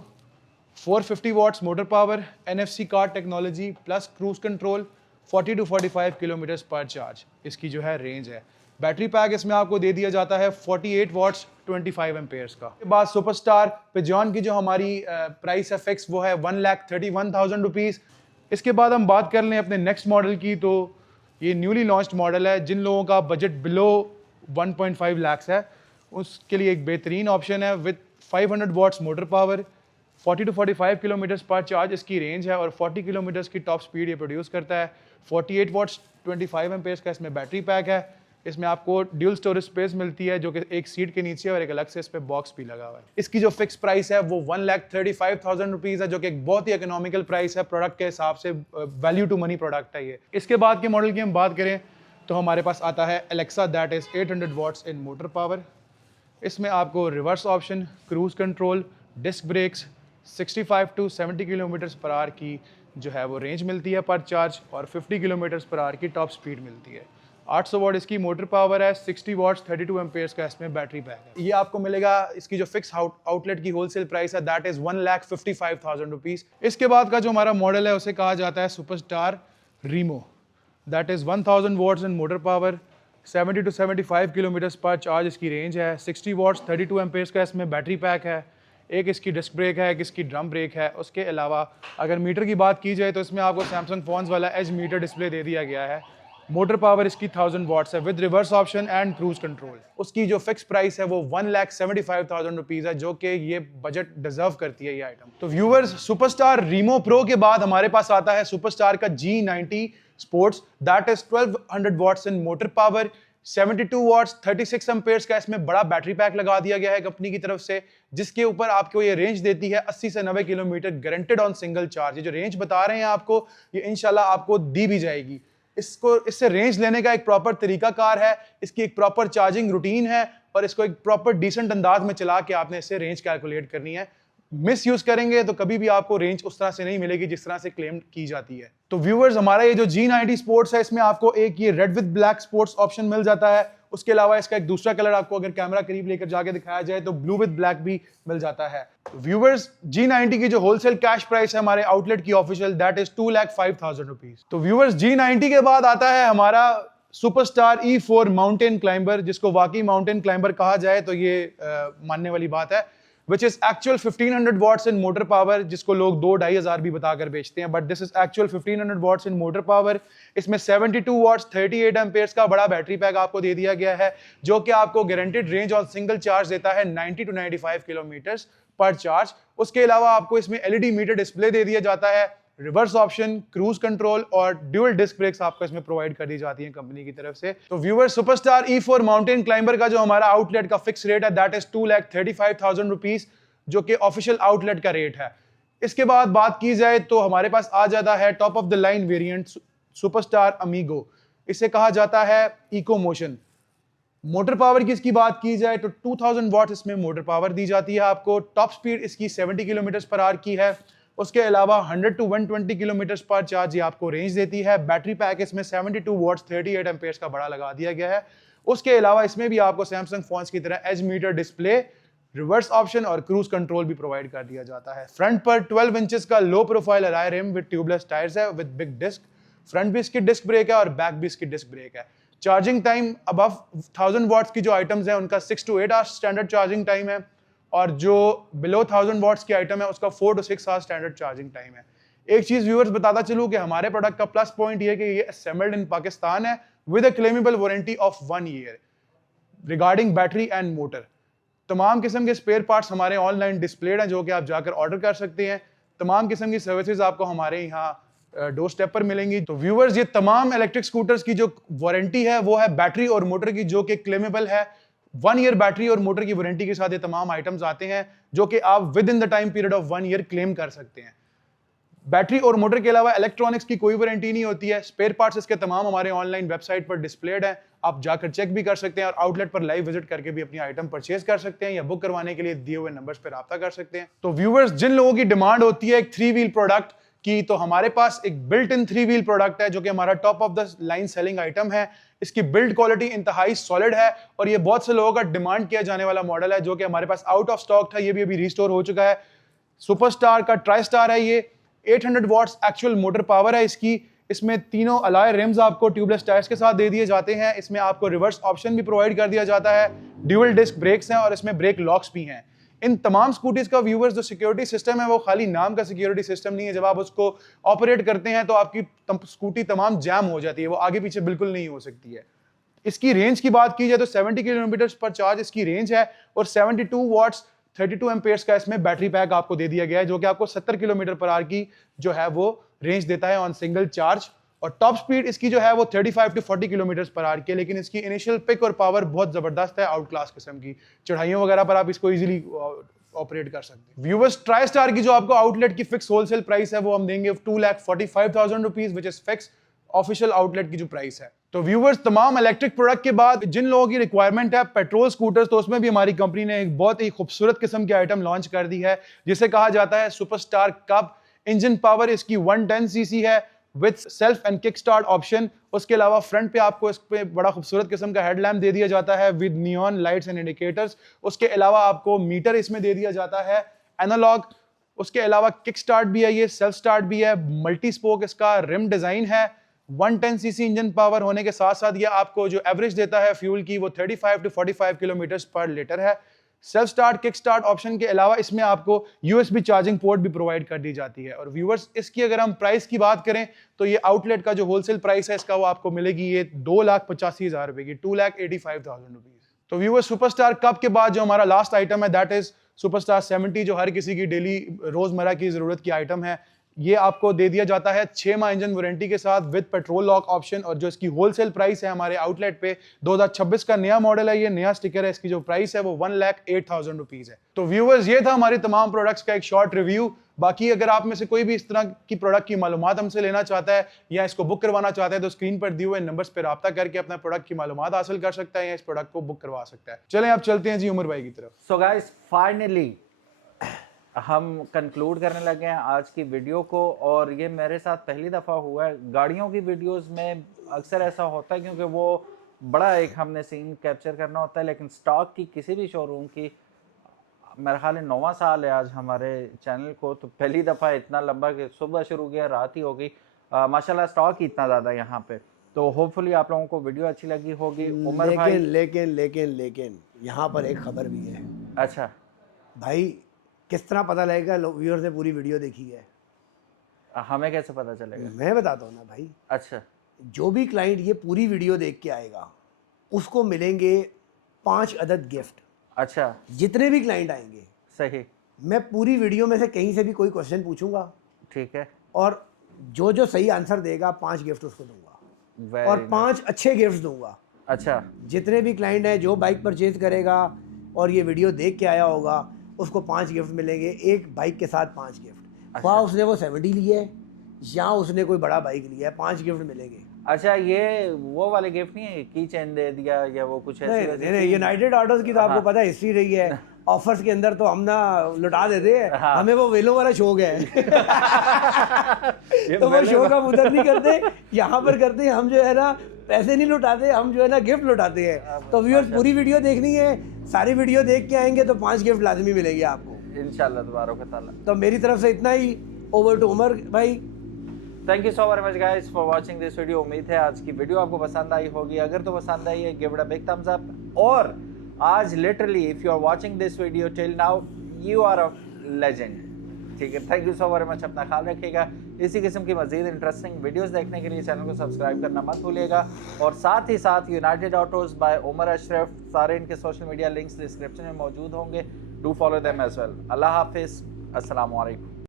450 watts motor power, NFC card technology plus cruise control, 40 to 45 kilometres पर चार्ज इसकी जो है रेंज है। बैटरी पैक इसमें आपको दे दिया जाता है 48 वॉट्स 25 एम्पेयर्स का। इसके बाद सुपरस्टार पिजॉन की जो हमारी प्राइस है फिक्स, वो है 1,31,000 रुपीज़। इसके बाद हम बात कर लें अपने नेक्स्ट मॉडल की, तो ये न्यूली लॉन्च्ड मॉडल है। जिन लोगों का बजट बिलो 1.5 लाख है उसके लिए एक बेहतरीन ऑप्शन है with 500 watts motor power, 40 to 45 kilometres पर चार्ज इसकी रेंज है, और 40 किलोमीटर्स की टॉप स्पीड ये प्रोड्यूस करता है। 48 वॉट्स 25 एम्पेयर्स का इसमें बैटरी पैक है। इसमें आपको ड्यूल स्टोरेज स्पेस मिलती है, जो कि एक सीट के नीचे और एक अलग से इस पे बॉक्स भी लगा हुआ है। इसकी जो फिक्स प्राइस है वो 1,35,000 रुपीज़ है, जो कि एक बहुत ही इकोनॉमिकल प्राइस है प्रोडक्ट के हिसाब से। वैल्यू टू मनी प्रोडक्ट है ये। इसके बाद के मॉडल की हम बात करें तो हमारे पास आता है Alexa that is 800 watts in motor power. इसमें आपको reverse option, cruise control, disc brakes, 65 to 70 kilometres per hour की जो है वो रेंज मिलती है पर चार्ज, और 50 किलोमीटर्स पर आवर की टॉप स्पीड मिलती है। 800 वॉट इसकी मोटर पावर है, 60 वॉट्स 32 एम्पेयर्स का इसमें बैटरी पैक है। ये आपको मिलेगा, इसकी जो फिक्स आउटलेट की होलसेल प्राइस है दैट इज़ 1,55,000 रुपीज़। इसके बाद का जो हमारा मॉडल है उसे कहा जाता है superstar Rimo. That is 1,000 watts in motor power, 70 to 75 kilometres पर चार्ज इसकी रेंज है। 60 वॉट्स 32 एम्पेयर्स का इसमें बैटरी पैक है। एक इसकी डिस्क ब्रेक है, एक इसकी ड्रम ब्रेक है। उसके अलावा अगर मीटर की बात की जाए तो इसमें आपको सैमसंग फोन्स वाला एज मीटर डिस्प्ले दे दिया गया है। मोटर पावर इसकी 1000 वॉट्स है with reverse option and cruise control. उसकी जो फिक्स प्राइस है वो 1,75,000 रुपीज़ है, जो कि ये बजट डिजर्व करती है ये आइटम। तो व्यूअर्स, सुपरस्टार रीमो प्रो के बाद हमारे पास आता है सुपरस्टार का G90 sports that is 1200 watts in motor power, 72 watts 36 amperes का इसमें बड़ा बैटरी पैक लगा दिया गया है कंपनी की तरफ से, जिसके ऊपर आपको ये रेंज देती है 80 से 90 kilometre guaranteed on single charge. ये जो रेंज बता रहे हैं आपको, ये इंशाल्लाह आपको दी भी जाएगी। इससे रेंज लेने का एक प्रॉपर तरीकाकार है, इसकी एक प्रॉपर चार्जिंग रूटीन है और इसको एक प्रॉपर डिसेंट अंदाज में चला के आपने इससे रेंज कैलकुलेट करनी है। मिस यूज करेंगे तो कभी भी आपको रेंज उस तरह से नहीं मिलेगी जिस तरह से क्लेम की जाती है। तो व्यूअर्स, हमारा ये जो G90 स्पोर्ट्स है, इसमें आपको एक ये red with black sports option मिल जाता है। उसके अलावा इसका एक दूसरा कलर आपको अगर कैमरा करीब लेकर जाके दिखाया जाए तो ब्लू विद ब्लैक भी मिल जाता है। व्यूअर्स, G90 की जो होलसेल कैश प्राइस है हमारे आउटलेट की ऑफिशियल, दैट इज 2,05,000 रुपीज। तो व्यूअर्स, G90 के बाद आता है हमारा सुपरस्टार E4 माउंटेन क्लाइंबर, जिसको वाकई माउंटेन क्लाइंबर कहा जाए तो ये मानने वाली बात है, which is actual 1500 watts in motor power, जिसको लोग 2-2,500 भी बताकर बेचते हैं, but this is actual 1500 watts in motor power। इसमें 72 watts 38 एम्पेयर्स का बड़ा बैटरी पैक आपको दे दिया गया है, जो कि आपको guaranteed range on single charge देता है 90 to 95 किलोमीटर पर चार्ज। उसके अलावा आपको इसमें LED मीटर डिस्प्ले दे दिया जाता है, रिवर्स ऑप्शन, क्रूज कंट्रोल और ड्यूअल डिस्क ब्रेक्स आपको इसमें प्रोवाइड कर दी जाती हैं कंपनी की तरफ से। तो viewer, superstar E4 mountain climber का जो हमारा आउटलेट का फिक्स रेट है, दैट इज 2,35,000 रुपीज, जो कि ऑफिशियल आउटलेट का रेट है। इसके बाद बात की जाए तो हमारे पास आ जाता है top of the line variant superstar amigo. इसे कहा जाता है इको मोशन। मोटर पावर की इसकी बात की जाए तो 2000 वॉट इसमें मोटर पावर दी जाती है आपको। टॉप स्पीड इसकी 70 किलोमीटर पर आवर की है। उसके अलावा 100 to 120 किलोमीटर पर चार्ज ये आपको रेंज देती है। बैटरी पैक इसमें 72 वॉट्स 38 एम्पेयर्स का बड़ा लगा दिया गया है। उसके अलावा इसमें भी आपको सैमसंग फोन्स की तरह edge meter display, reverse option और क्रूज कंट्रोल भी प्रोवाइड कर दिया जाता है। फ्रंट पर 12 इंचेस का low profile alloy rim with tubeless tyres है विद बिग डिस्क। फ्रंट भी इसकी डिस्क ब्रेक है और बैक भी इसकी डिस्क ब्रेक है। चार्जिंग टाइम अबव 1000 वॉट्स की जो आइटम्स हैं उनका 6 to 8 hours standard charging time है, और जो बिलो 1000 वॉट्स की आइटम है उसका 4 to 6 hours standard charging time है। एक चीज व्यूअर्स बताता चलूं कि हमारे प्रोडक्ट का प्लस पॉइंट ये है कि ये असेंबल्ड इन पाकिस्तान है with a claimable warranty of 1 year regarding battery and motor. तमाम किस्म के स्पेयर पार्ट्स हमारे ऑनलाइन डिस्प्लेड हैं जो कि आप जाकर ऑर्डर कर सकते हैं। तमाम किस्म की सर्विसेज आपको हमारे यहाँ डोर स्टेप पर मिलेंगी। तो व्यूअर्स, ये तमाम इलेक्ट्रिक स्कूटर्स की जो वारंटी है वो है बैटरी और मोटर की, जो कि क्लेमेबल है। 1 ईयर बैटरी और मोटर की वारंटी के साथ ये तमाम आइटम्स आते हैं जो कि आप with in the time period of 1 year claim कर सकते हैं। बैटरी और मोटर के अलावा इलेक्ट्रॉनिक्स की कोई वारंटी नहीं होती है। स्पेयर पार्ट्स इसके तमाम हमारे ऑनलाइन वेबसाइट पर डिस्प्लेड हैं, आप जाकर चेक भी कर सकते हैं और आउटलेट पर लाइव विजिट करके भी अपनी आइटम परचेज कर सकते हैं या बुक करवाने के लिए दिए हुए नंबर्स पर राब्ता कर सकते हैं। तो व्यूअर्स, जिन लोगों की डिमांड होती है एक 3 व्हील प्रोडक्ट की, तो हमारे पास एक बिल्ट इन 3 व्हील प्रोडक्ट है जो कि हमारा top of the line selling item है। इसकी बिल्ड क्वालिटी इंतहाई सॉलिड है और ये बहुत से लोगों का डिमांड किया जाने वाला मॉडल है जो कि हमारे पास आउट ऑफ स्टॉक था, ये भी अभी रिस्टोर हो चुका है। सुपरस्टार का ट्राई स्टार है ये। 800 वॉट्स एक्चुअल मोटर पावर है इसकी। इसमें तीनों अलॉय रिम्स आपको ट्यूबलेस टायर्स के साथ दे दिए जाते हैं। इसमें आपको रिवर्स ऑप्शन भी प्रोवाइड कर दिया जाता है। ड्यूअल डिस्क ब्रेक्स हैं और इसमें ब्रेक लॉक्स भी हैं। इन तमाम स्कूटीज का व्यूअर्स जो सिक्योरिटी सिस्टम है वो खाली नाम का सिक्योरिटी सिस्टम नहीं है। जब आप उसको ऑपरेट करते हैं तो आपकी स्कूटी तमाम जैम हो जाती है, वो आगे पीछे बिल्कुल नहीं हो सकती है। इसकी रेंज की बात की जाए तो 70 किलोमीटर पर चार्ज इसकी रेंज है और 72 वॉट्स 32 एम्पेयर्स का इसमें बैटरी पैक आपको दे दिया गया है जो कि आपको 70 किलोमीटर पर आवर की जो है वो रेंज देता है ऑन सिंगल चार्ज। और टॉप स्पीड इसकी जो है वो 35 to 40 किलोमीटर पर आवर की है, लेकिन इसकी इनिशियल पिक और पावर बहुत जबरदस्त है, आउट क्लास किस्म की। चढ़ाइयों वगैरह पर आप इसको इजीली ऑपरेट कर सकते हैं। व्यूअर्स, ट्राई स्टार की जो आपको आउटलेट की फिक्स होलसेल प्राइस है वो हम देंगे 2,45,000 rupees, which is fix official outlet की जो प्राइस है। तो व्यूअर्स, तमाम इलेक्ट्रिक प्रोडक्ट के बाद जिन लोगों की रिक्वायरमेंट है पेट्रोल स्कूटर्स, तो उसमें भी हमारी कंपनी ने एक बहुत ही खूबसूरत किस्म की आइटम लॉन्च कर दी है जिसे कहा जाता है सुपरस्टार कप। इंजन पावर इसकी 110 सीसी है with self and kick start option. उसके अलावा फ्रंट पे आपको इस पे बड़ा खूबसूरत किस्म का हेडलैम्प दे दिया जाता है with neon lights and indicators. उसके अलावा आपको मीटर इसमें दे दिया जाता है एनालॉग। उसके अलावा किक स्टार्ट भी है, ये सेल्फ स्टार्ट भी है, मल्टी स्पोक इसका रिम डिजाइन है। 110 सीसी इंजन पावर होने के साथ साथ ये आपको जो एवरेज देता है फ्यूल की वो 35 to 45 किलोमीटर पर लीटर है। Self start kick start option के अलावा इसमें आपको यूएसबी चार्जिंग पोर्ट भी प्रोवाइड कर दी जाती है। और व्यूअर्स, इसकी अगर हम प्राइस की बात करें तो ये आउटलेट का जो होलसेल प्राइस है इसका वो आपको मिलेगी ये 2,85,000 रुपए की, 2,85,000 रुपीज। तो व्यूअर्स, सुपरस्टार कप के बाद जो हमारा लास्ट आइटम है दैट इज सुपरस्टार 70, जो हर किसी की डेली रोजमर्रा की जरूरत की आइटम है। ये आपको दे दिया जाता है 6 माह इंजन वारंटी के साथ विद पेट्रोल लॉक ऑप्शन। और जो इसकी होलसेल प्राइस है हमारे आउटलेट पे 2026 का नया मॉडल है, ये नया स्टिकर है, इसकी जो प्राइस है वो 1,08,000 रुपीज है। तो व्यूअर्स, ये था हमारे तमाम प्रोडक्ट्स का एक शॉर्ट रिव्यू। बाकी अगर आप में से कोई भी इस तरह की प्रोडक्ट की मालूमात हमसे लेना चाहता है या इसको बुक करवाना चाहता है तो स्क्रीन पर दिए हुए नंबर्स पर रब्ता करके अपना प्रोडक्ट की मालूमात हासिल कर सकता है या इस प्रोडक्ट को बुक करवा सकता है। चलें अब चलते हैं जी उमर भाई की तरफ। सो गाइस, फाइनली हम कंक्लूड करने लगे हैं आज की वीडियो को, और ये मेरे साथ पहली दफ़ा हुआ है। गाड़ियों की वीडियोस में अक्सर ऐसा होता है क्योंकि वो बड़ा एक हमने सीन कैप्चर करना होता है, लेकिन स्टॉक की किसी भी शोरूम की मेरा ख्याल है 9वां साल है आज हमारे चैनल को, तो पहली दफ़ा इतना लंबा कि सुबह शुरू किया रात ही हो गई। माशाल्लाह स्टॉक ही इतना ज़्यादा यहाँ पे, तो होपफुली आप लोगों को वीडियो अच्छी लगी होगी। उमर भाई लेकिन यहाँ पर एक खबर भी है। अच्छा भाई, किस तरह पता लगेगा व्यूअर्स ने पूरी वीडियो देखी है? हमें कैसे पता चलेगा? मैं बताता हूँ ना भाई। अच्छा, जो भी क्लाइंट ये पूरी वीडियो देख के आएगा उसको मिलेंगे 5 अदद गिफ्ट। अच्छा, जितने भी क्लाइंट आएंगे, सही, मैं पूरी वीडियो में से कहीं से भी कोई क्वेश्चन पूछूंगा ठीक है, और जो जो सही आंसर देगा 5 गिफ्ट उसको दूंगा और 5 अच्छे गिफ्ट दूंगा। अच्छा, जितने भी क्लाइंट हैं जो बाइक परचेज करेगा और ये वीडियो देख के आया होगा उसको 5 गिफ्ट मिलेंगे, एक बाइक के साथ 5 गिफ्ट। ख्वाह उसने वो 70 लिया है या उसने कोई बड़ा बाइक लिया है, 5 गिफ्ट मिलेंगे। अच्छा, ये वो वाले गिफ्ट नहीं है की चेन दे दिया या वो कुछ ऐसे? नहीं, यूनाइटेड ऑटोज की तो आपको पता है हिस्ट्री रही है। ऑफर्स के अंदर तो हम ना लुटा देते हैं। हमें वो वेलो वाला शौक है तो वो शौक हम उधर नहीं करते, यहाँ पर करते हैं। हम जो है ना पैसे नहीं लुटाते, हम जो है ना गिफ्ट लुटाते हैं। तो व्यूअर्स, पूरी वीडियो देखनी है, सारी वीडियो देख के आएंगे तो 5 गिफ्ट लाजमी मिलेंगे आपको इंशाल्लाह तबारक व तआला। तो मेरी तरफ से इतना ही। ओवर टू उमर भाई। Thank you so very much guys for watching this video. उम्मीद है आज की वीडियो आपको पसंद आई होगी। अगर तो पसंद आई है, give it a big thumbs up. और आज literally if you are watching this video till now, you are a legend, ठीक है। Thank you so very much, अपना ख्याल रखिएगा। इसी किस्म की मजीद इंटरेस्टिंग वीडियोस देखने के लिए चैनल को सब्सक्राइब करना मत भूलिएगा। और साथ ही साथ United Autos by Umar Ashraf, सारे इनके सोशल मीडिया लिंक्स डिस्क्रिप्शन में मौजूद होंगे। Do follow them as well. अल्लाह हाफिज़, अस्सलाम वालेकुम।